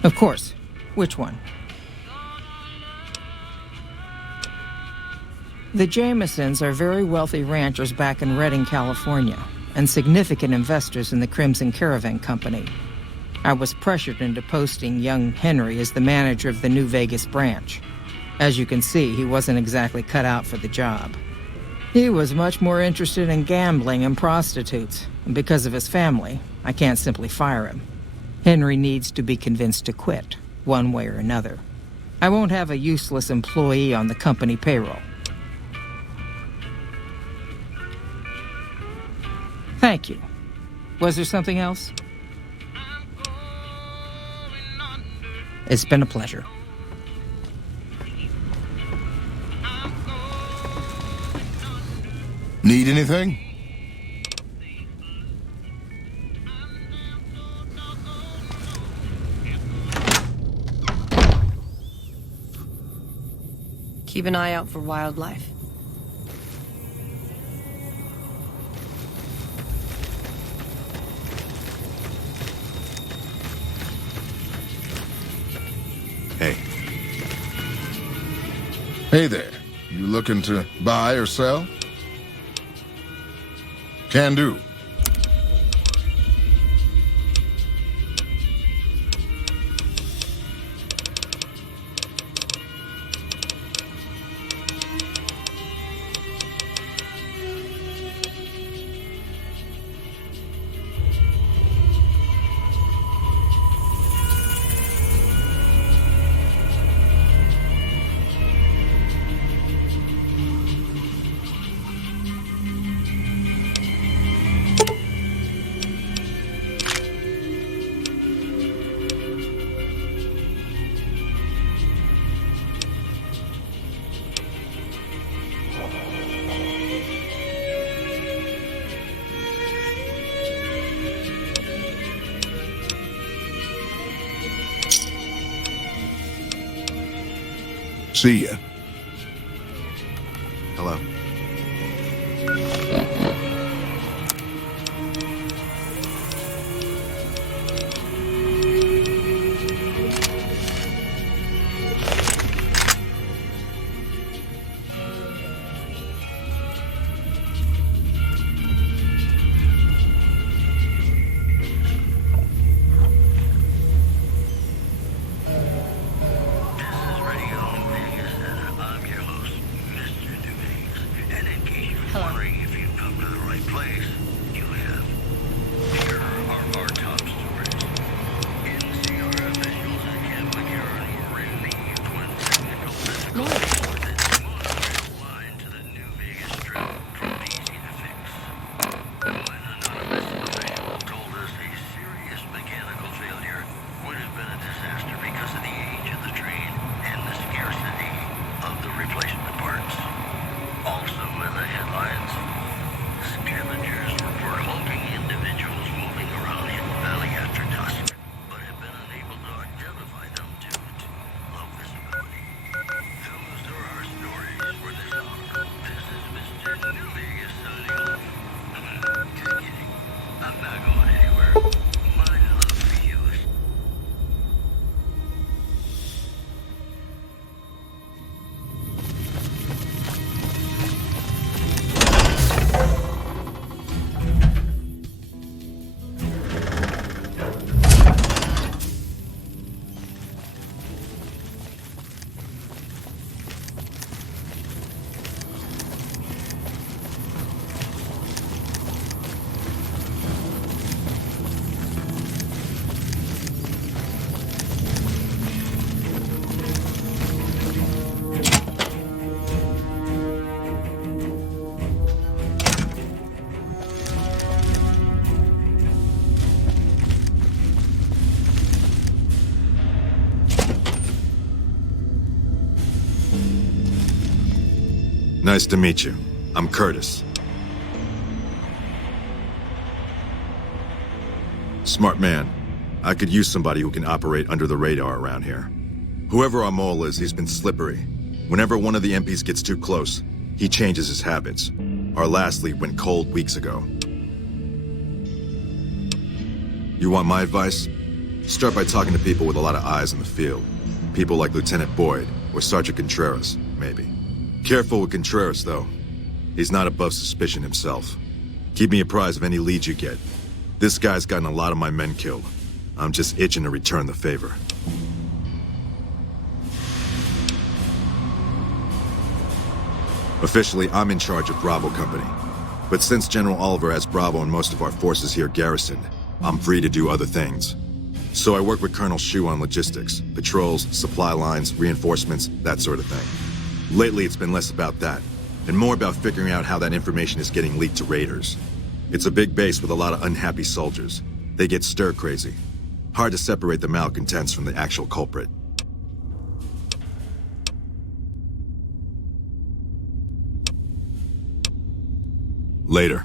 Of course. Which one? The Jamesons are very wealthy ranchers back in Redding, California, and significant investors in the Crimson Caravan Company. I was pressured into posting young Henry as the manager of the New Vegas branch. As you can see, he wasn't exactly cut out for the job. He was much more interested in gambling and prostitutes, and because of his family, I can't simply fire him. Henry needs to be convinced to quit, one way or another. I won't have a useless employee on the company payroll. Thank you. Was there something else? It's been a pleasure. Need anything? Keep an eye out for wildlife. Hey. Hey there. You looking to buy or sell? Can do. See ya. Hello. This is Radio New Vegas. Nice to meet you. I'm Curtis. Smart man. I could use somebody who can operate under the radar around here. Whoever our mole is, he's been slippery. Whenever one of the MPs gets too close, he changes his habits. Our last lead went cold weeks ago. You want my advice? Start by talking to people with a lot of eyes in the field. People like Lieutenant Boyd, or Sergeant Contreras, maybe. Careful with Contreras, though. He's not above suspicion himself. Keep me apprised of any leads you get. This guy's gotten a lot of my men killed. I'm just itching to return the favor. Officially, I'm in charge of Bravo Company. But since General Oliver has Bravo and most of our forces here garrisoned, I'm free to do other things. So I work with Colonel Shu on logistics, patrols, supply lines, reinforcements, that sort of thing. Lately, it's been less about that, and more about figuring out how that information is getting leaked to raiders. It's a big base with a lot of unhappy soldiers. They get stir-crazy. Hard to separate the malcontents from the actual culprit. Later.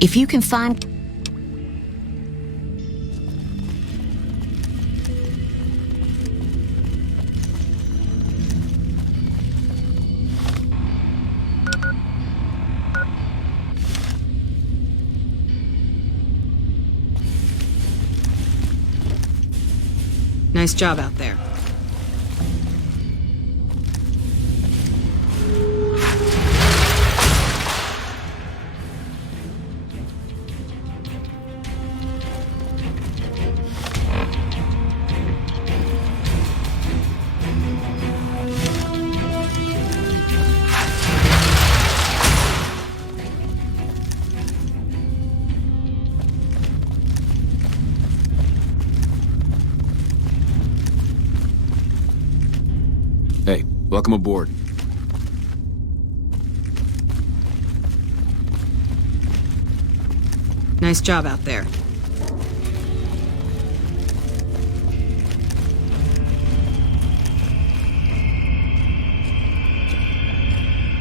If you can find... Nice job out there. Hey, welcome aboard. Nice job out there.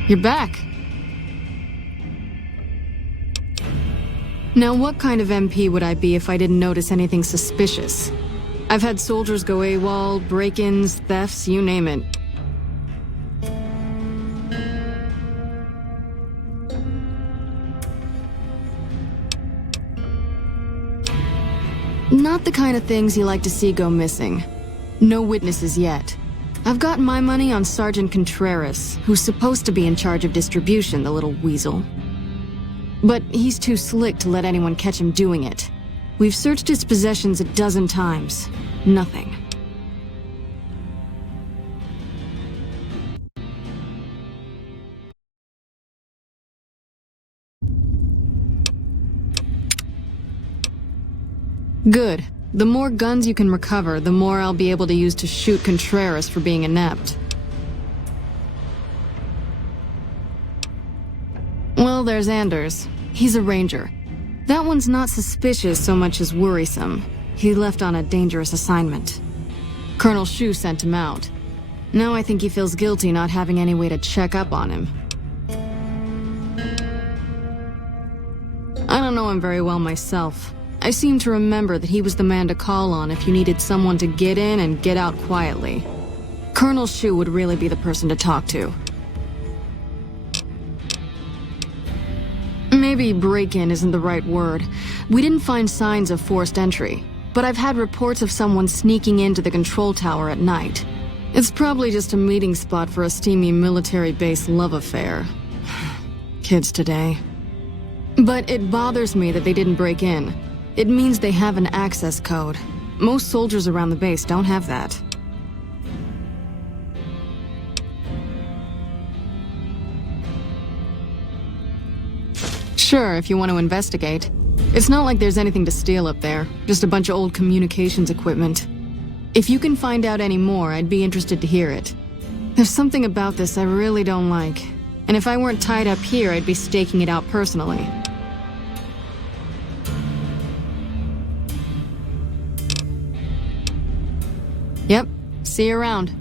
You're back. Now, what kind of MP would I be if I didn't notice anything suspicious? I've had soldiers go AWOL, break-ins, thefts, you name it. Not the kind of things you like to see go missing. No witnesses yet. I've got my money on Sergeant Contreras, who's supposed to be in charge of distribution, the little weasel. But he's too slick to let anyone catch him doing it. We've searched his possessions a dozen times. Nothing. Good. The more guns you can recover, the more I'll be able to use to shoot Contreras for being inept. Well, there's Anders. He's a ranger. That one's not suspicious so much as worrisome. He left on a dangerous assignment. Colonel Shu sent him out. Now I think he feels guilty not having any way to check up on him. I don't know him very well myself. I seem to remember that he was the man to call on if you needed someone to get in and get out quietly. Colonel Shu would really be the person to talk to. Maybe break-in isn't the right word. We didn't find signs of forced entry, but I've had reports of someone sneaking into the control tower at night. It's probably just a meeting spot for a steamy military base love affair. Kids today. But it bothers me that they didn't break in. It means they have an access code. Most soldiers around the base don't have that. Sure, if you want to investigate. It's not like there's anything to steal up there, just a bunch of old communications equipment. If you can find out any more, I'd be interested to hear it. There's something about this I really don't like, and if I weren't tied up here, I'd be staking it out personally. Yep, see you around.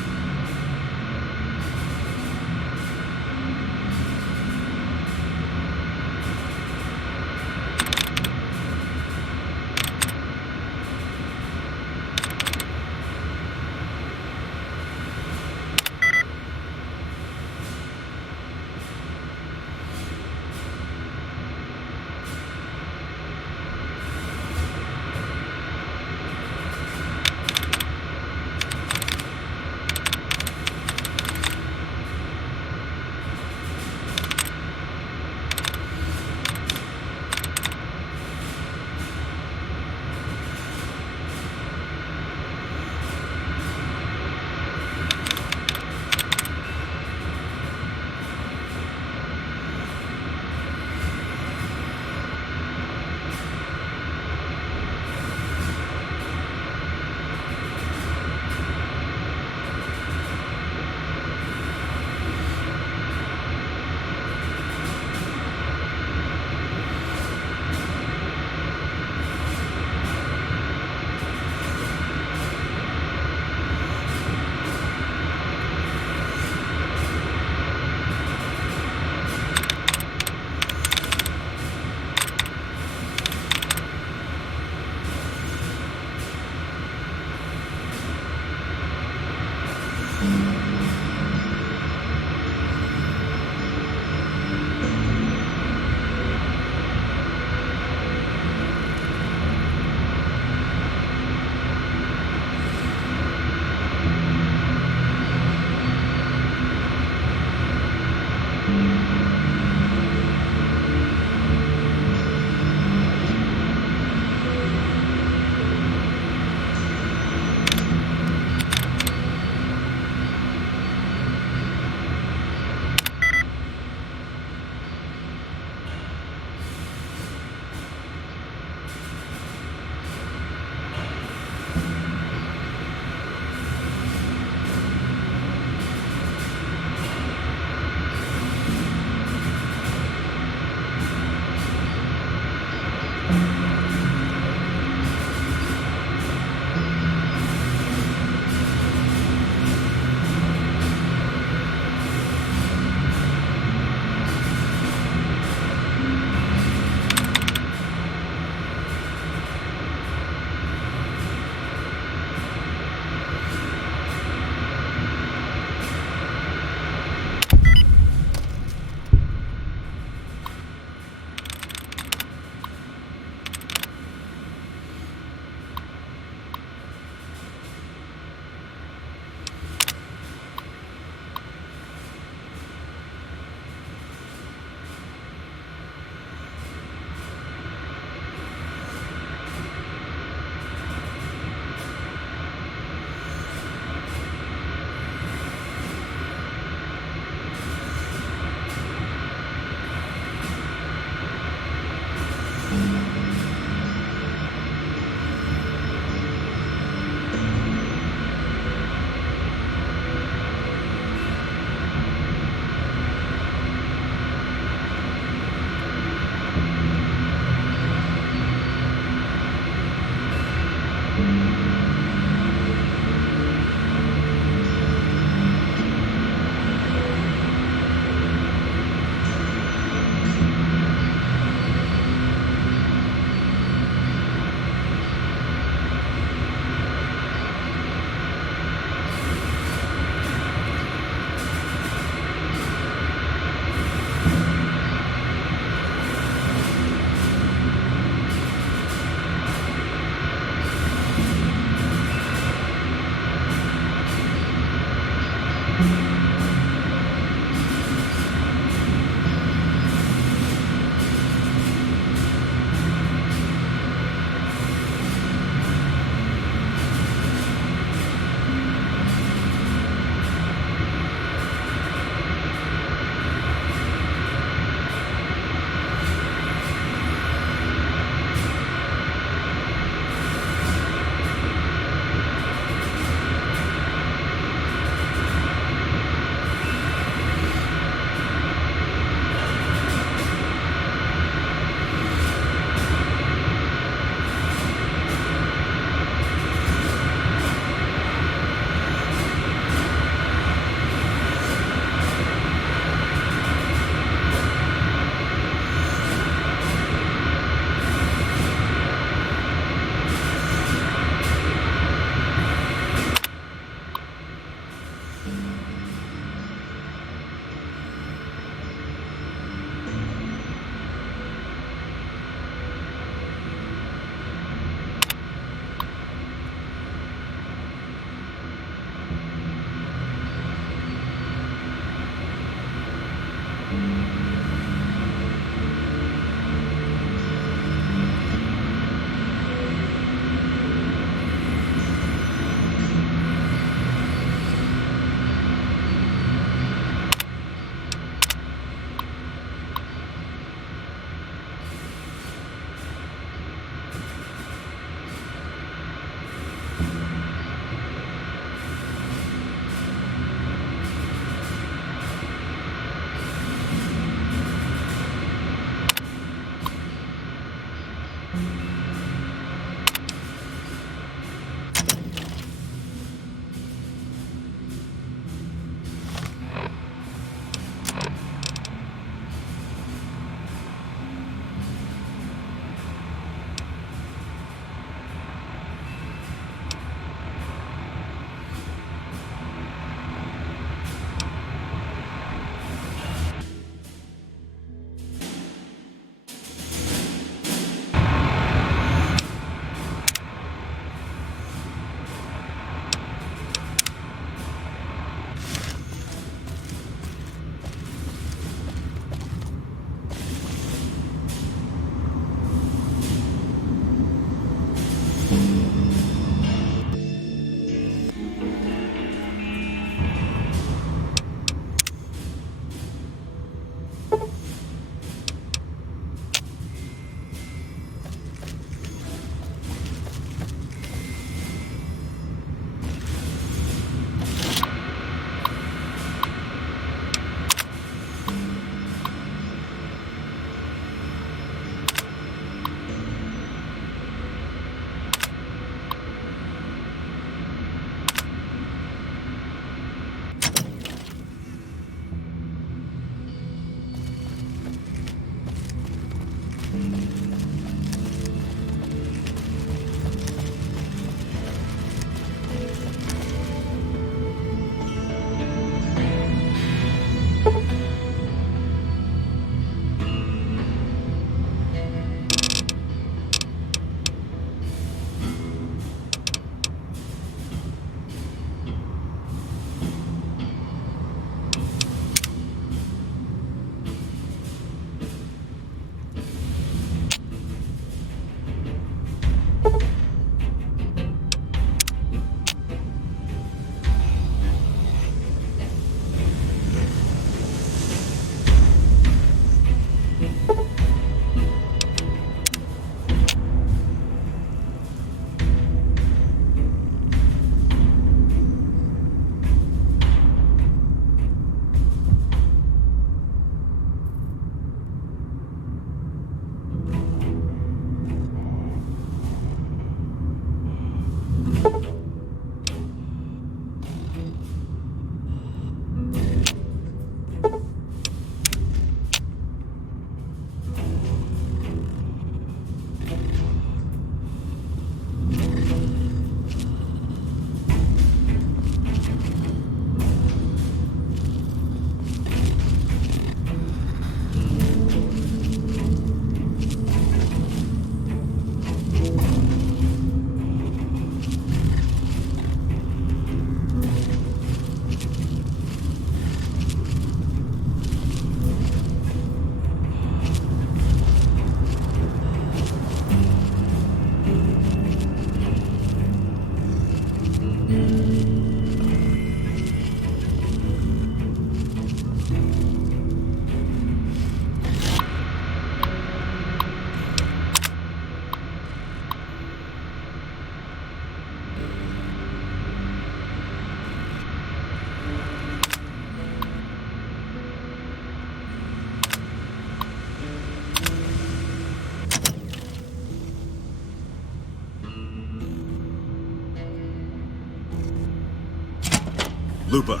Lupa,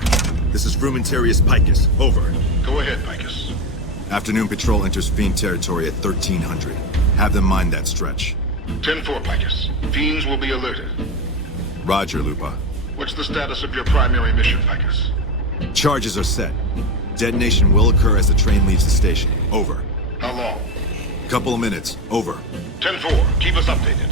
this is Frumentarius Picus. Over. Go ahead, Picus. Afternoon patrol enters Fiend territory at 1300. Have them mind that stretch. 10-4, Picus. Fiends will be alerted. Roger, Lupa. What's the status of your primary mission, Picus? Charges are set. Detonation will occur as the train leaves the station. Over. How long? Couple of minutes. Over. 10-4. Keep us updated.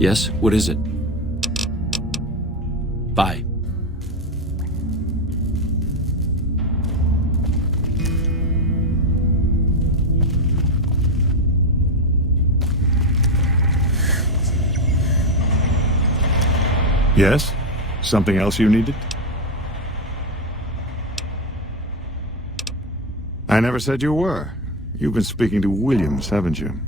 Yes? What is it? Bye. Yes? Something else you needed? I never said you were. You've been speaking to Williams, haven't you?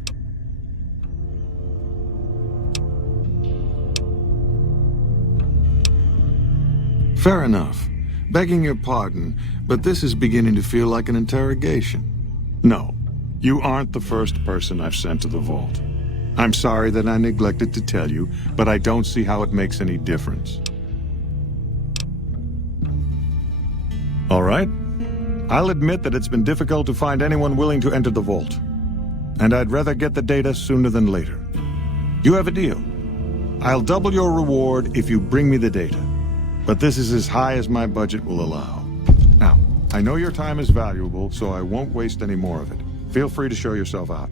Fair enough. Begging your pardon, but this is beginning to feel like an interrogation. No, you aren't the first person I've sent to the vault. I'm sorry that I neglected to tell you, but I don't see how it makes any difference. All right. I'll admit that it's been difficult to find anyone willing to enter the vault. And I'd rather get the data sooner than later. You have a deal. I'll double your reward if you bring me the data. But this is as high as my budget will allow. Now, I know your time is valuable, so I won't waste any more of it. Feel free to show yourself out.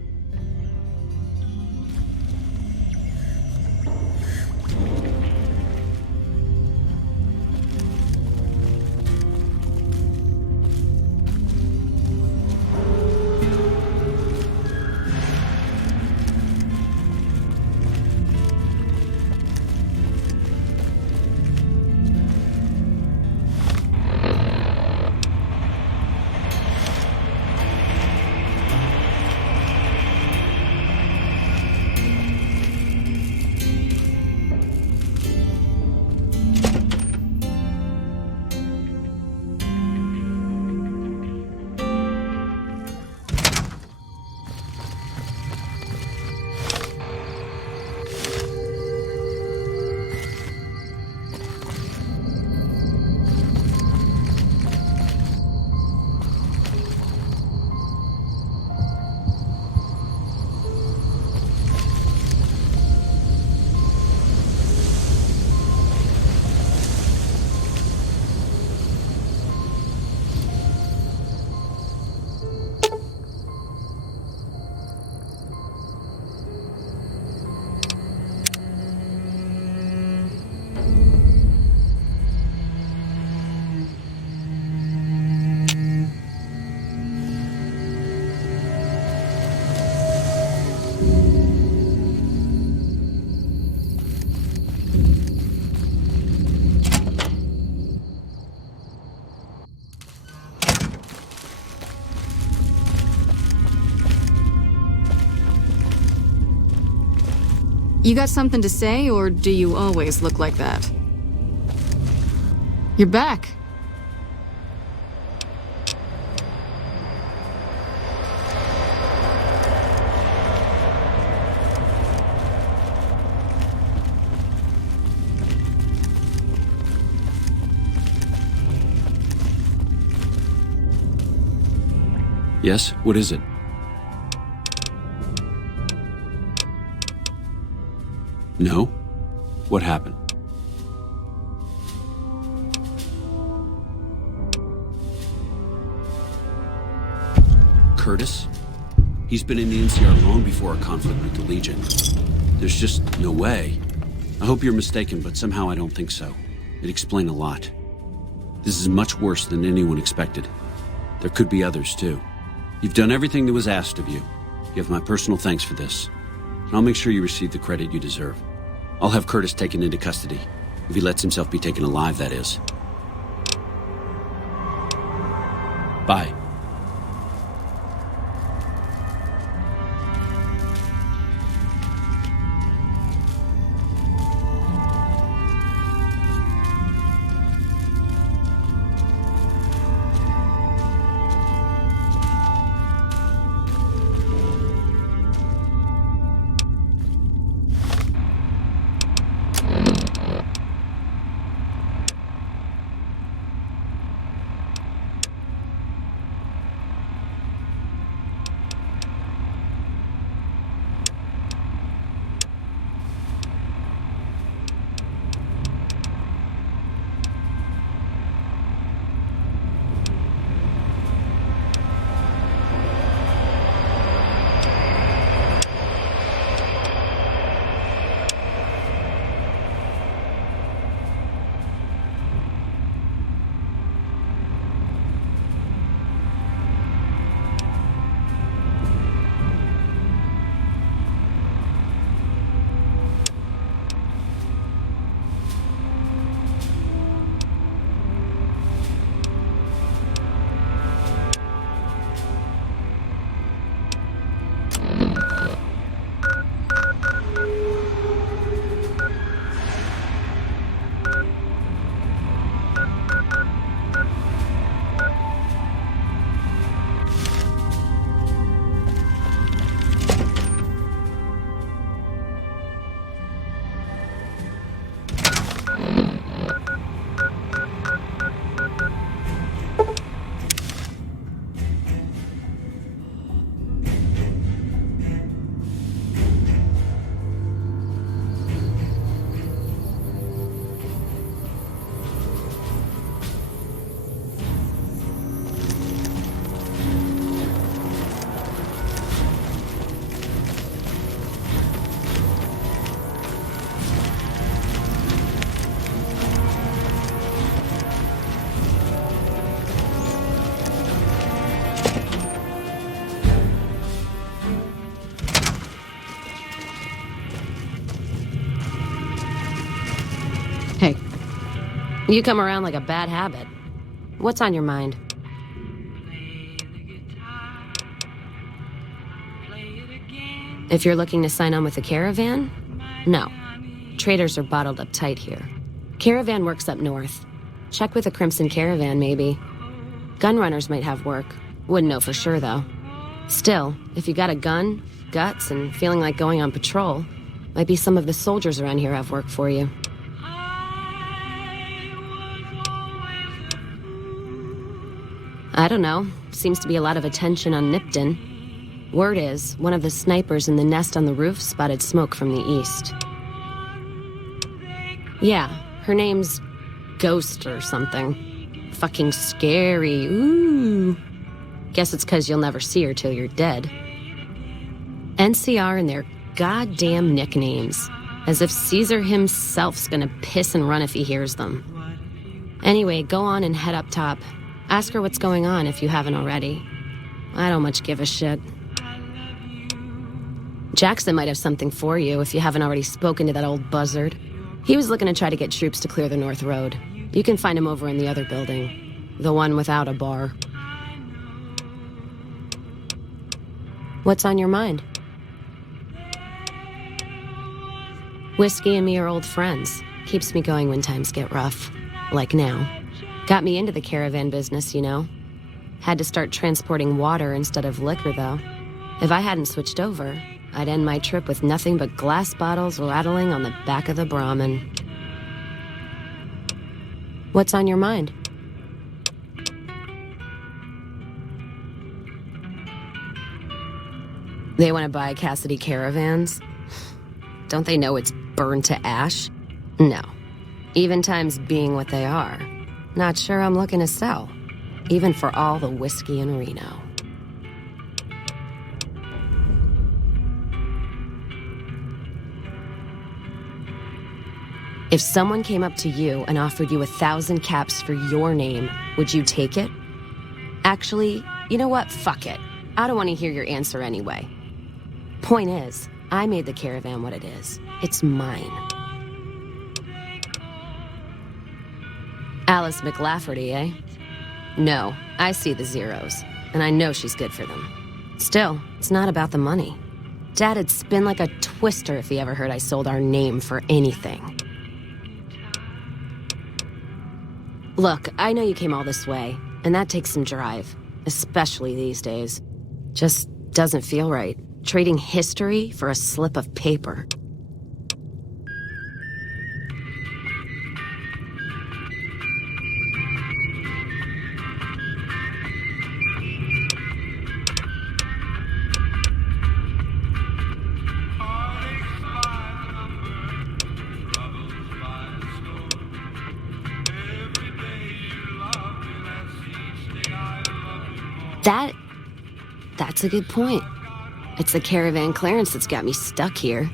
You got something to say, or do you always look like that? You're back. Yes? What is it? No? What happened? Curtis? He's been in the NCR long before our conflict with the Legion. There's just no way. I hope you're mistaken, but somehow I don't think so. It'd explain a lot. This is much worse than anyone expected. There could be others, too. You've done everything that was asked of you. You have my personal thanks for this. And I'll make sure you receive the credit you deserve. I'll have Curtis taken into custody. If he lets himself be taken alive, that is. Bye. Hey, you come around like a bad habit. What's on your mind? If you're looking to sign on with the Caravan? No. Traders are bottled up tight here. Caravan works up north. Check with the Crimson Caravan, maybe. Gunrunners might have work. Wouldn't know for sure, though. Still, if you got a gun, guts, and feeling like going on patrol, might be some of the soldiers around here have work for you. I don't know. Seems to be a lot of attention on Nipton. Word is, one of the snipers in the nest on the roof spotted smoke from the east. Yeah, her name's Ghost or something. Fucking scary. Ooh. Guess it's 'cause you'll never see her till you're dead. NCR and their goddamn nicknames. As if Caesar himself's gonna piss and run if he hears them. Anyway, go on and head up top. Ask her what's going on if you haven't already. I don't much give a shit. Jackson might have something for you if you haven't already spoken to that old buzzard. He was looking to try to get troops to clear the North Road. You can find him over in the other building. The one without a bar. What's on your mind? Whiskey and me are old friends. Keeps me going when times get rough. Like now. Got me into the caravan business, you know. Had to start transporting water instead of liquor, though. If I hadn't switched over, I'd end my trip with nothing but glass bottles rattling on the back of the Brahmin. What's on your mind? They want to buy Cassidy caravans? Don't they know it's burned to ash? No. Even times being what they are. Not sure I'm looking to sell. Even for all the whiskey in Reno. If someone came up to you and offered you 1,000 caps for your name, would you take it? Actually, you know what? Fuck it. I don't want to hear your answer anyway. Point is, I made the caravan what it is. It's mine. Alice McLafferty, eh? No, I see the zeros, and I know she's good for them. Still, it's not about the money. Dad'd spin like a twister if he ever heard I sold our name for anything. Look, I know you came all this way, and that takes some drive, especially these days. Just doesn't feel right, trading history for a slip of paper. That's a good point. It's the caravan clearance that's got me stuck here.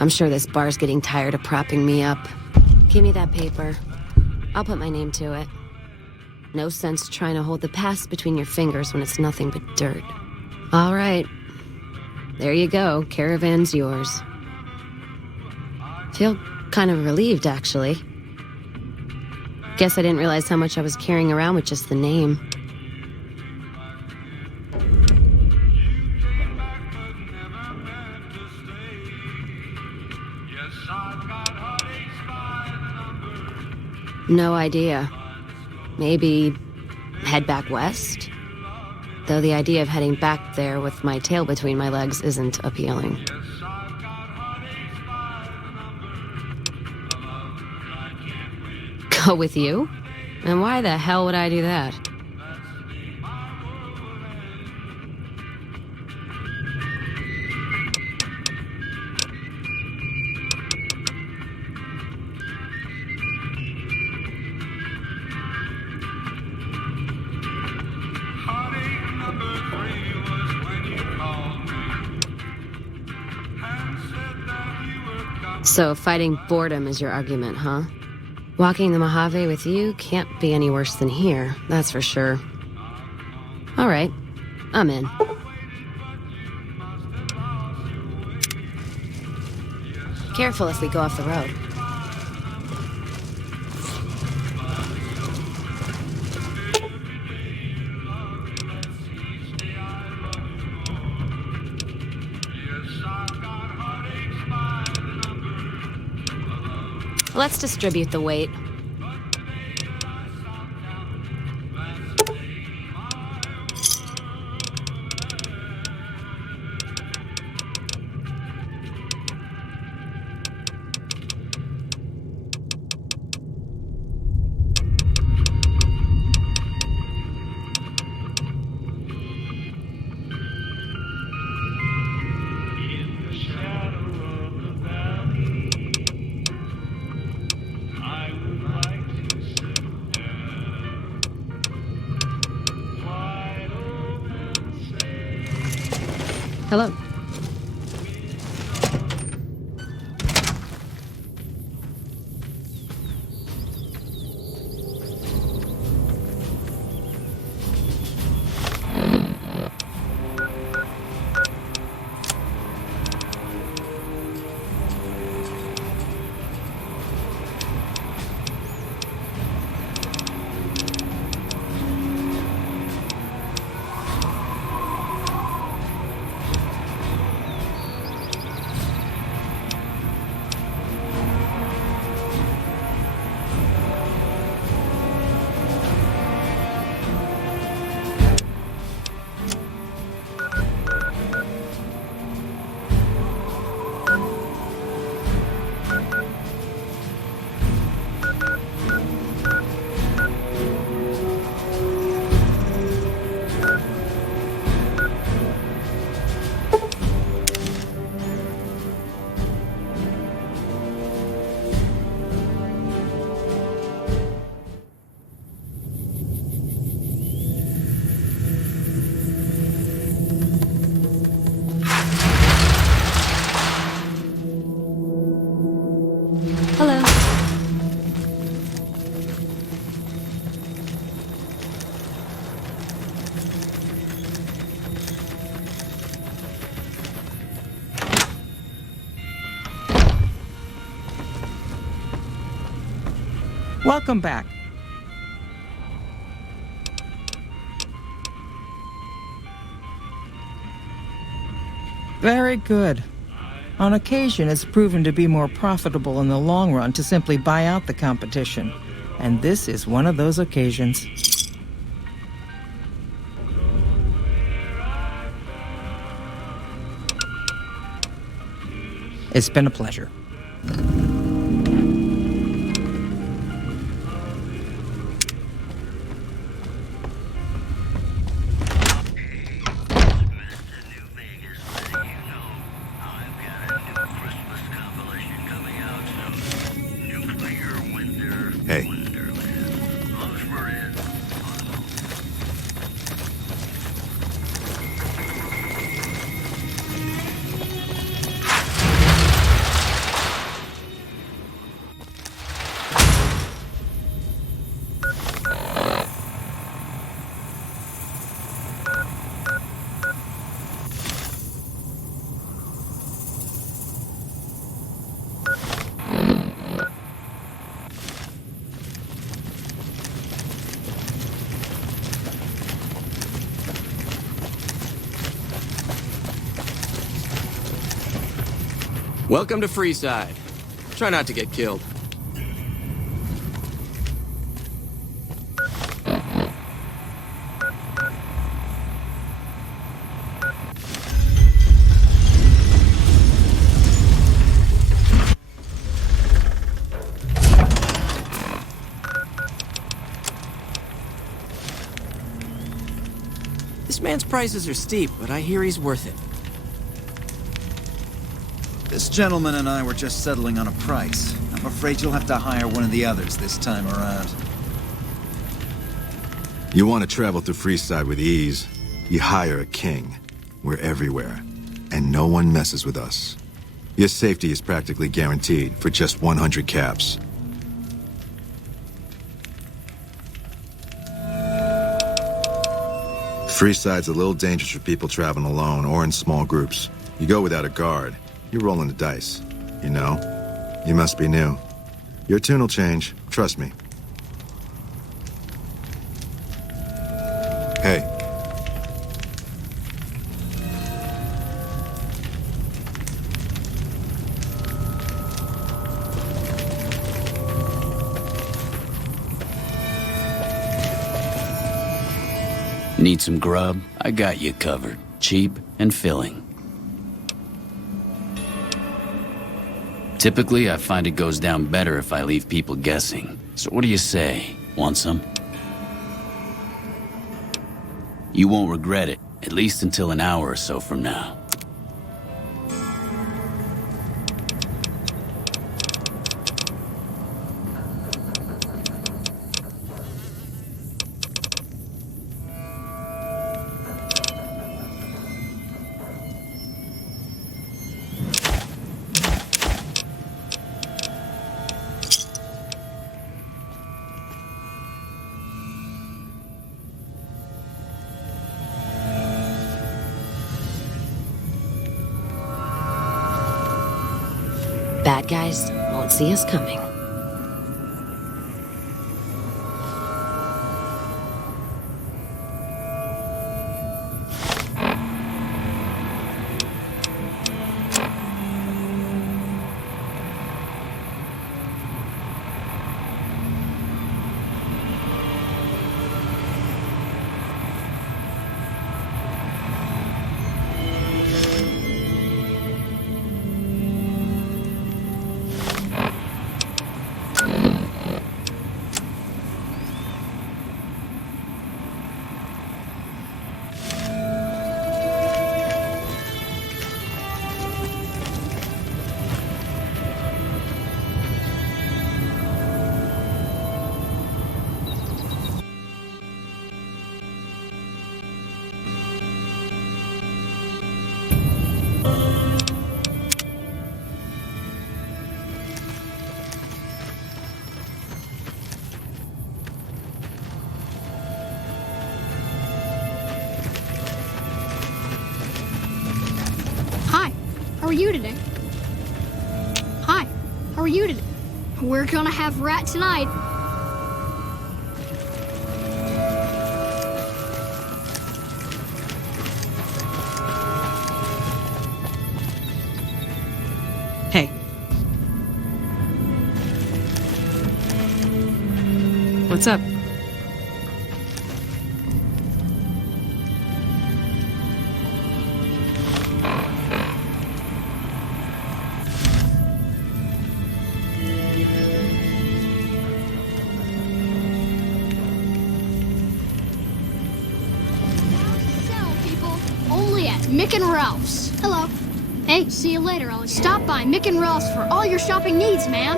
I'm sure this bar's getting tired of propping me up. Give me that paper. I'll put my name to it. No sense trying to hold the past between your fingers when it's nothing but dirt. All right. There you go. Caravan's yours. Feel kind of relieved, actually. Guess I didn't realize how much I was carrying around with just the name. No idea. Maybe head back west? Though the idea of heading back there with my tail between my legs isn't appealing. Go with you? And why the hell would I do that? So fighting boredom is your argument, huh? Walking the Mojave with you can't be any worse than here, that's for sure. All right, I'm in. Careful if we go off the road. Let's distribute the weight. Hello. Welcome back. Very good. On occasion, it's proven to be more profitable in the long run to simply buy out the competition. And this is one of those occasions. It's been a pleasure. Hey. Welcome to Freeside. Try not to get killed. This man's prices are steep, but I hear he's worth it. This gentleman and I were just settling on a price. I'm afraid you'll have to hire one of the others this time around. You want to travel through Freeside with ease, you hire a king. We're everywhere, and no one messes with us. Your safety is practically guaranteed for just 100 caps. Freeside's a little dangerous for people traveling alone or in small groups. You go without a guard, you're rolling the dice. You know? You must be new. Your tune will change, trust me. Hey. Need some grub? I got you covered. Cheap and filling. Typically, I find it goes down better if I leave people guessing. So what do you say? Want some? You won't regret it, at least until an hour or so from now. Bad guys won't see us coming. How are you today? Hi, how are you today? We're gonna have rat tonight. Hey. What's up? Only at Mick and Ralph's. Hello. Hey, see you later, Ollie. Stop by Mick and Ralph's for all your shopping needs, man.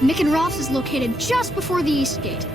Mick and Ralph's is located just before the East Gate.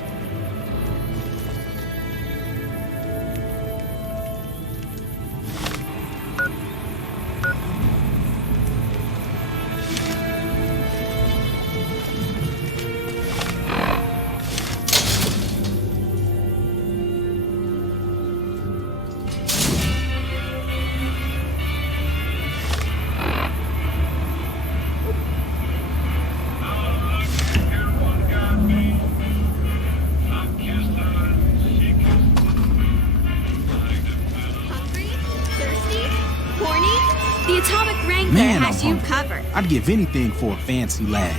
Man, has you covered. I'd give anything for a fancy lad.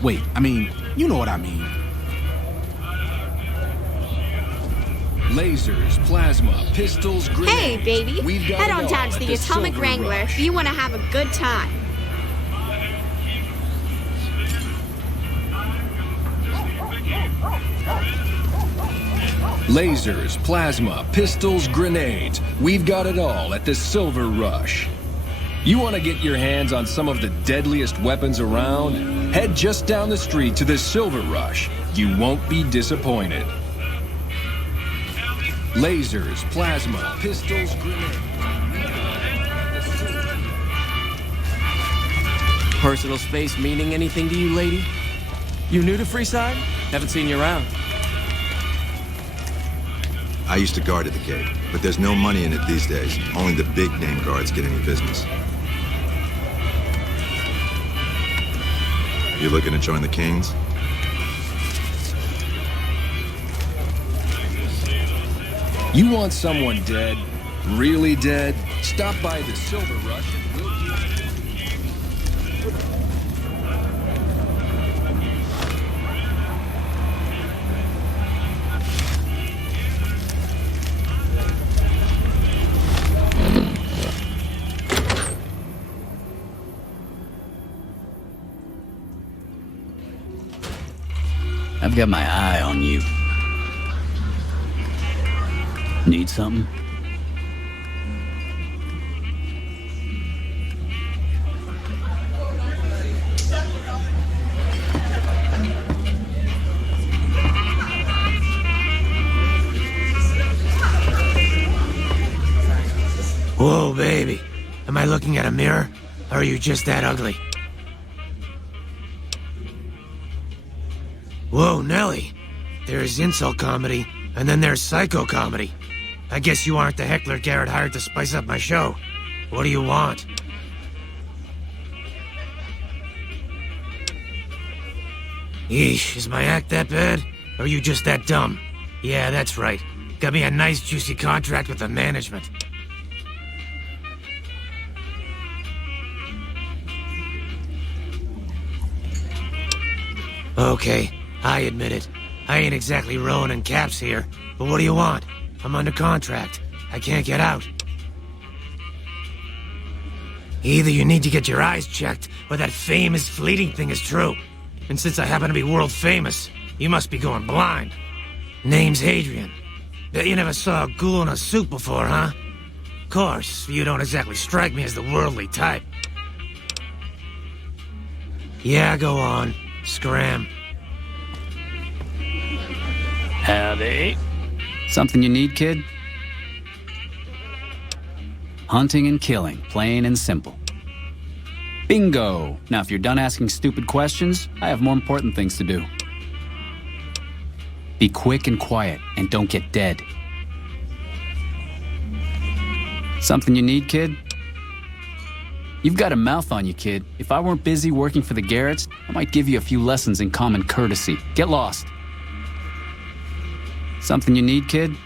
Wait, I mean, you know what I mean. Lasers, plasma, pistols, grenades. Hey, baby. We've got Head it on all down to at the Atomic Silver Wrangler Rush. if you want to have a good time. Lasers, plasma, pistols, grenades. We've got it all at the Silver Rush. You want to get your hands on some of the deadliest weapons around? Head just down the street to the Silver Rush. You won't be disappointed. Lasers, plasma, pistols, grenades. Personal space meaning anything to you, lady? You new to Freeside? Haven't seen you around. I used to guard at the gate, but there's no money in it these days. Only the big-name guards get any business. You looking to join the Kings? You want someone dead? Really dead? Stop by the Silver Rush and we'll give I've got my eye on you. Need something? Whoa, baby. Am I looking at a mirror? Or are you just that ugly? Whoa, Nelly. There's insult comedy, and then there's psycho comedy. I guess you aren't the heckler Garrett hired to spice up my show. What do you want? Yeesh, is my act that bad? Or are you just that dumb? Yeah, that's right. Got me a nice juicy contract with the management. Okay, I admit it. I ain't exactly rowing in caps here, but what do you want? I'm under contract. I can't get out. Either you need to get your eyes checked, or that fame is fleeting thing is true. And since I happen to be world famous, you must be going blind. Name's Hadrian. Bet you never saw a ghoul in a suit before, huh? Course, you don't exactly strike me as the worldly type. Yeah, go on. Scram. Howdy. Something you need, kid? Hunting and killing, plain and simple. Bingo! Now, if you're done asking stupid questions, I have more important things to do. Be quick and quiet, and don't get dead. Something you need, kid? You've got a mouth on you, kid. If I weren't busy working for the Garretts, I might give you a few lessons in common courtesy. Get lost. Something you need, kid?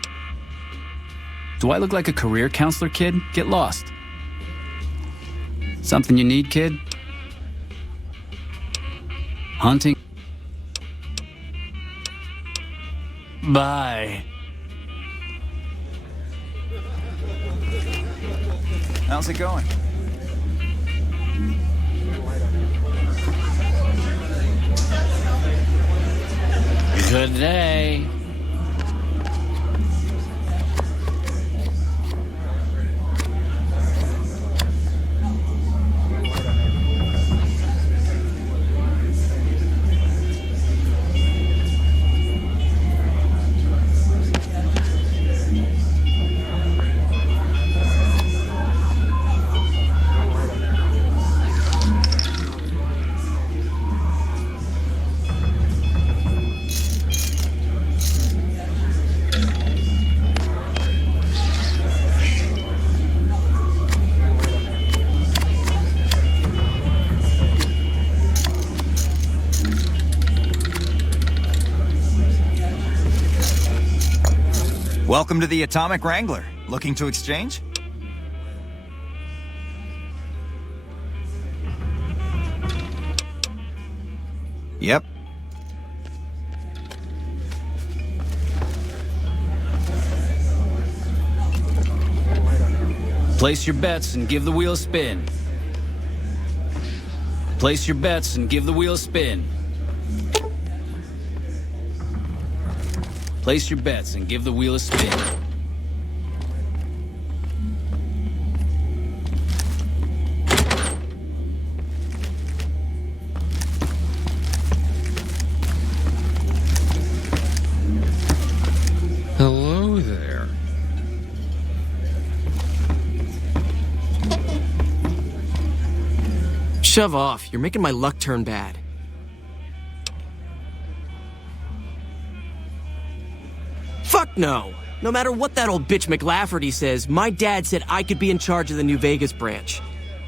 Do I look like a career counselor, kid? Get lost. Something you need, kid? Hunting. Bye. How's it going? Good day. Welcome to the Atomic Wrangler. Looking to exchange? Yep. Place your bets and give the wheel a spin. Place your bets and give the wheel a spin. Place your bets and give the wheel a spin. Hello there. Shove off. You're making my luck turn bad. Fuck no! No matter what that old bitch McLafferty says, my dad said I could be in charge of the New Vegas branch.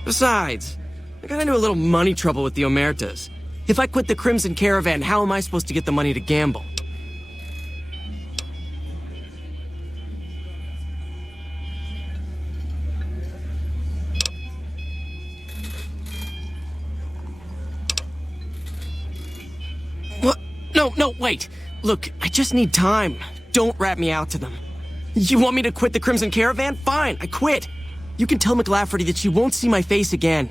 Besides, I got into a little money trouble with the Omertas. If I quit the Crimson Caravan, how am I supposed to get the money to gamble? What? No, wait. Look, I just need time. Don't rat me out to them. You want me to quit the Crimson Caravan? Fine, I quit. You can tell McLafferty that she won't see my face again.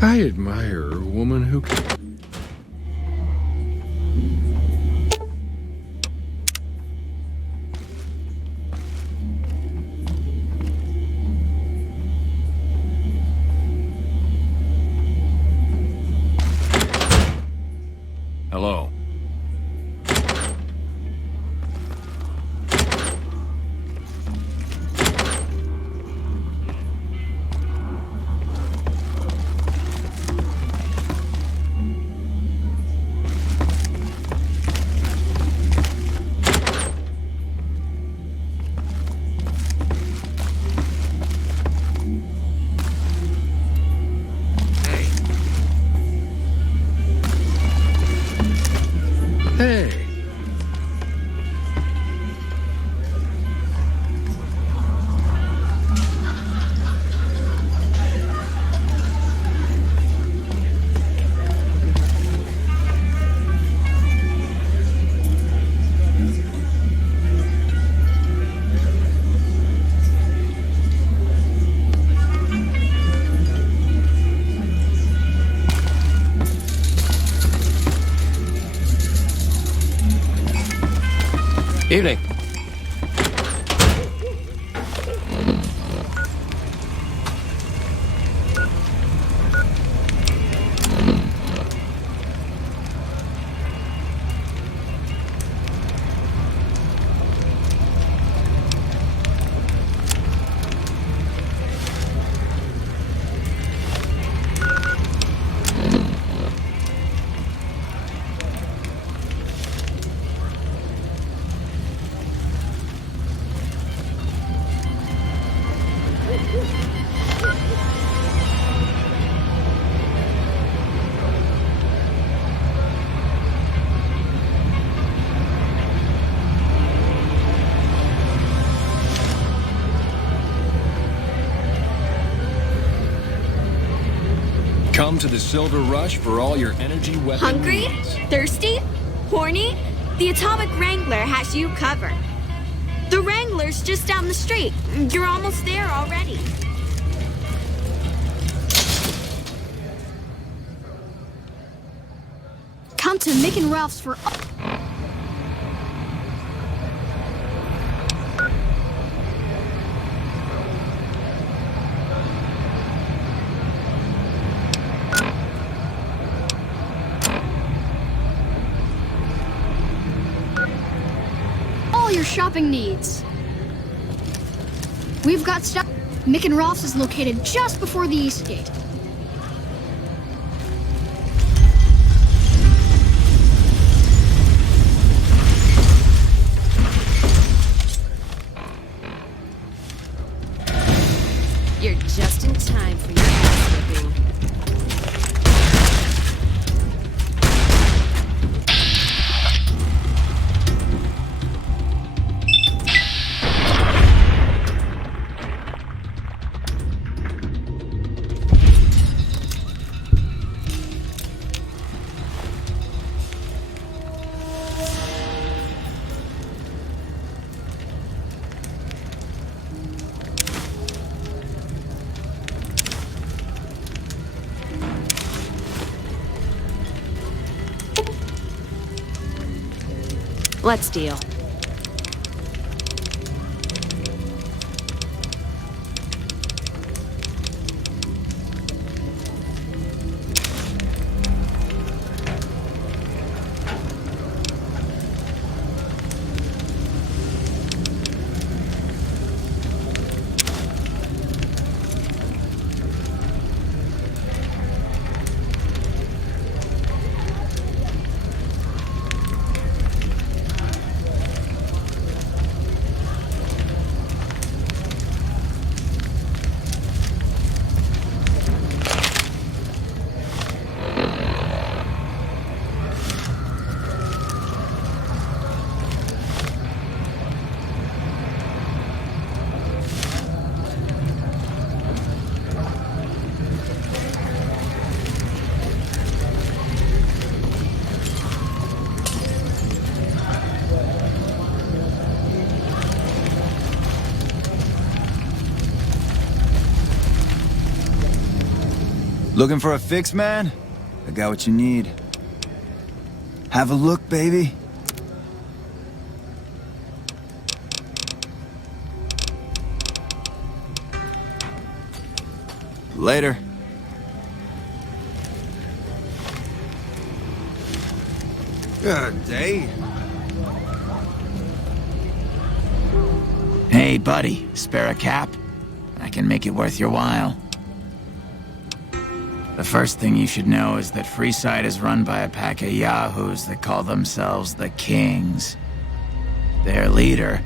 I admire a woman who can... Hello. Hey. Evening. Come to the Silver Rush for all your energy weapon Hungry? needs. Thirsty? Horny? The Atomic Wrangler has you covered. The Wrangler's just down the street. You're almost there already. Come to Mick and Ralph's for... all your shopping needs. We've got stuff. Mick and Ralph's is located just before the East Gate. You're just in time for your ass whipping. Let's deal. Looking for a fix, man? I got what you need. Have a look, baby. Later. Good day. Hey, buddy. Spare a cap? I can make it worth your while. The first thing you should know is that Freeside is run by a pack of yahoos that call themselves the Kings. Their leader,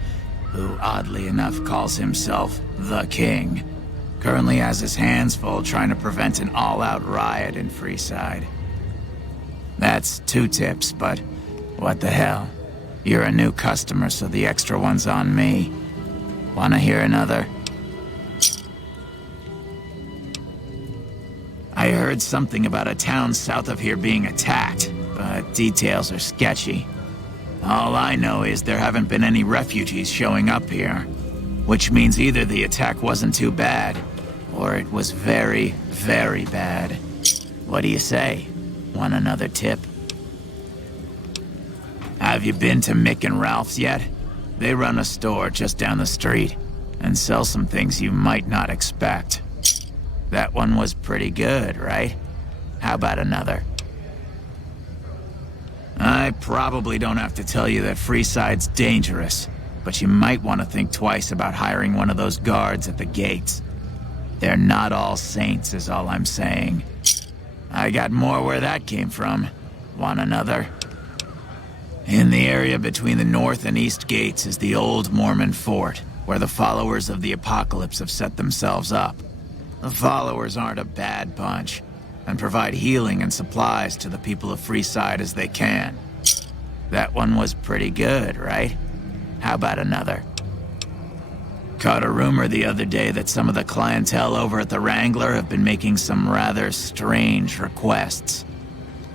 who oddly enough calls himself the King, currently has his hands full trying to prevent an all-out riot in Freeside. That's 2 tips, but what the hell? You're a new customer, so the extra one's on me. Wanna hear another? I heard something about a town south of here being attacked, but details are sketchy. All I know is there haven't been any refugees showing up here, which means either the attack wasn't too bad, or it was very, very bad. What do you say? Want another tip? Have you been to Mick and Ralph's yet? They run a store just down the street, and sell some things you might not expect. That one was pretty good, right? How about another? I probably don't have to tell you that Freeside's dangerous, but you might want to think twice about hiring one of those guards at the gates. They're not all saints, is all I'm saying. I got more where that came from. Want another? In the area between the north and east gates is the old Mormon fort, where the followers of the apocalypse have set themselves up. The followers aren't a bad bunch, and provide healing and supplies to the people of Freeside as they can. That one was pretty good, right? How about another? Caught a rumor the other day that some of the clientele over at the Wrangler have been making some rather strange requests.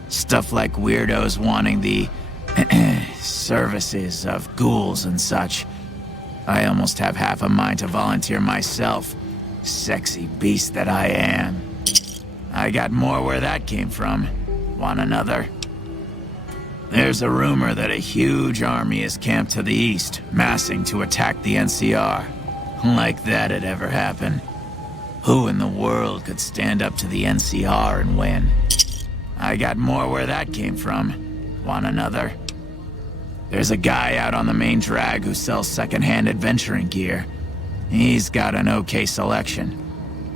Stuff like weirdos wanting the services of ghouls and such. I almost have half a mind to volunteer myself, sexy beast that I am. I got more where that came from. Want another? There's a rumor that a huge army is camped to the east, massing to attack the NCR. Like that'd ever happen. Who in the world could stand up to the NCR and win? I got more where that came from. Want another? There's a guy out on the main drag who sells second-hand adventuring gear. He's got an okay selection.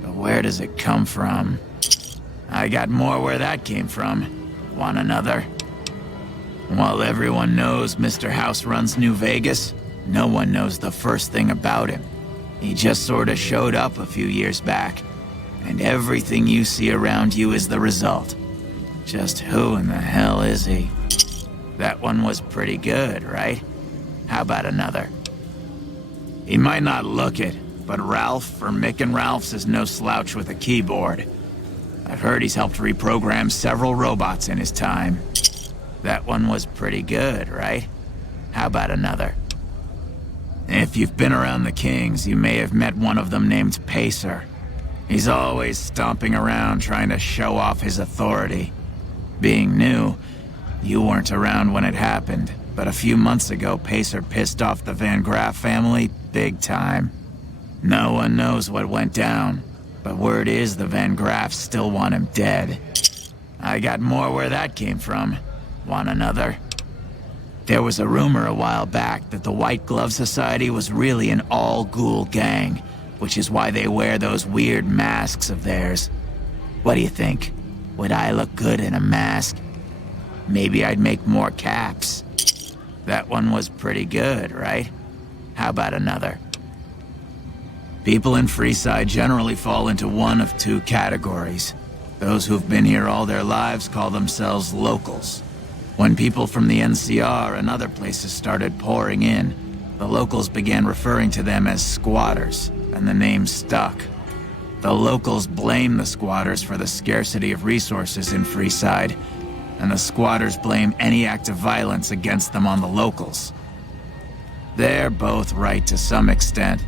But where does it come from? I got more where that came from. Want another? While everyone knows Mr. House runs New Vegas, no one knows the first thing about him. He just sort of showed up a few years back, and everything you see around you is the result. Just who in the hell is he? That one was pretty good, right? How about another? He might not look it, but Ralph or Mick and Ralph's is no slouch with a keyboard. I've heard he's helped reprogram several robots in his time. That one was pretty good, right? How about another? If you've been around the Kings, you may have met one of them named Pacer. He's always stomping around trying to show off his authority. Being new, you weren't around when it happened, but a few months ago, Pacer pissed off the Van Graff family big time. No one knows what went down, but word is the Van Graffs still want him dead. I got more where that came from. Want another? There was a rumor a while back that the White Glove Society was really an all-ghoul gang, which is why they wear those weird masks of theirs. What do you think? Would I look good in a mask? Maybe I'd make more caps. That one was pretty good, right? How about another? People in Freeside generally fall into one of two categories. Those who've been here all their lives call themselves locals. When people from the NCR and other places started pouring in, the locals began referring to them as squatters, and the name stuck. The locals blame the squatters for the scarcity of resources in Freeside, and the squatters blame any act of violence against them on the locals. They're both right to some extent,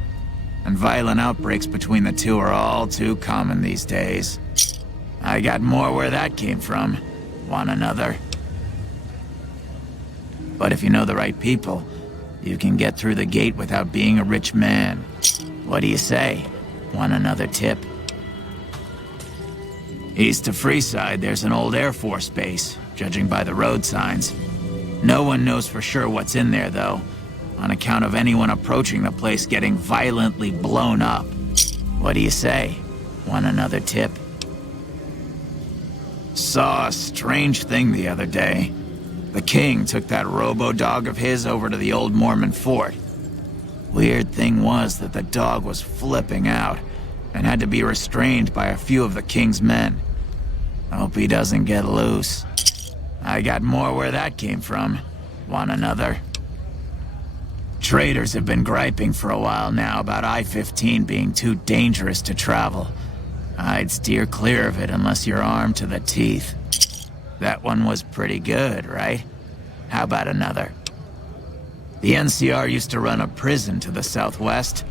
and violent outbreaks between the two are all too common these days. I got more where that came from. Want another? But if you know the right people, you can get through the gate without being a rich man. What do you say? Want another tip? East of Freeside, there's an old Air Force base, judging by the road signs. No one knows for sure what's in there, though, on account of anyone approaching the place getting violently blown up. What do you say? Want another tip? Saw a strange thing the other day. The king took that robo-dog of his over to the old Mormon fort. Weird thing was that the dog was flipping out and had to be restrained by a few of the king's men. Hope he doesn't get loose. I got more where that came from. Want another? Traders have been griping for a while now about I-15 being too dangerous to travel. I'd steer clear of it unless you're armed to the teeth. That one was pretty good, right? How about another? The NCR used to run a prison to the southwest,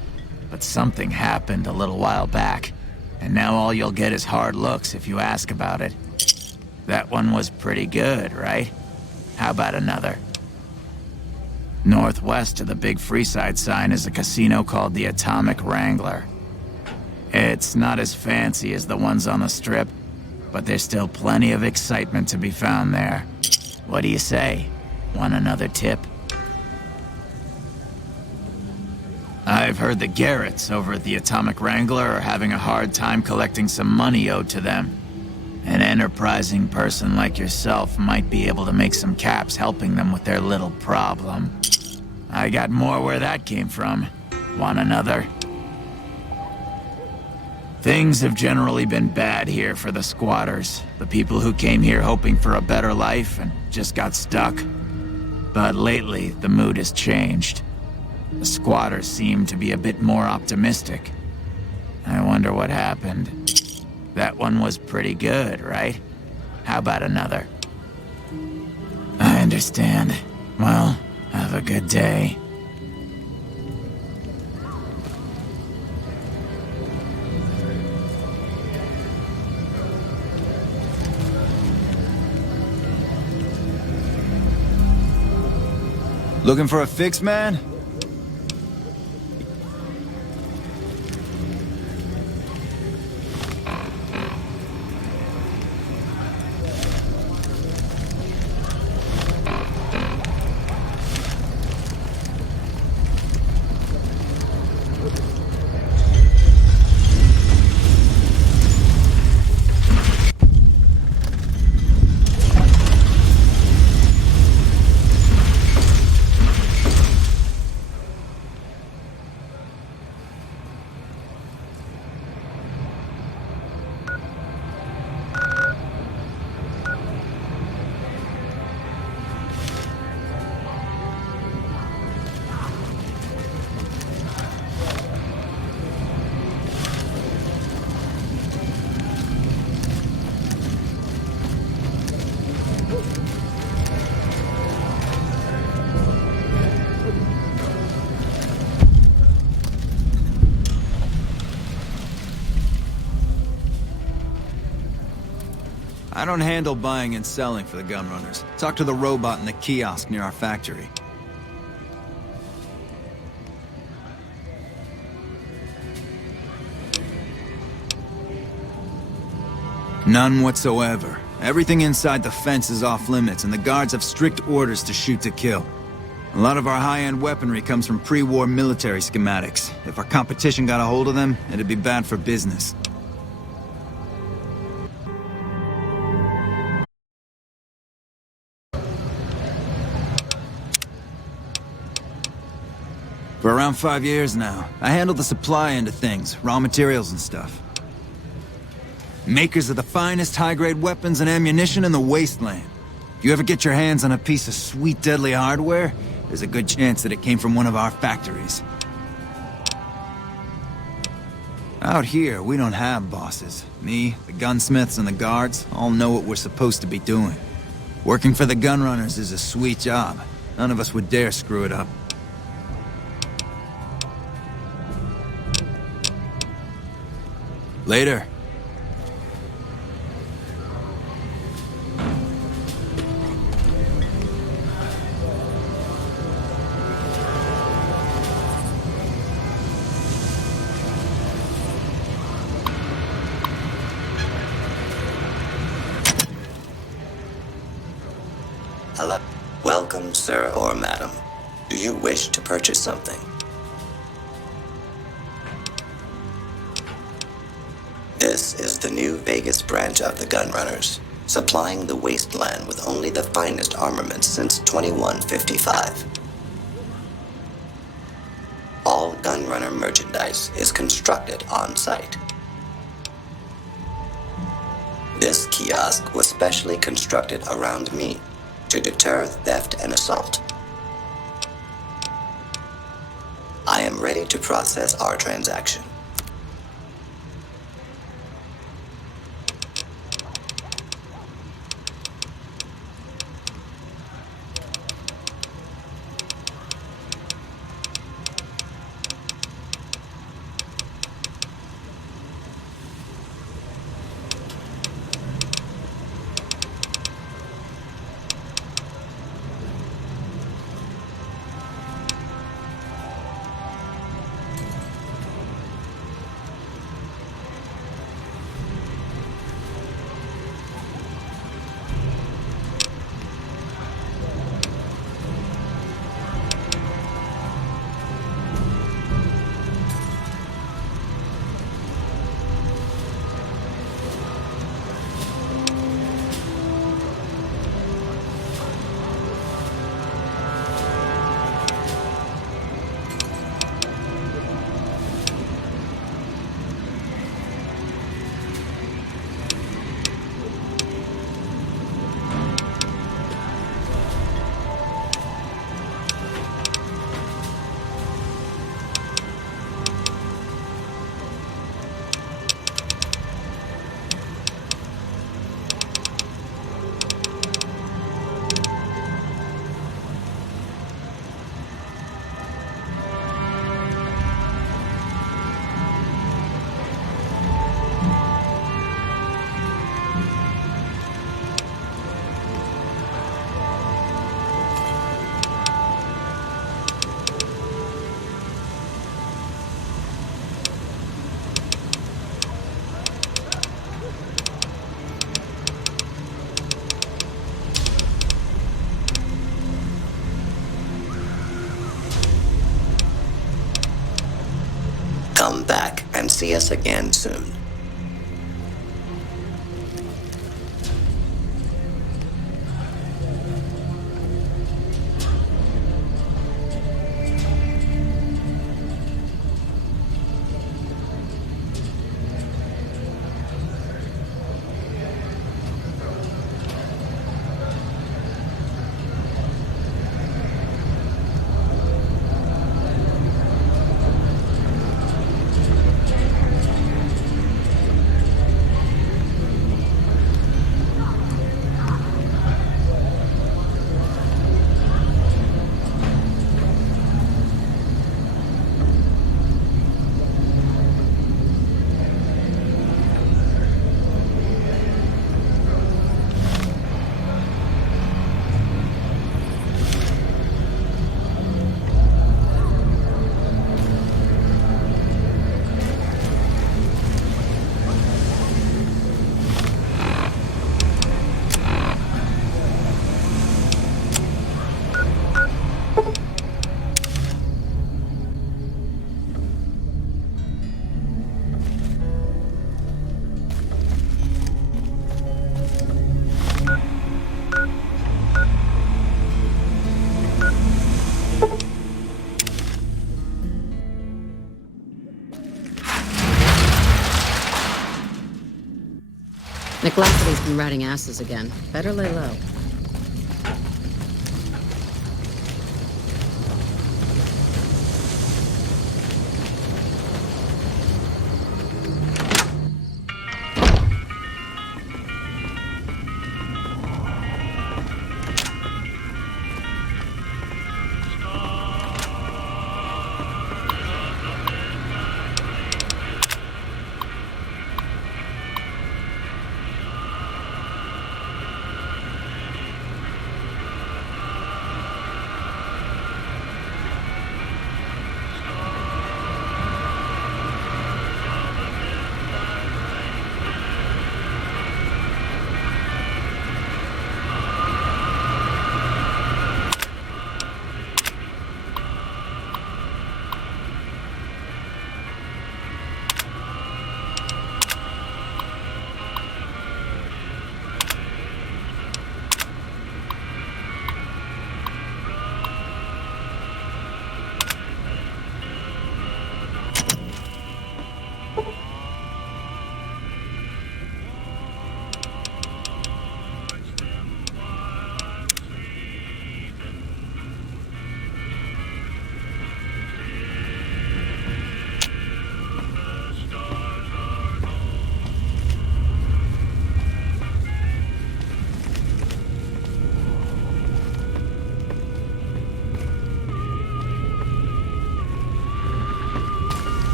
but something happened a little while back, and now all you'll get is hard looks if you ask about it. That one was pretty good, right? How about another? Northwest of the big Freeside sign is a casino called the Atomic Wrangler. It's not as fancy as the ones on the Strip, but there's still plenty of excitement to be found there. What do you say? Want another tip? I've heard the Garretts over at the Atomic Wrangler are having a hard time collecting some money owed to them. An enterprising person like yourself might be able to make some caps helping them with their little problem. I got more where that came from. Want another? Things have generally been bad here for the squatters, the people who came here hoping for a better life and just got stuck. But lately, the mood has changed. The squatters seem to be a bit more optimistic. I wonder what happened. That one was pretty good, right? How about another? I understand. Well, have a good day. Looking for a fix, man? I don't handle buying and selling for the Gunrunners. Talk to the robot in the kiosk near our factory. None whatsoever. Everything inside the fence is off limits, and the guards have strict orders to shoot to kill. A lot of our high-end weaponry comes from pre-war military schematics. If our competition got a hold of them, it'd be bad for business. For around 5 years now, I handle the supply end of things, raw materials and stuff. Makers of the finest high-grade weapons and ammunition in the wasteland. If you ever get your hands on a piece of sweet, deadly hardware, there's a good chance that it came from one of our factories. Out here, we don't have bosses. Me, the gunsmiths, and the guards all know what we're supposed to be doing. Working for the Gunrunners is a sweet job. None of us would dare screw it up. Later. Hello. Welcome, sir or madam. Do you wish to purchase something? This is the New Vegas branch of the Gunrunners, supplying the wasteland with only the finest armaments since 2155. All Gunrunner merchandise is constructed on site. This kiosk was specially constructed around me to deter theft and assault. I am ready to process our transaction. see us again soon. McLafferty's been riding asses again. Better lay low.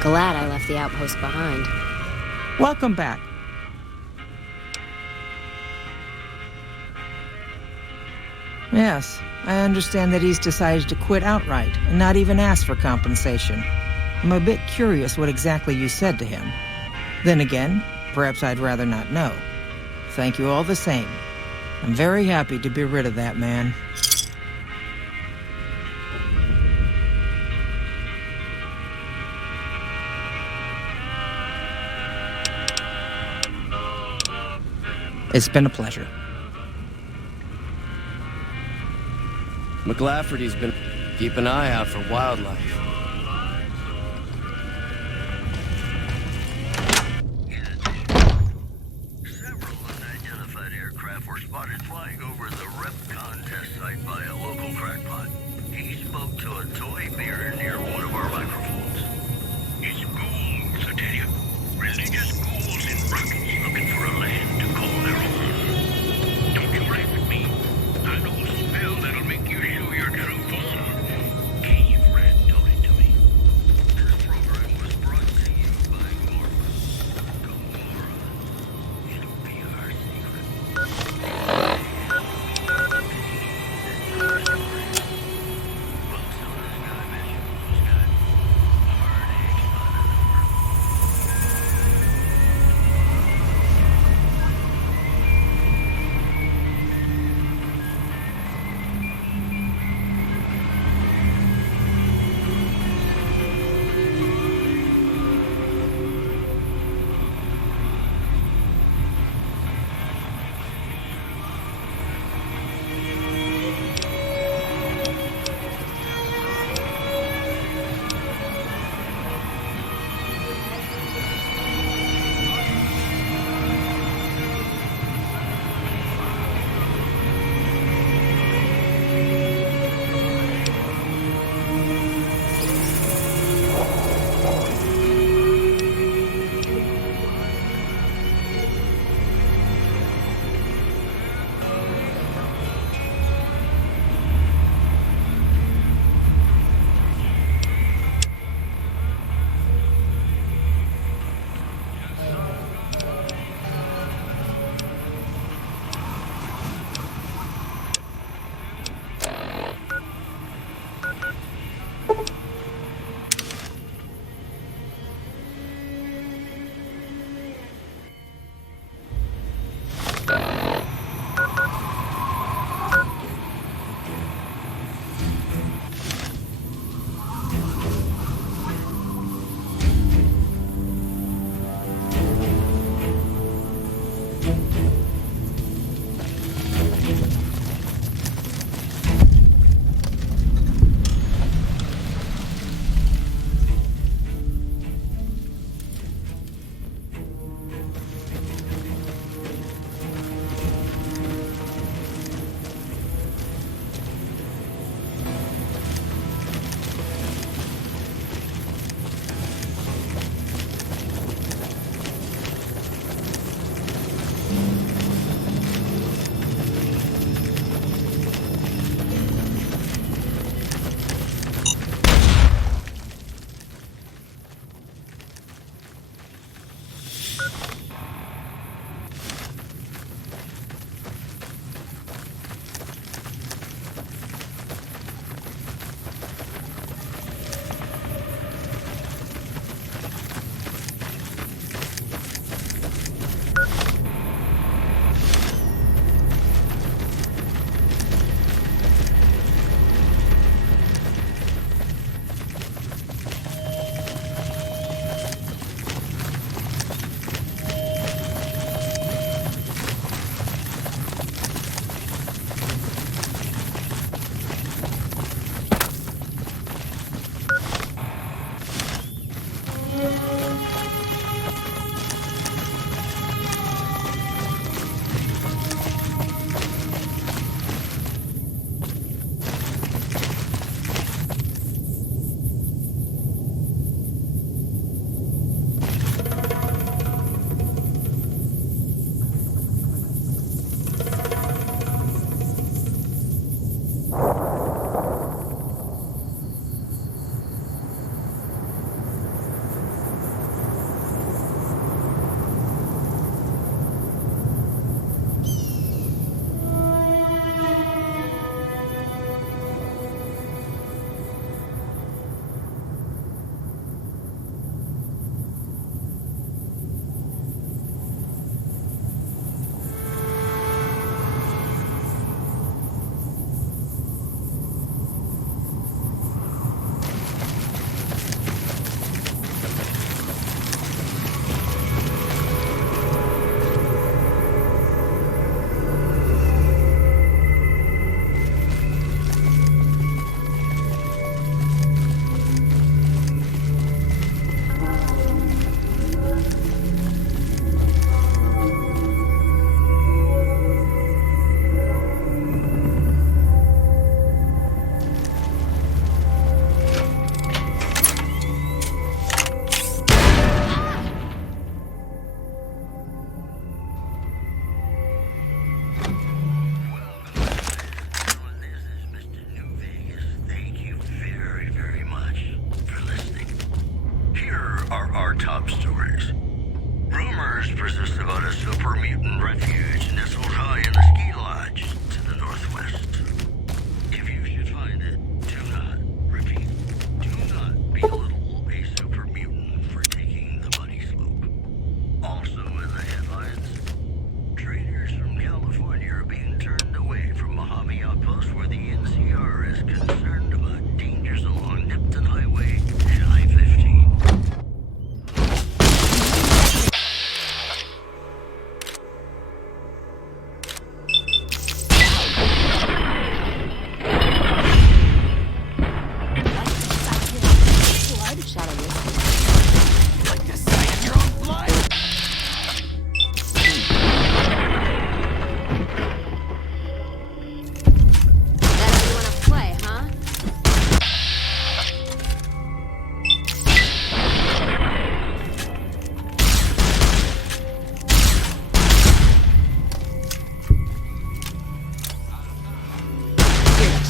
Glad I left the outpost behind. Welcome back. Yes, I understand that he's decided to quit outright and not even ask for compensation. I'm a bit curious what exactly you said to him. Then again, perhaps I'd rather not know. Thank you all the same. I'm very happy to be rid of that man. It's been a pleasure. McLafferty's been... Keep an eye out for wildlife. Several unidentified aircraft were spotted flying over the REPCON test site by a local crackpot. He spoke to a toy mirror near one of our microphones. It's ghouls, I tell you. Religious ghouls in rockets looking for a land to call their own. Don't you laugh at me. I know a spell that'll make you show your true form. Cave Rat told it to me. super mutant refuge nestled high in the ski lodge to the northwest. If you should find it, do not, repeat, do not belittle a super mutant for taking the bunny slope. Also in the headlines, traders from California are being turned away from Mojave Outpost where the NCR is concerned about dangers along Nipton Highway and I-15.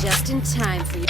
Just in time for you.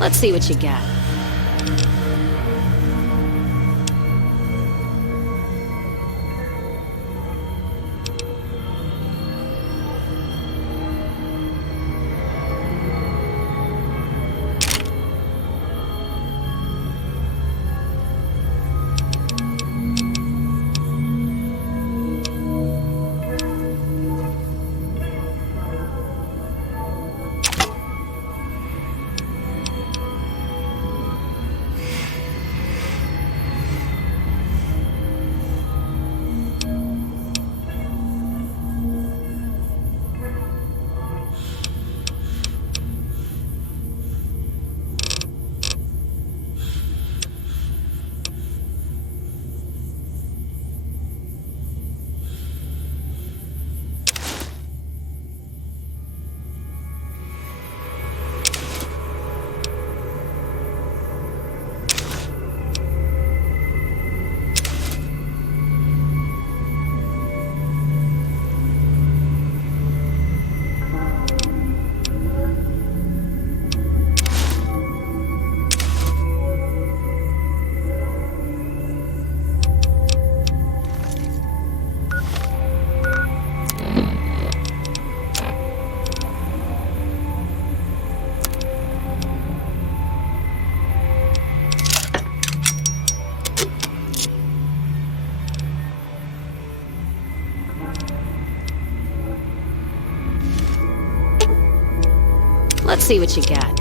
Let's see what you got. Let's see what you got.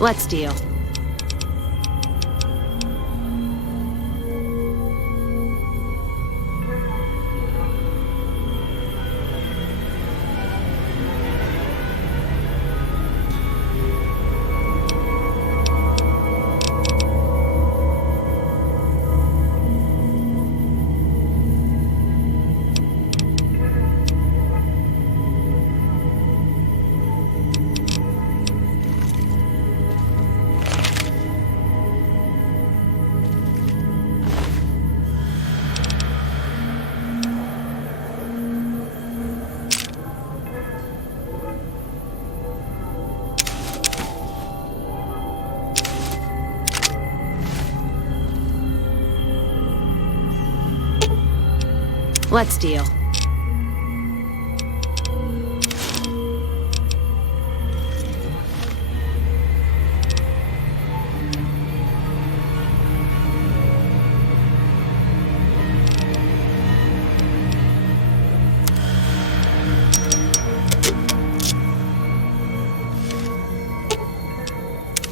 Let's deal. Let's deal.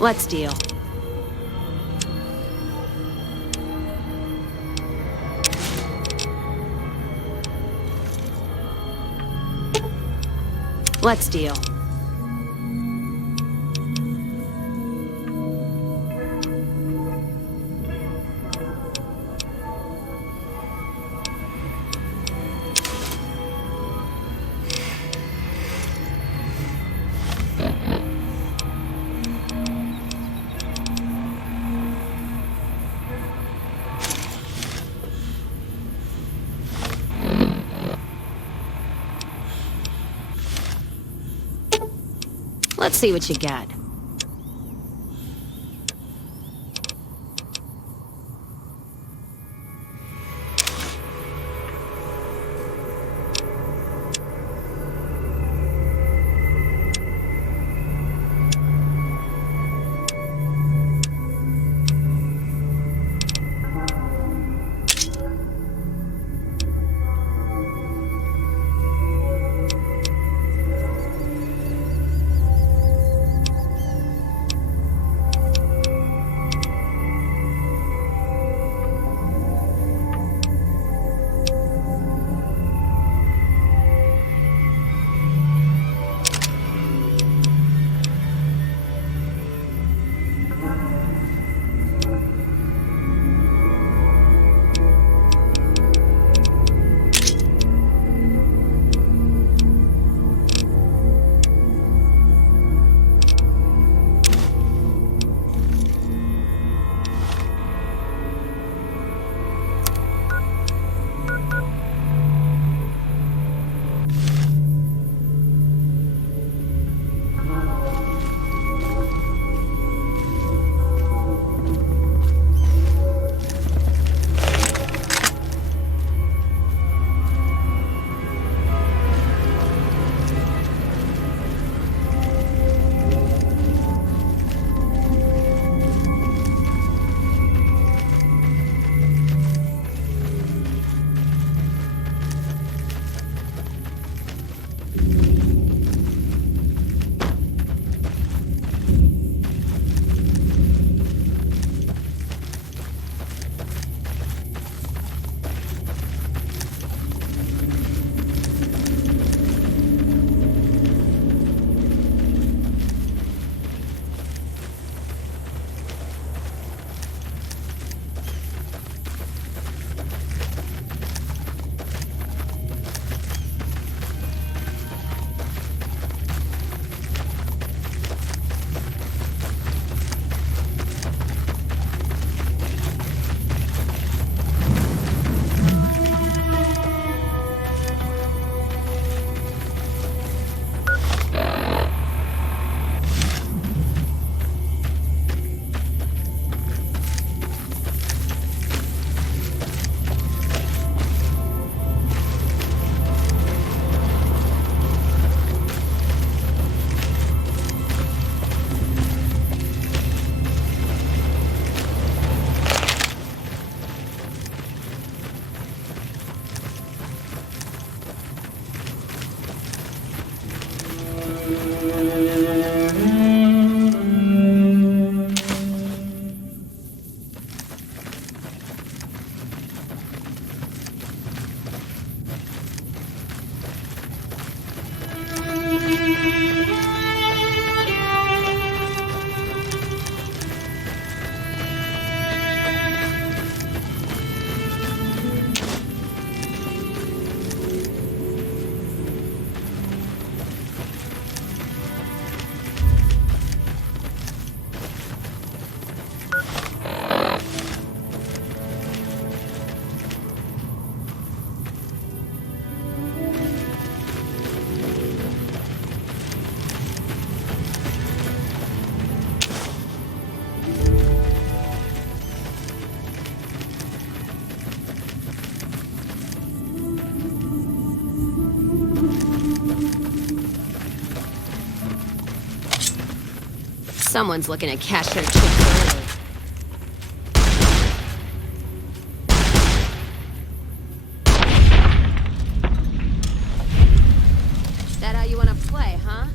Let's deal. Let's deal. Let's see what you got. Someone's looking at cash their chips early. Is that how you want to play, huh?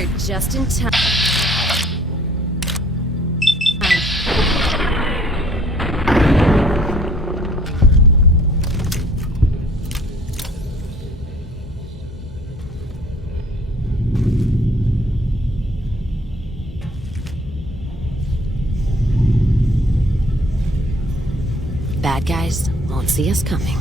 You're just in time. Bad guys won't see us coming.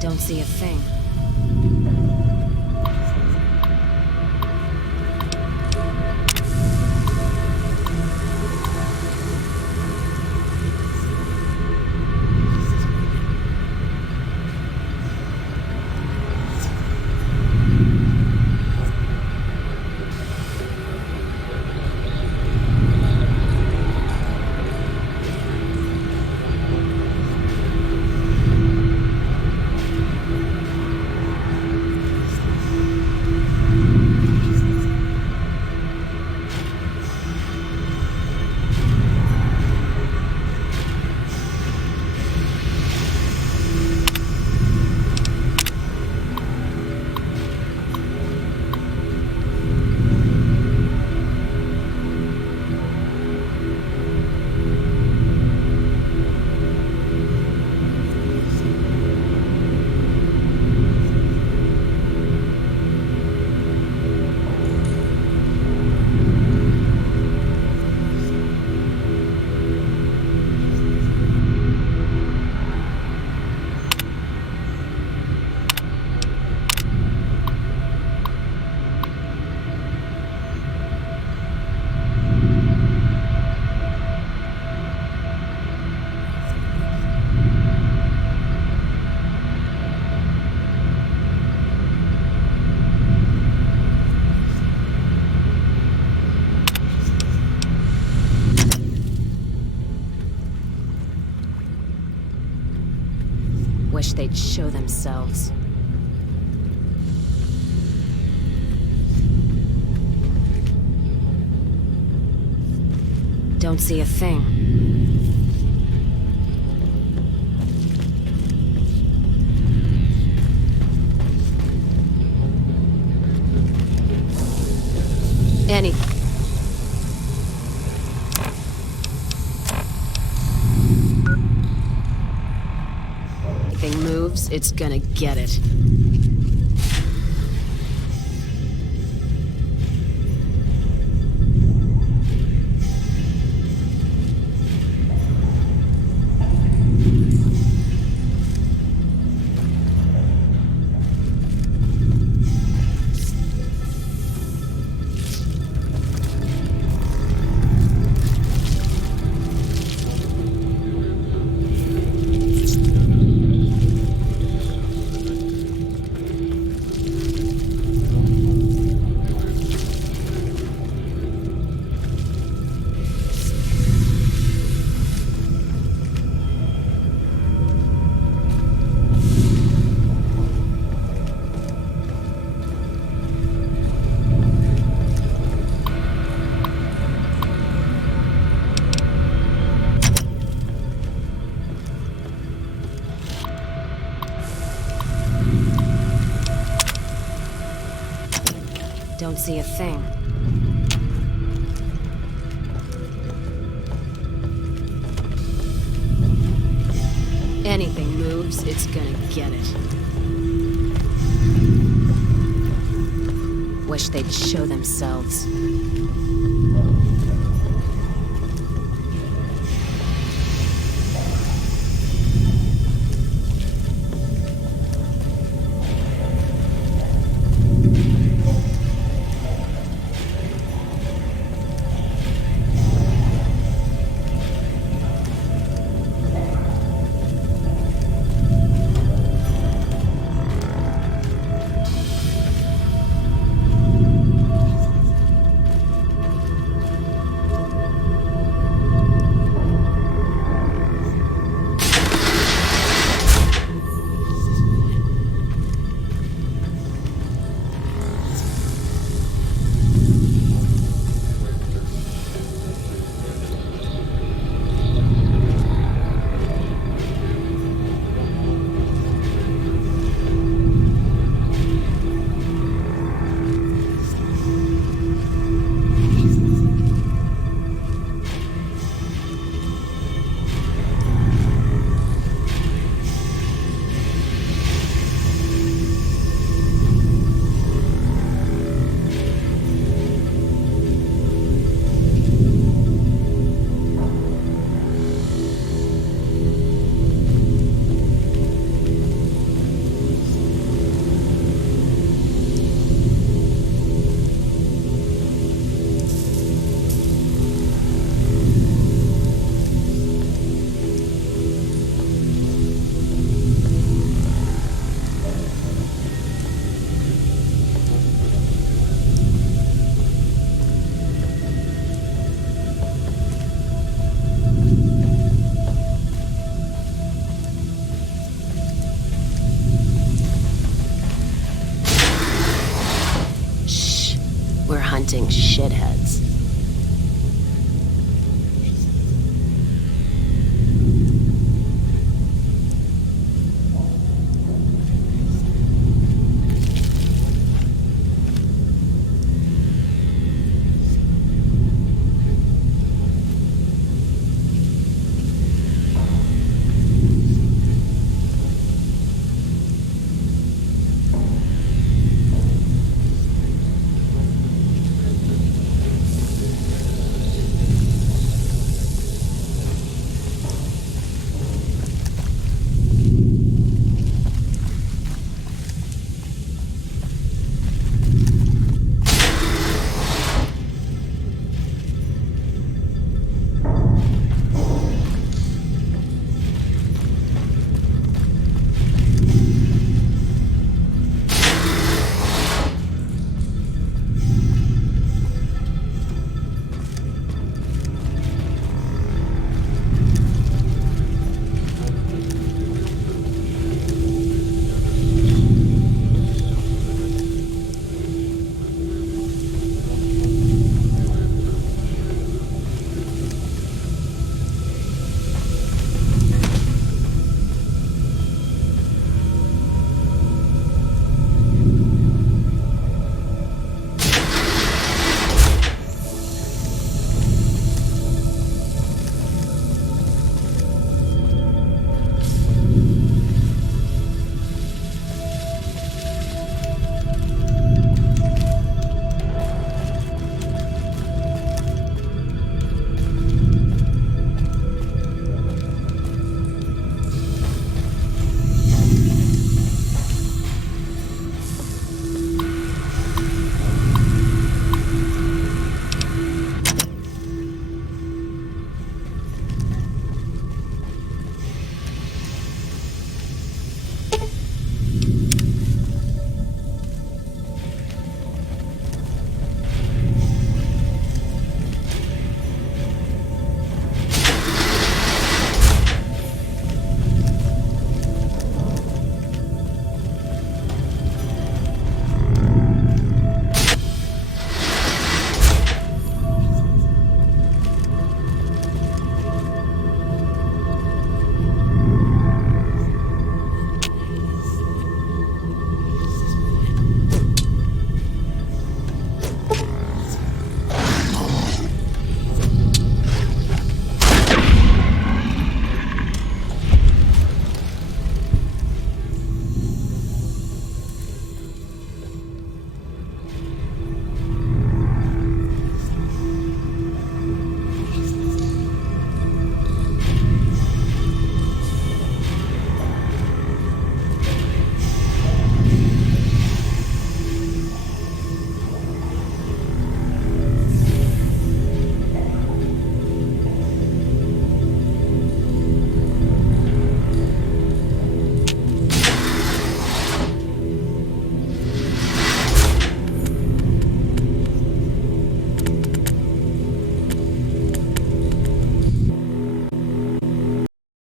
Don't see a thing. Wish they'd show themselves. Don't see a thing. Anything. Moves, it's gonna get it. Don't see a thing. Anything moves, it's gonna get it. Wish they'd show themselves. We're hunting shitheads.